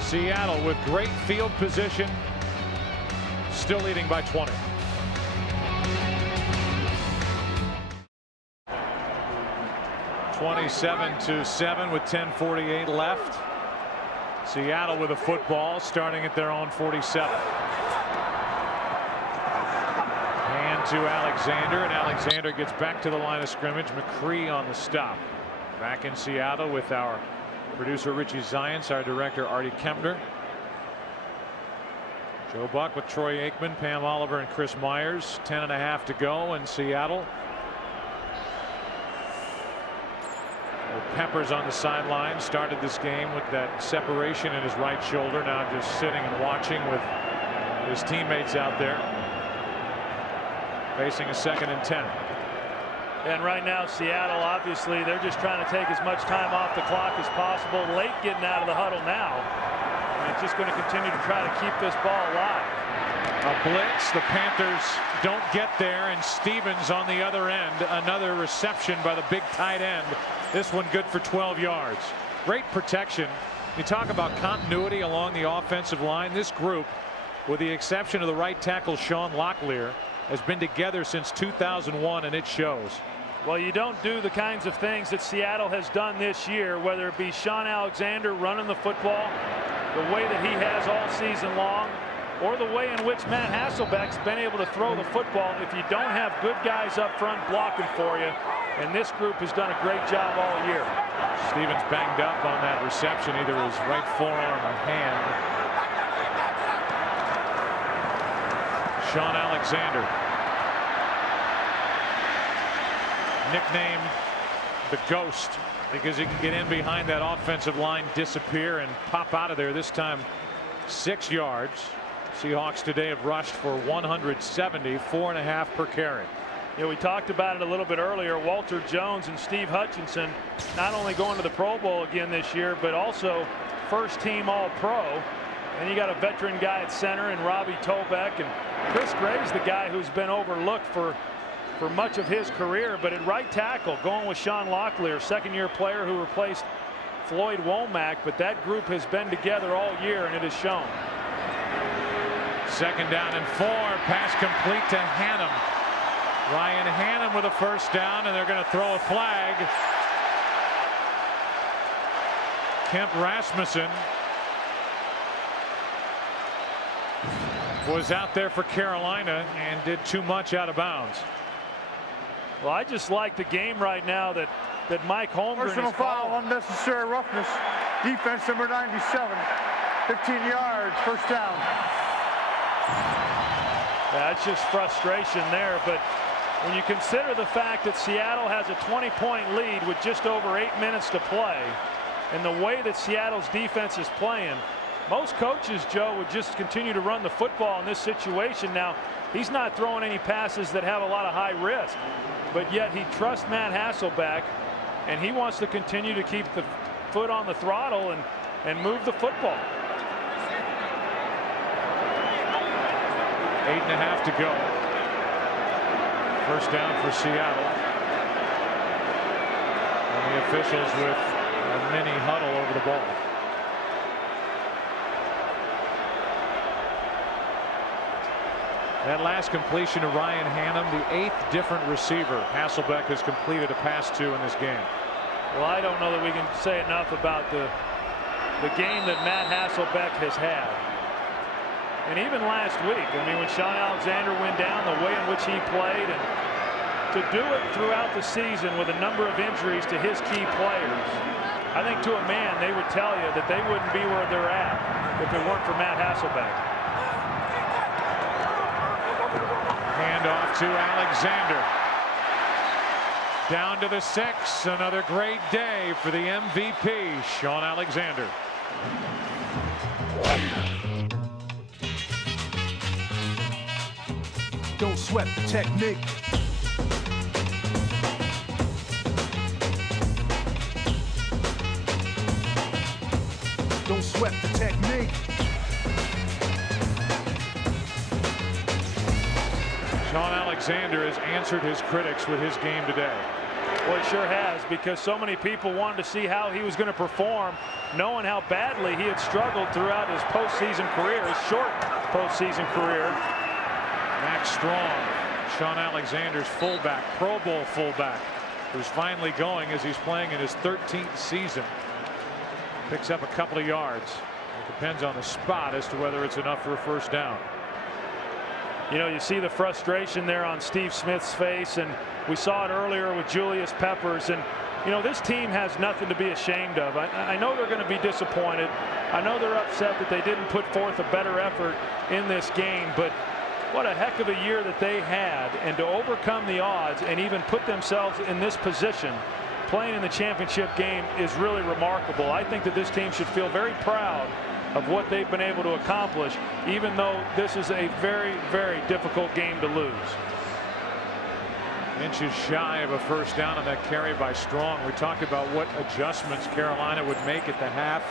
Seattle with great field position still leading by 20. (27-7) with 10:48 left. Seattle with a football starting at their own 47. Hand to Alexander, and Alexander gets back to the line of scrimmage. McCree on the stop. Back in Seattle with our producer Richie Zients, our director Artie Kempner. Joe Buck with Troy Aikman, Pam Oliver, and Chris Myers. 10.5 to go in Seattle. Peppers on the sideline, started this game with that separation in his right shoulder. Now just sitting and watching with his teammates out there. Facing a 2nd and 10. And right now, Seattle, obviously, they're just trying to take as much time off the clock as possible. Late getting out of the huddle now. And it's just going to continue to try to keep this ball alive. A blitz. The Panthers don't get there, and Stevens on the other end. Another reception by the big tight end. This one good for 12 yards. Great protection. You talk about continuity along the offensive line. This group, with the exception of the right tackle Sean Locklear, has been together since 2001, and it shows. Well, you don't do the kinds of things that Seattle has done this year, whether it be Sean Alexander running the football the way that he has all season long, or the way in which Matt Hasselbeck's been able to throw the football if you don't have good guys up front blocking for you. And this group has done a great job all year. Stevens banged up on that reception, either his right forearm or hand. Sean Alexander, nicknamed the Ghost, because he can get in behind that offensive line, disappear, and pop out of there. This time 6 yards. Seahawks today have rushed for 170, 4.5 per carry. Yeah, we talked about it a little bit earlier. Walter Jones and Steve Hutchinson not only going to the Pro Bowl again this year, but also first team All-Pro. And you got a veteran guy at center in Robbie Tobeck, and Chris Gray's the guy who's been overlooked for much of his career. But at right tackle, going with Sean Locklear, second-year player who replaced Floyd Womack. But that group has been together all year, and it has shown. 2nd down and 4. Pass complete to Hannum. Ryan Hannum with a first down, and they're going to throw a flag. Kemp Rasmussen was out there for Carolina and did too much out of bounds. Well, I just like the game right now that Mike Holmgren Personal is foul, calling. unnecessary roughness. Defense number 97. 15 yards, first down. That's just frustration there. But when you consider the fact that Seattle has a 20-point lead with just over 8 minutes to play, and the way that Seattle's defense is playing, most coaches, Joe, would just continue to run the football in this situation. Now, he's not throwing any passes that have a lot of high risk, but yet he trusts Matt Hasselbeck, and he wants to continue to keep the foot on the throttle and move the football. 8.5 to go. First down for Seattle. And the officials with a mini huddle over the ball. That last completion to Ryan Hannum, the 8th different receiver Hasselbeck has completed a pass to in this game. Well, I don't know that we can say enough about the game that Matt Hasselbeck has had. And even last week, I mean, when Sean Alexander went down, the way in which he played, and to do it throughout the season with a number of injuries to his key players, I think to a man they would tell you that they wouldn't be where they're at if it weren't for Matt Hasselbeck. Hand off to Alexander. Down to the 6. Another great day for the MVP, Sean Alexander. Don't sweat the technique. Don't sweat the technique. Sean Alexander has answered his critics with his game today. Well, he sure has, because so many people wanted to see how he was going to perform, knowing how badly he had struggled throughout his postseason career, his short postseason career. Max Strong, Sean Alexander's fullback, Pro Bowl fullback, who's finally going as he's playing in his 13th season. Picks up a couple of yards. It depends on the spot as to whether it's enough for a first down. You know, you see the frustration there on Steve Smith's face, and we saw it earlier with Julius Peppers. And you know, this team has nothing to be ashamed of. I know they're going to be disappointed. I know they're upset that they didn't put forth a better effort in this game, but what a heck of a year that they had, and to overcome the odds and even put themselves in this position playing in the championship game is really remarkable. I think that this team should feel very proud of what they've been able to accomplish, even though this is a very, very difficult game to lose. Inches shy of a first down on that carry by Strong. We talked about what adjustments Carolina would make at the half,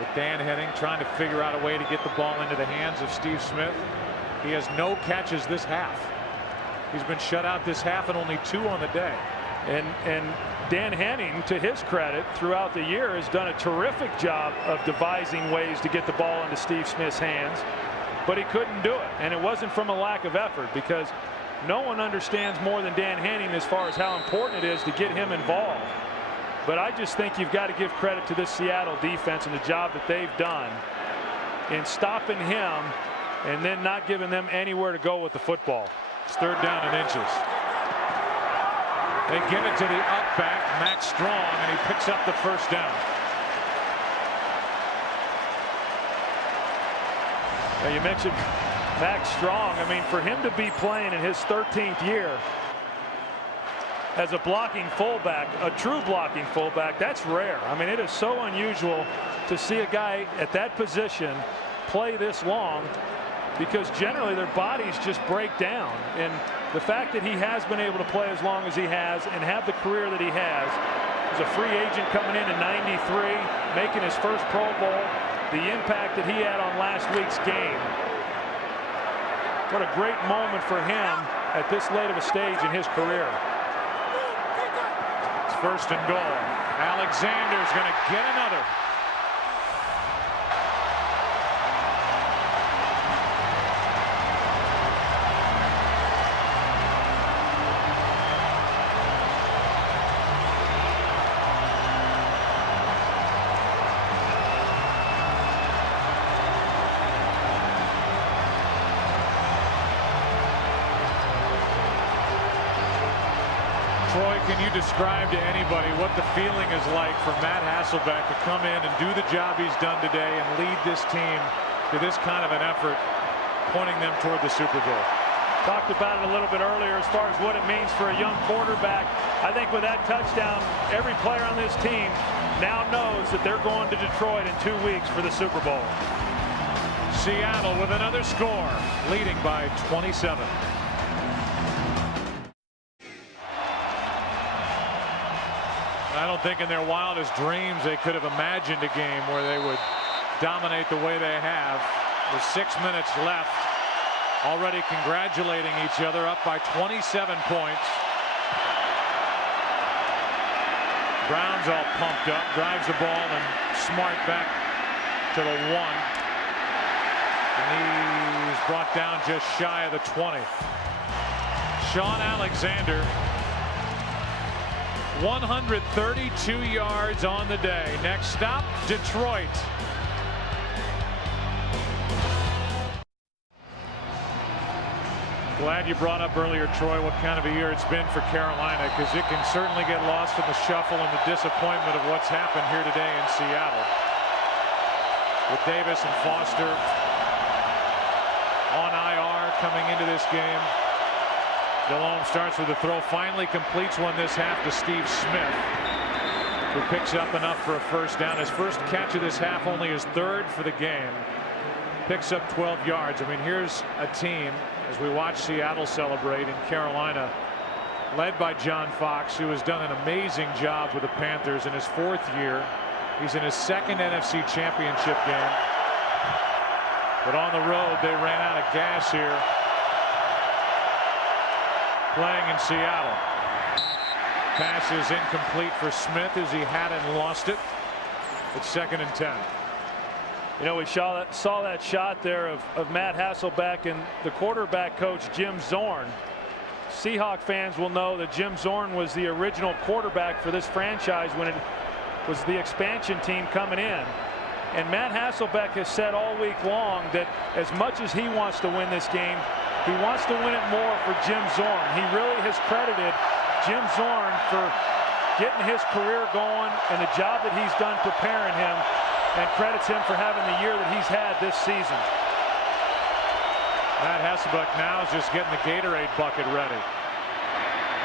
with Dan Henning trying to figure out a way to get the ball into the hands of Steve Smith. He has no catches this half. He's been shut out this half and only 2 on the day. And Dan Henning, to his credit, throughout the year has done a terrific job of devising ways to get the ball into Steve Smith's hands, but he couldn't do it. And it wasn't from a lack of effort, because no one understands more than Dan Henning as far as how important it is to get him involved. But I just think you've got to give credit to this Seattle defense and the job that they've done in stopping him and then not giving them anywhere to go with the football. It's 3rd down and inches. They give it to the up back, Max Strong, and he picks up the first down. Now, you mentioned Max Strong. I mean, for him to be playing in his 13th year as a blocking fullback, a true blocking fullback, that's rare. I mean, it is so unusual to see a guy at that position play this long, because generally their bodies just break down. And the fact that he has been able to play as long as he has and have the career that he has, as a free agent coming in 93, making his first Pro Bowl, the impact that he had on last week's game. What a great moment for him at this late of a stage in his career. It's 1st and goal. Alexander's going to get another. Troy, can you describe to anybody what the feeling is like for Matt Hasselbeck to come in and do the job he's done today and lead this team to this kind of an effort, pointing them toward the Super Bowl? Talked about it a little bit earlier as far as what it means for a young quarterback. I think with that touchdown, every player on this team now knows that they're going to Detroit in 2 weeks for the Super Bowl. Seattle with another score, leading by 27. I don't think in their wildest dreams they could have imagined a game where they would dominate the way they have. With 6 minutes left, already congratulating each other, up by 27 points. Brown's all pumped up, drives the ball, and Smart back to the 1. And he's brought down just shy of the 20. Sean Alexander, 132 yards on the day. Next stop, Detroit. Glad you brought up earlier, Troy, what kind of a year it's been for Carolina, because it can certainly get lost in the shuffle and the disappointment of what's happened here today in Seattle. With Davis and Foster on IR coming into this game. Delhomme starts with a throw, finally completes one this half to Steve Smith, who picks up enough for a first down. His first catch of this half, only his 3rd for the game. Picks up 12 yards. I mean, here's a team, as we watch Seattle celebrate, in Carolina, led by John Fox, who has done an amazing job with the Panthers in his 4th year. He's in his 2nd NFC championship game. But on the road, they ran out of gas here, playing in Seattle. Pass is incomplete for Smith, as he had and lost it. It's 2nd and 10. You know, we saw that shot there of Matt Hasselbeck and the quarterback coach Jim Zorn. Seahawk fans will know that Jim Zorn was the original quarterback for this franchise when it was the expansion team coming in. And Matt Hasselbeck has said all week long that as much as he wants to win this game, he wants to win it more for Jim Zorn. He really has credited Jim Zorn for getting his career going and the job that he's done preparing him, and credits him for having the year that he's had this season. Matt Hasselbeck now is just getting the Gatorade bucket ready.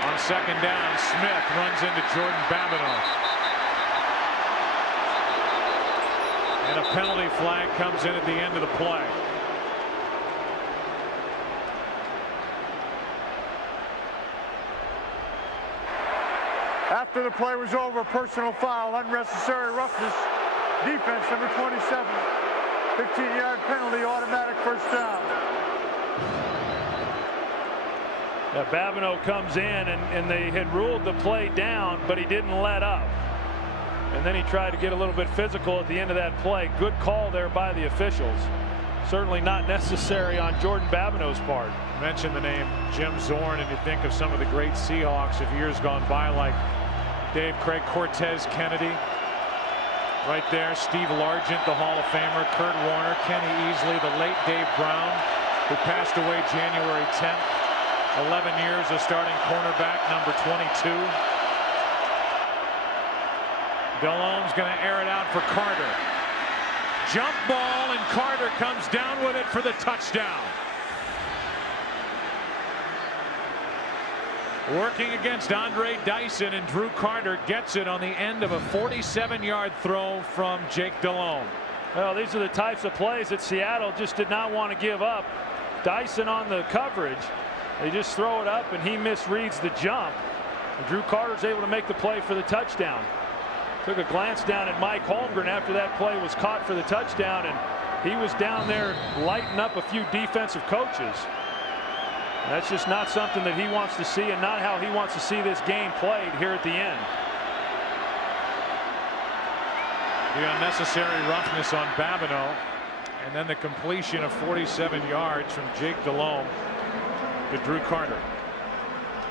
On second down, Smith runs into Jordan Babineau. And a penalty flag comes in at the end of the play. After the play was over, personal foul, unnecessary roughness, defense number 27, 15-yard penalty, automatic first down. Yeah, Babineau comes in and they had ruled the play down, but he didn't let up. And then he tried to get a little bit physical at the end of that play. Good call there by the officials. Certainly not necessary on Jordan Babineau's part. Mention the name Jim Zorn and you think of some of the great Seahawks of years gone by, like Dave Craig, Cortez Kennedy. Right there, Steve Largent, the Hall of Famer, Kurt Warner, Kenny Easley, the late Dave Brown, who passed away January 10th. 11 years of starting cornerback, number 22. Delone's going to air it out for Carter. Jump ball, and Carter comes down with it for the touchdown. Working against Andre Dyson, and Drew Carter gets it on the end of a 47-yard throw from Jake Delhomme. Well, these are the types of plays that Seattle just did not want to give up. Dyson on the coverage. They just throw it up, and he misreads the jump. And Drew Carter's able to make the play for the touchdown. Took a glance down at Mike Holmgren after that play was caught for the touchdown, and he was down there lighting up a few defensive coaches. That's just not something that he wants to see, and not how he wants to see this game played here at the end. The unnecessary roughness on Babineau, and then the completion of 47 yards from Jake Delhomme to Drew Carter.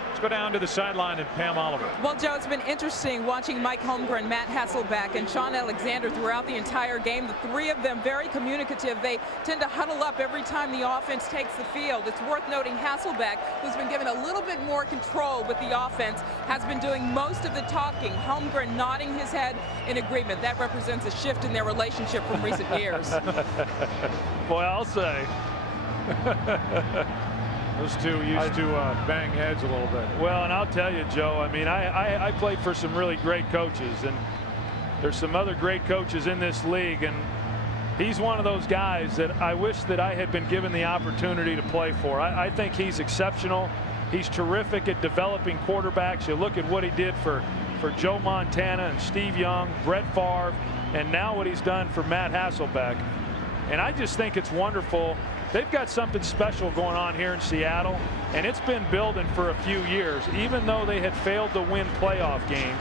Let's go down to the sideline and Pam Oliver. Well, Joe, it's been interesting watching Mike Holmgren, Matt Hasselbeck, and Sean Alexander throughout the entire game. The three of them very communicative. They tend to huddle up every time the offense takes the field. It's worth noting Hasselbeck, who's been given a little bit more control with the offense, has been doing most of the talking. Holmgren nodding his head in agreement. That represents a shift in their relationship from recent years. Boy, I'll say. Those two used to bang heads a little bit. Well, and I'll tell you, Joe, I mean, I played for some really great coaches, and there's some other great coaches in this league, and he's one of those guys that I wish that I had been given the opportunity to play for. I think he's exceptional. He's terrific at developing quarterbacks. You look at what he did for Joe Montana and Steve Young, Brett Favre, and now what he's done for Matt Hasselbeck. And I just think it's wonderful. They've got something special going on here in Seattle, and it's been building for a few years, even though they had failed to win playoff games.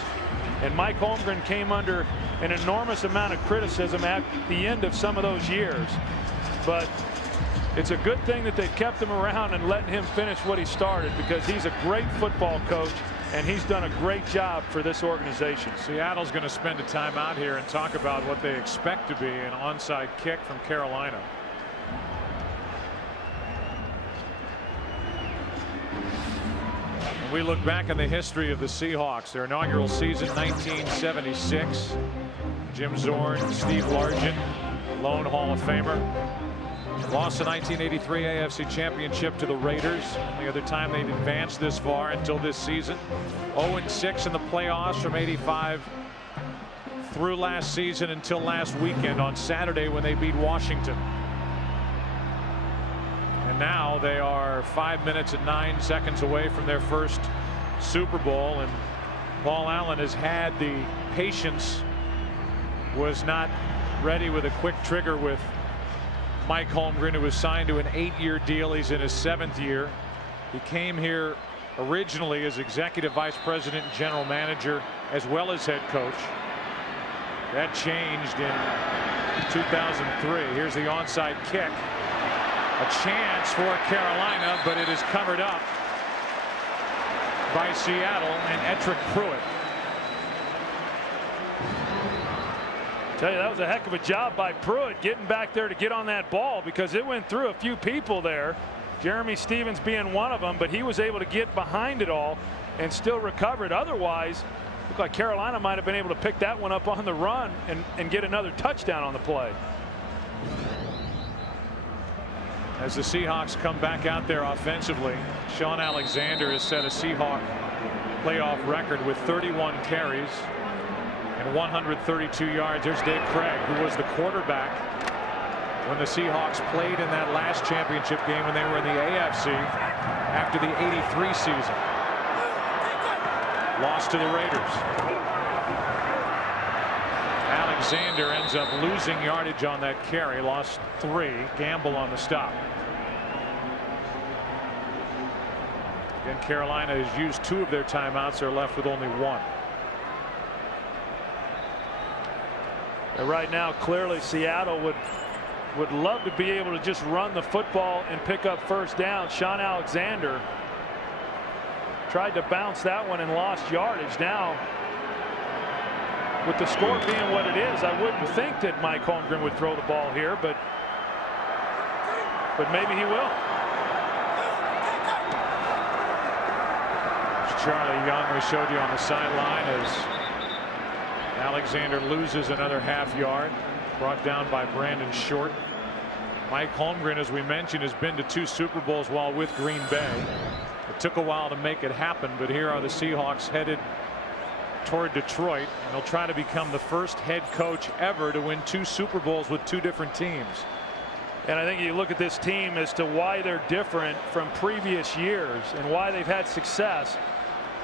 And Mike Holmgren came under an enormous amount of criticism at the end of some of those years. But it's a good thing that they've kept him around and letting him finish what he started, because he's a great football coach, and he's done a great job for this organization. Seattle's going to spend a timeout here and talk about what they expect to be an onside kick from Carolina. We look back in the history of the Seahawks, their inaugural season, 1976. Jim Zorn, Steve Largent, lone Hall of Famer. Lost the 1983 AFC Championship to the Raiders. The other time they'd advanced this far until this season. 0-6 in the playoffs from 85 through last season until last weekend on Saturday when they beat Washington. And now they are 5 minutes and 9 seconds away from their first Super Bowl, and Paul Allen has had the patience, was not ready with a quick trigger with Mike Holmgren, who was signed to an 8-year deal. He's in his 7th year. He came here originally as executive vice president and general manager as well as head coach. That changed in 2003. Here's the onside kick. A chance for Carolina, but it is covered up by Seattle and Ettrick Pruitt. Tell you, that was a heck of a job by Pruitt getting back there to get on that ball, because it went through a few people there. Jeremy Stevens being one of them, but he was able to get behind it all and still recovered. Otherwise, looked like Carolina might have been able to pick that one up on the run and get another touchdown on the play. As the Seahawks come back out there offensively, Sean Alexander has set a Seahawk playoff record with 31 carries and 132 yards. There's Dave Craig, who was the quarterback when the Seahawks played in that last championship game when they were in the AFC after the '83 season. Lost to the Raiders. Alexander ends up losing yardage on that carry, lost 3. Gamble on the stop. Again, Carolina has used 2 of their timeouts. They're left with only 1. And right now, clearly Seattle would love to be able to just run the football and pick up first down. Sean Alexander tried to bounce that one and lost yardage. Now, with the score being what it is, I wouldn't think that Mike Holmgren would throw the ball here, but maybe he will. Charlie Young, we showed you on the sideline, as Alexander loses another half yard, brought down by Brandon Short. Mike Holmgren, as we mentioned, has been to 2 Super Bowls while with Green Bay. It took a while to make it happen, but here are the Seahawks headed toward Detroit, and they'll try to become the first head coach ever to win 2 Super Bowls with 2 different teams. And I think you look at this team as to why they're different from previous years and why they've had success,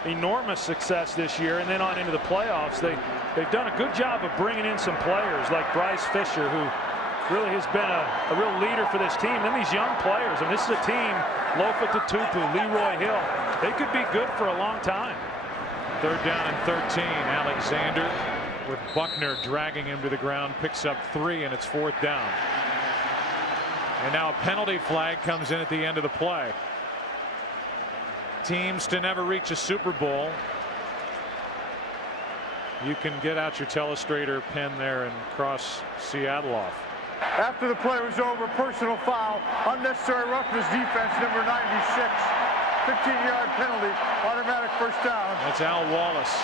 enormous success this year, and then on into the playoffs. They've done a good job of bringing in some players like Bryce Fisher, who really has been a real leader for this team. Then these young players, and this is a team, Lofa Tatupu, Leroy Hill, they could be good for a long time. 3rd down and 13. Alexander, with Buckner dragging him to the ground, picks up 3, and it's 4th down. And now a penalty flag comes in at the end of the play. Teams to never reach a Super Bowl. You can get out your telestrator pen there and cross Seattle off. After the play was over, personal foul, unnecessary roughness defense, number 96. 15-yard penalty, automatic first down. That's Al Wallace.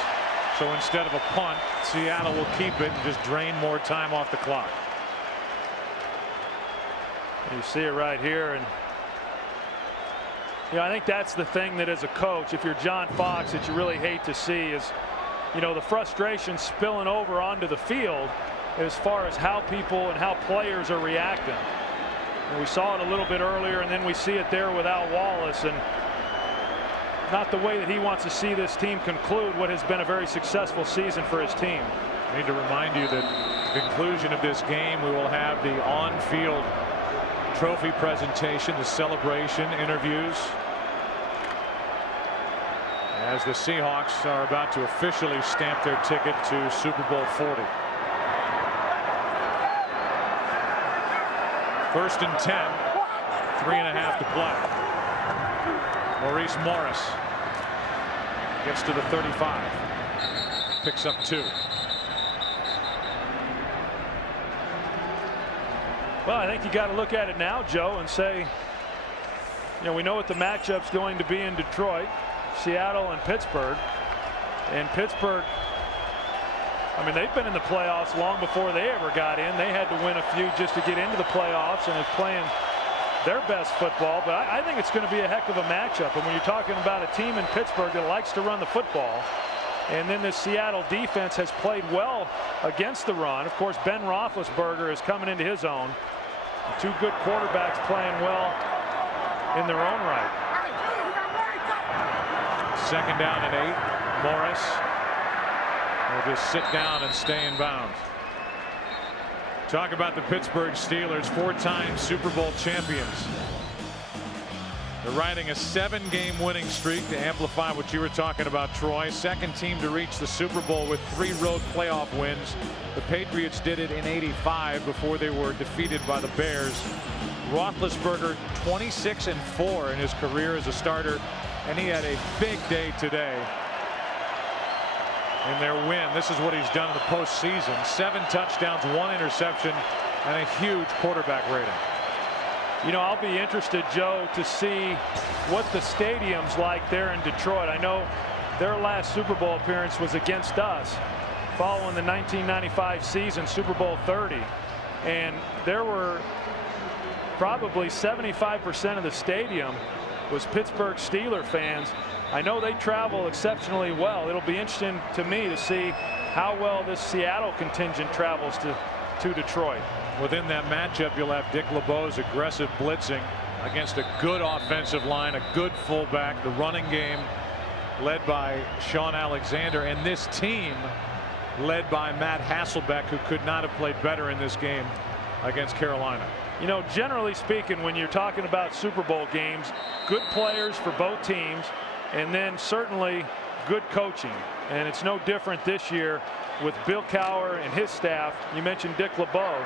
So instead of a punt, Seattle will keep it and just drain more time off the clock. You see it right here, and I think that's the thing that as a coach, if you're John Fox, that you really hate to see is, the frustration spilling over onto the field as far as how people and how players are reacting. And we saw it a little bit earlier, and then we see it there with Al Wallace, and not the way that he wants to see this team conclude what has been a very successful season for his team. I need to remind you that at the conclusion of this game, we will have the on-field trophy presentation, the celebration, interviews, as the Seahawks are about to officially stamp their ticket to Super Bowl 40. 1st and 10, 3.5 to play. Maurice Morris gets to the 35, picks up 2. Well, I think you got to look at it now, Joe, and say, we know what the matchup's going to be in Detroit, Seattle and Pittsburgh. And Pittsburgh, they've been in the playoffs long before they ever got in. They had to win a few just to get into the playoffs, and is playing their best football. But I think it's going to be a heck of a matchup. And when you're talking about a team in Pittsburgh that likes to run the football, and then the Seattle defense has played well against the run. Of course, Ben Roethlisberger is coming into his own. 2 good quarterbacks playing well in their own right. 2nd down and 8. Morris will just sit down and stay in bounds. Talk about the Pittsburgh Steelers, 4-time Super Bowl champions. They're riding a 7-game winning streak, to amplify what you were talking about, Troy. Second team to reach the Super Bowl with 3 road playoff wins. The Patriots did it in '85 before they were defeated by the Bears. Roethlisberger 26-4 in his career as a starter, and he had a big day today in their win. This is what he's done in the postseason: 7 touchdowns, 1 interception, and a huge quarterback rating. You know, I'll be interested, Joe, to see what the stadium's like there in Detroit. I know their last Super Bowl appearance was against us following the 1995 season, Super Bowl 30. And there were probably 75% of the stadium was Pittsburgh Steelers fans. I know they travel exceptionally well. It'll be interesting to me to see how well this Seattle contingent travels to Detroit. Within that matchup, you'll have Dick LeBeau's aggressive blitzing against a good offensive line, a good fullback, the running game led by Sean Alexander, and this team led by Matt Hasselbeck, who could not have played better in this game against Carolina. You know, generally speaking, when you're talking about Super Bowl games, good players for both teams, and then certainly good coaching. And it's no different this year with Bill Cowher and his staff. You mentioned Dick LeBeau,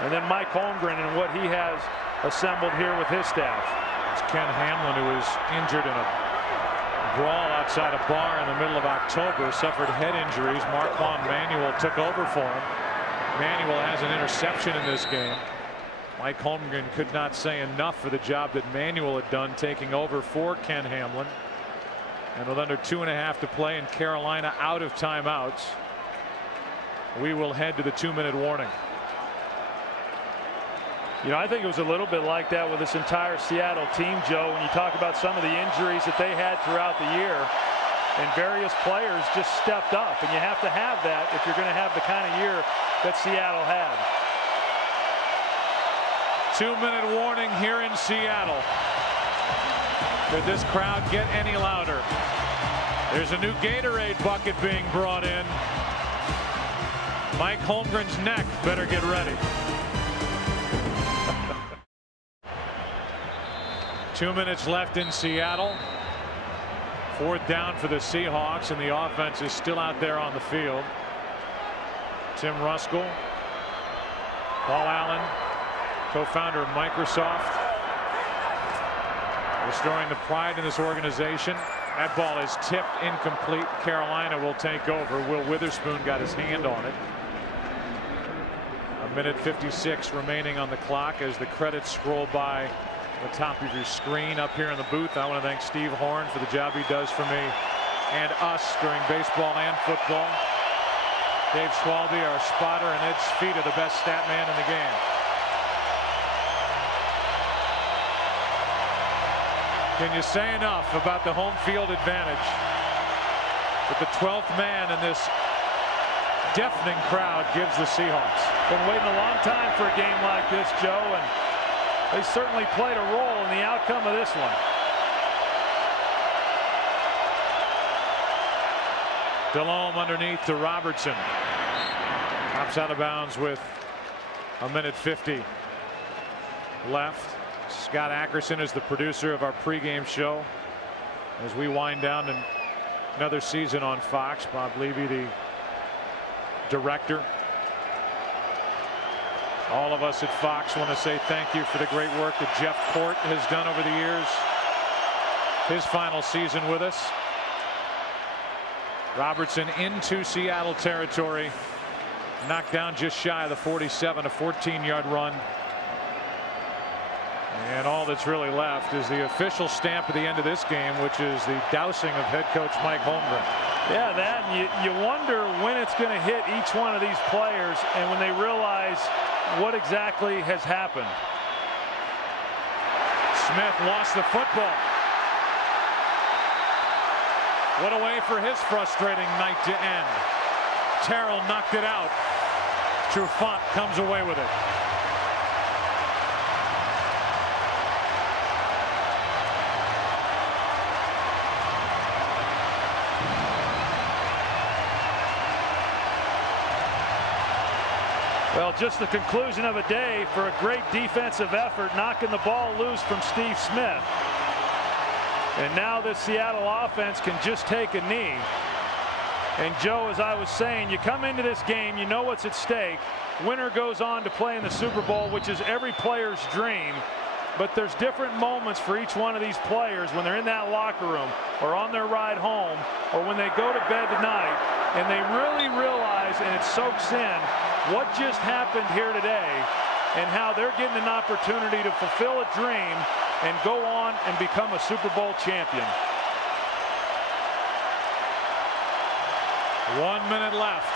and then Mike Holmgren and what he has assembled here with his staff. It's Ken Hamlin, who was injured in a brawl outside a bar in the middle of October, suffered head injuries. Marquand Manuel took over for him. Manuel has an interception in this game. Mike Holmgren could not say enough for the job that Manuel had done taking over for Ken Hamlin. And with under 2.5 to play and Carolina out of timeouts, we will head to the 2-minute warning. You know, I think it was a little bit like that with this entire Seattle team, Joe, when you talk about some of the injuries that they had throughout the year, and various players just stepped up, and you have to have that if you're going to have the kind of year that Seattle had. 2-minute warning here in Seattle. Could this crowd get any louder? There's a new Gatorade bucket being brought in. Mike Holmgren's neck better get ready. 2 minutes left in Seattle. 4th down for the Seahawks, and the offense is still out there on the field. Tim Ruskell, Paul Allen, co-founder of Microsoft, restoring the pride in this organization. That ball is tipped incomplete. Carolina will take over. Will Witherspoon got his hand on it. 1:56 remaining on the clock as the credits scroll by the top of your screen up here in the booth. I want to thank Steve Horn for the job he does for me and us during baseball and football. Dave Schwalbe, our spotter, and Ed Sfida, the best stat man in the game. Can you say enough about the home field advantage that the 12th man in this deafening crowd gives the Seahawks? Been waiting a long time for a game like this, Joe, and they certainly played a role in the outcome of this one. Delhomme underneath to Robertson. Pops out of bounds with 1:50 left. Scott Ackerson is the producer of our pregame show as we wind down another season on Fox. Bob Levy, the director. All of us at Fox want to say thank you for the great work that Jeff Port has done over the years. His final season with us. Robertson into Seattle territory, knocked down just shy of the 47, a 14-yard run. And all that's really left is the official stamp at the end of this game, which is the dousing of head coach Mike Holmgren. Yeah, that, and you wonder when it's going to hit each one of these players and when they realize what exactly has happened. Smith lost the football. What a way for his frustrating night to end. Terrell knocked it out. Trufant comes away with it. Well, just the conclusion of a day for a great defensive effort, knocking the ball loose from Steve Smith. And now this Seattle offense can just take a knee. And Joe, as I was saying, you come into this game, you know what's at stake. Winner goes on to play in the Super Bowl, which is every player's dream. But there's different moments for each one of these players when they're in that locker room or on their ride home or when they go to bed tonight and they really realize, and it soaks in, what just happened here today and how they're getting an opportunity to fulfill a dream and go on and become a Super Bowl champion. 1 minute left.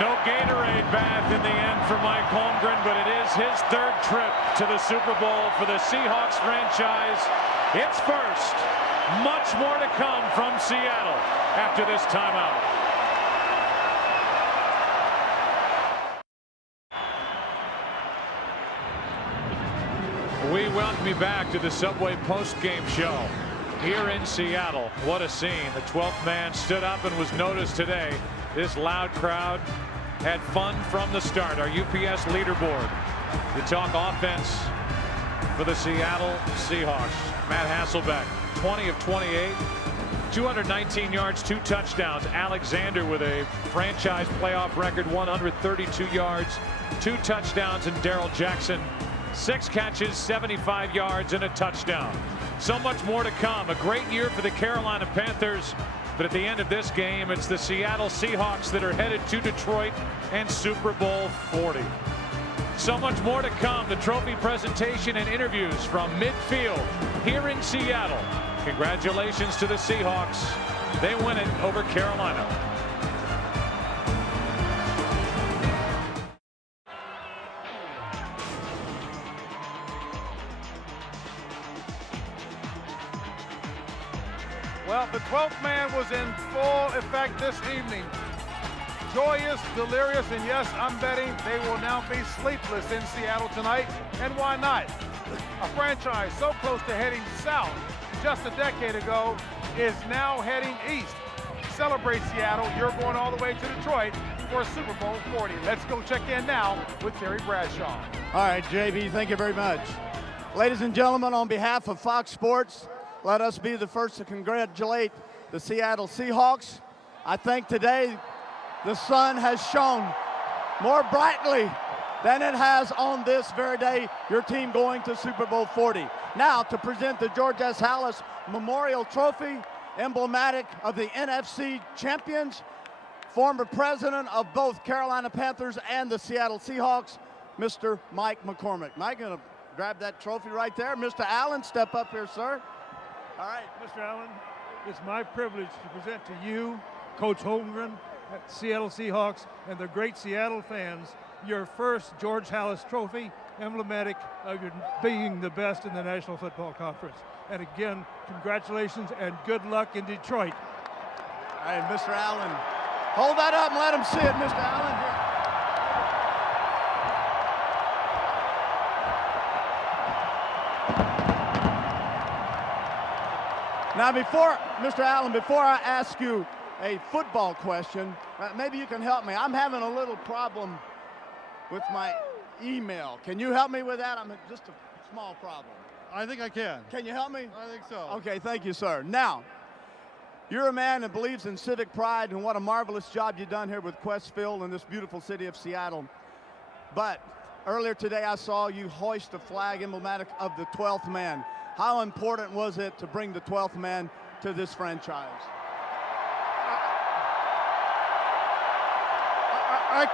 No Gatorade bath in the end for Mike Holmgren, but it is his third trip to the Super Bowl for the Seahawks franchise. It's first. Much more to come from Seattle after this timeout. We welcome you back to the Subway postgame show here in Seattle. What a scene. The 12th man stood up and was noticed today. This loud crowd had fun from the start. Our UPS leaderboard. You talk offense for the Seattle Seahawks. Matt Hasselbeck, 20 of 28, 219 yards, 2 touchdowns. Alexander with a franchise playoff record, 132 yards, 2 touchdowns. And Darrell Jackson, 6 catches, 75 yards, and a touchdown. So much more to come. A great year for the Carolina Panthers. But at the end of this game, it's the Seattle Seahawks that are headed to Detroit and Super Bowl 40. So much more to come. The trophy presentation and interviews from midfield here in Seattle. Congratulations to the Seahawks. They win it over Carolina. Well, the 12th man was in full effect this evening. Joyous, delirious, and yes, I'm betting they will now be sleepless in Seattle tonight. And why not? A franchise so close to heading south just a decade ago is now heading east. Celebrate, Seattle. You're going all the way to Detroit for Super Bowl 40. Let's go check in now with Terry Bradshaw. All right, JB, thank you very much. Ladies and gentlemen, on behalf of Fox Sports, let us be the first to congratulate the Seattle Seahawks. I think today the sun has shone more brightly than it has on this very day. Your team going to Super Bowl 40. Now to present the George S. Halas Memorial Trophy, emblematic of the NFC champions, former president of both Carolina Panthers and the Seattle Seahawks, Mr. Mike McCormick. Mike, gonna grab that trophy right there. Mr. Allen, step up here, sir. All right. Mr. Allen, it's my privilege to present to you, Coach Holmgren, Seattle Seahawks, and the great Seattle fans, your first George Halas Trophy, emblematic of your being the best in the National Football Conference. And again, congratulations and good luck in Detroit. All right, Mr. Allen, hold that up and let him see it, Mr. Allen. Now, Mr. Allen, before I ask you a football question, maybe you can help me. I'm having a little problem with my email. Can you help me with that? I'm just a small problem. I think I can. Can you help me? I think so. Okay, thank you, sir. Now, you're a man that believes in civic pride, and what a marvelous job you've done here with Questfield in this beautiful city of Seattle. But earlier today I saw you hoist the flag emblematic of the 12th man. How important was it to bring the 12th man to this franchise? I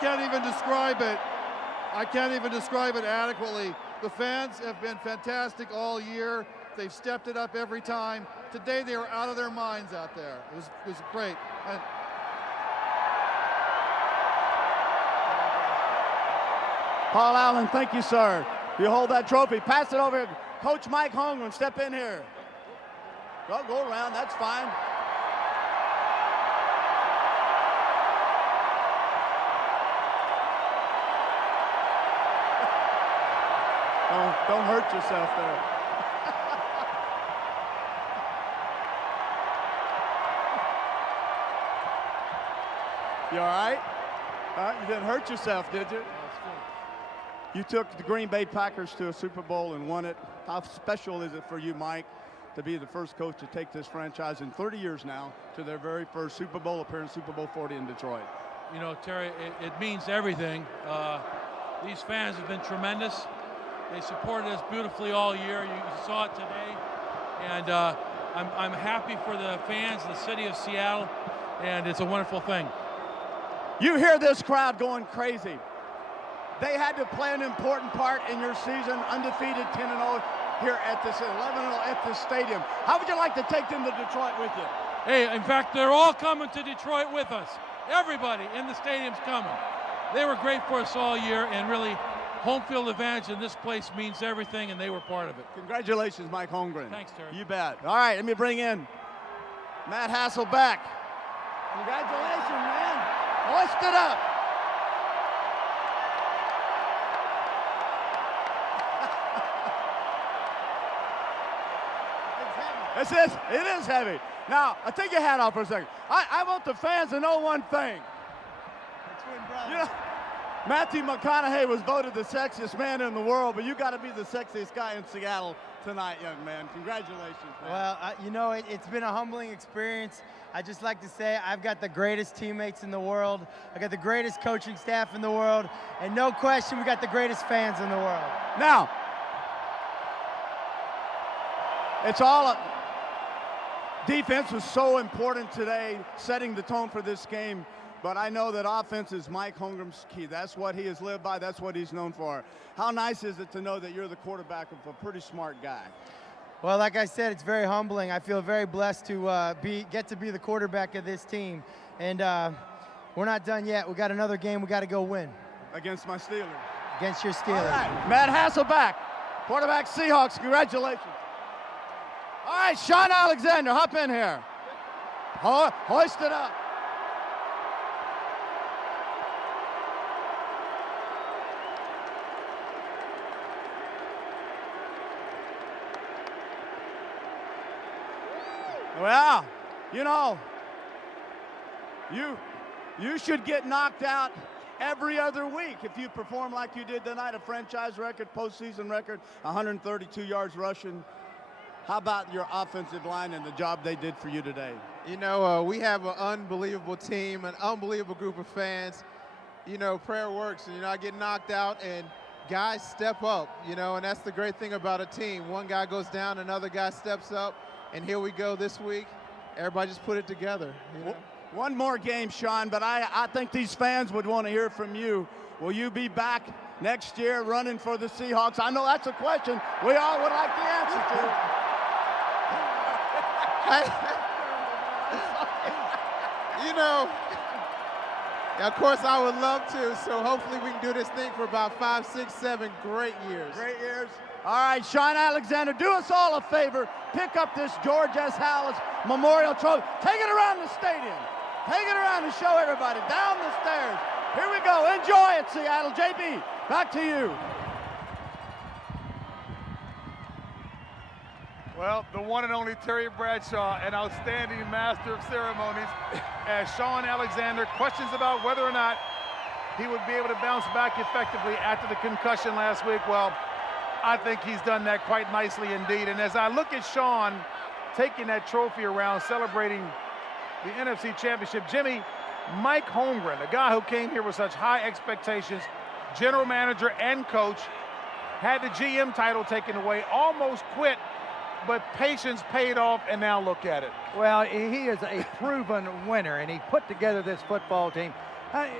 can't even describe it. I can't even describe it adequately. The fans have been fantastic all year. They've stepped it up every time. Today they were out of their minds out there. It was great. And Paul Allen, thank you, sir. You hold that trophy. Pass it over. Coach Mike Holmgren, step in here. Go around, that's fine. Don't hurt yourself there. You all right? You didn't hurt yourself, did you? You took the Green Bay Packers to a Super Bowl and won it. How special is it for you, Mike, to be the first coach to take this franchise in 30 years now to their very first Super Bowl appearance, Super Bowl 40 in Detroit? You know, Terry, it means everything. These fans have been tremendous. They supported us beautifully all year. You saw it today. And I'm happy for the fans, the city of Seattle, and it's a wonderful thing. You hear this crowd going crazy. They had to play an important part in your season, undefeated 10-0 here at this 11-0 at this stadium. How would you like to take them to Detroit with you? Hey, in fact, they're all coming to Detroit with us. Everybody in the stadium's coming. They were great for us all year, and really, home field advantage in this place means everything, and they were part of it. Congratulations, Mike Holmgren. Thanks, Terry. You bet. All right, let me bring in Matt Hasselbeck. Congratulations, man. Hoist it up. It is heavy. Now, I take your hat off for a second. I want the fans to know one thing. You know, Matthew McConaughey was voted the sexiest man in the world, but you got to be the sexiest guy in Seattle tonight, young man. Congratulations, man. Well, you know, it's been a humbling experience. I just like to say I've got the greatest teammates in the world. I got the greatest coaching staff in the world, and no question, we got the greatest fans in the world. Now, it's all defense was so important today, setting the tone for this game. But I know that offense is Mike Holmgren's key. That's what he has lived by. That's what he's known for. How nice is it to know that you're the quarterback of a pretty smart guy? Well, like I said, it's very humbling. I feel very blessed to get to be the quarterback of this team. And we're not done yet. We got another game we got to go win. Against my Steelers. Against your Steelers. All right. Matt Hasselbeck, quarterback Seahawks. Congratulations. All right, Sean Alexander, hop in here. Hoist it up. Well, you know, you should get knocked out every other week if you perform like you did tonight. A franchise record, postseason record, 132 yards rushing. How about your offensive line and the job they did for you today? You know, we have an unbelievable team, an unbelievable group of fans. You know, prayer works, and, you know, I get knocked out, and guys step up, you know, and that's the great thing about a team. One guy goes down, another guy steps up, and here we go this week. Everybody just put it together. You know? One more game, Sean, but I think these fans would want to hear from you. Will you be back next year running for the Seahawks? I know that's a question we all would like the answer to. You know, of course I would love to, so hopefully we can do this thing for about 5, 6, 7 great years. Great years. All right, Sean Alexander, do us all a favor. Pick up this George S. Hallis Memorial Trophy. Take it around the stadium. Take it around and show everybody. Down the stairs. Here we go. Enjoy it, Seattle. JB, back to you. Well, the one and only Terry Bradshaw, an outstanding master of ceremonies, as Sean Alexander questions about whether or not he would be able to bounce back effectively after the concussion last week. Well, I think he's done that quite nicely indeed. And as I look at Sean taking that trophy around, celebrating the NFC Championship. Jimmy, Mike Holmgren, a guy who came here with such high expectations, general manager and coach, had the GM title taken away, almost quit, but patience paid off, and now look at it. Well, he is a proven winner, and he put together this football team.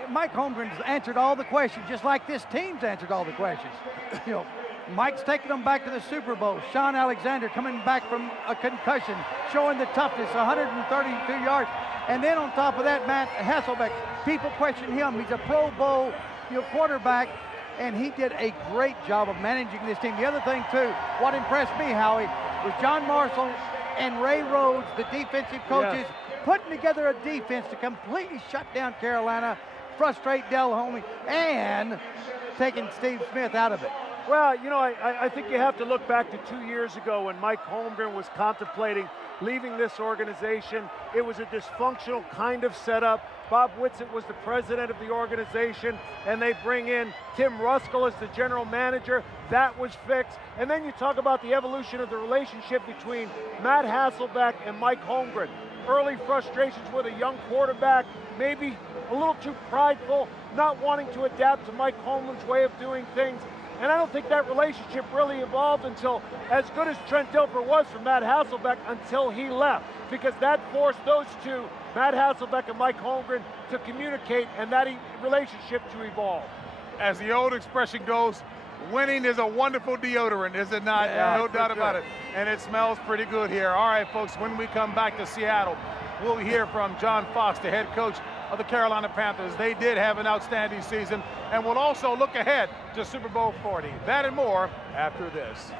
Mike Holmgren's answered all the questions, just like this team's answered all the questions. You know, Mike's taking them back to the Super Bowl. Sean Alexander coming back from a concussion, showing the toughness, 132 yards. And then on top of that, Matt Hasselbeck, people question him. He's a Pro Bowl quarterback, and he did a great job of managing this team. The other thing, too, what impressed me, Howie, was John Marshall and Ray Rhodes, the defensive coaches, putting together a defense to completely shut down Carolina, frustrate Del Homey, and taking Steve Smith out of it. Well, you know, I think you have to look back to 2 years ago when Mike Holmgren was contemplating leaving this organization. It was a dysfunctional kind of setup. Bob Whitsitt was the president of the organization, and they bring in Tim Ruskell as the general manager. That was fixed. And then you talk about the evolution of the relationship between Matt Hasselbeck and Mike Holmgren. Early frustrations with a young quarterback, maybe a little too prideful, not wanting to adapt to Mike Holmgren's way of doing things. And I don't think that relationship really evolved until, as good as Trent Dilfer was for Matt Hasselbeck, until he left. Because that forced those two, Matt Hasselbeck and Mike Holmgren, to communicate and that relationship to evolve. As the old expression goes, winning is a wonderful deodorant, is it not? Yeah, no doubt about sure. it. And it smells pretty good here. All right, folks, when we come back to Seattle, we'll hear from John Fox, the head coach of the Carolina Panthers. They did have an outstanding season, and we'll also look ahead to Super Bowl 40. That and more after this.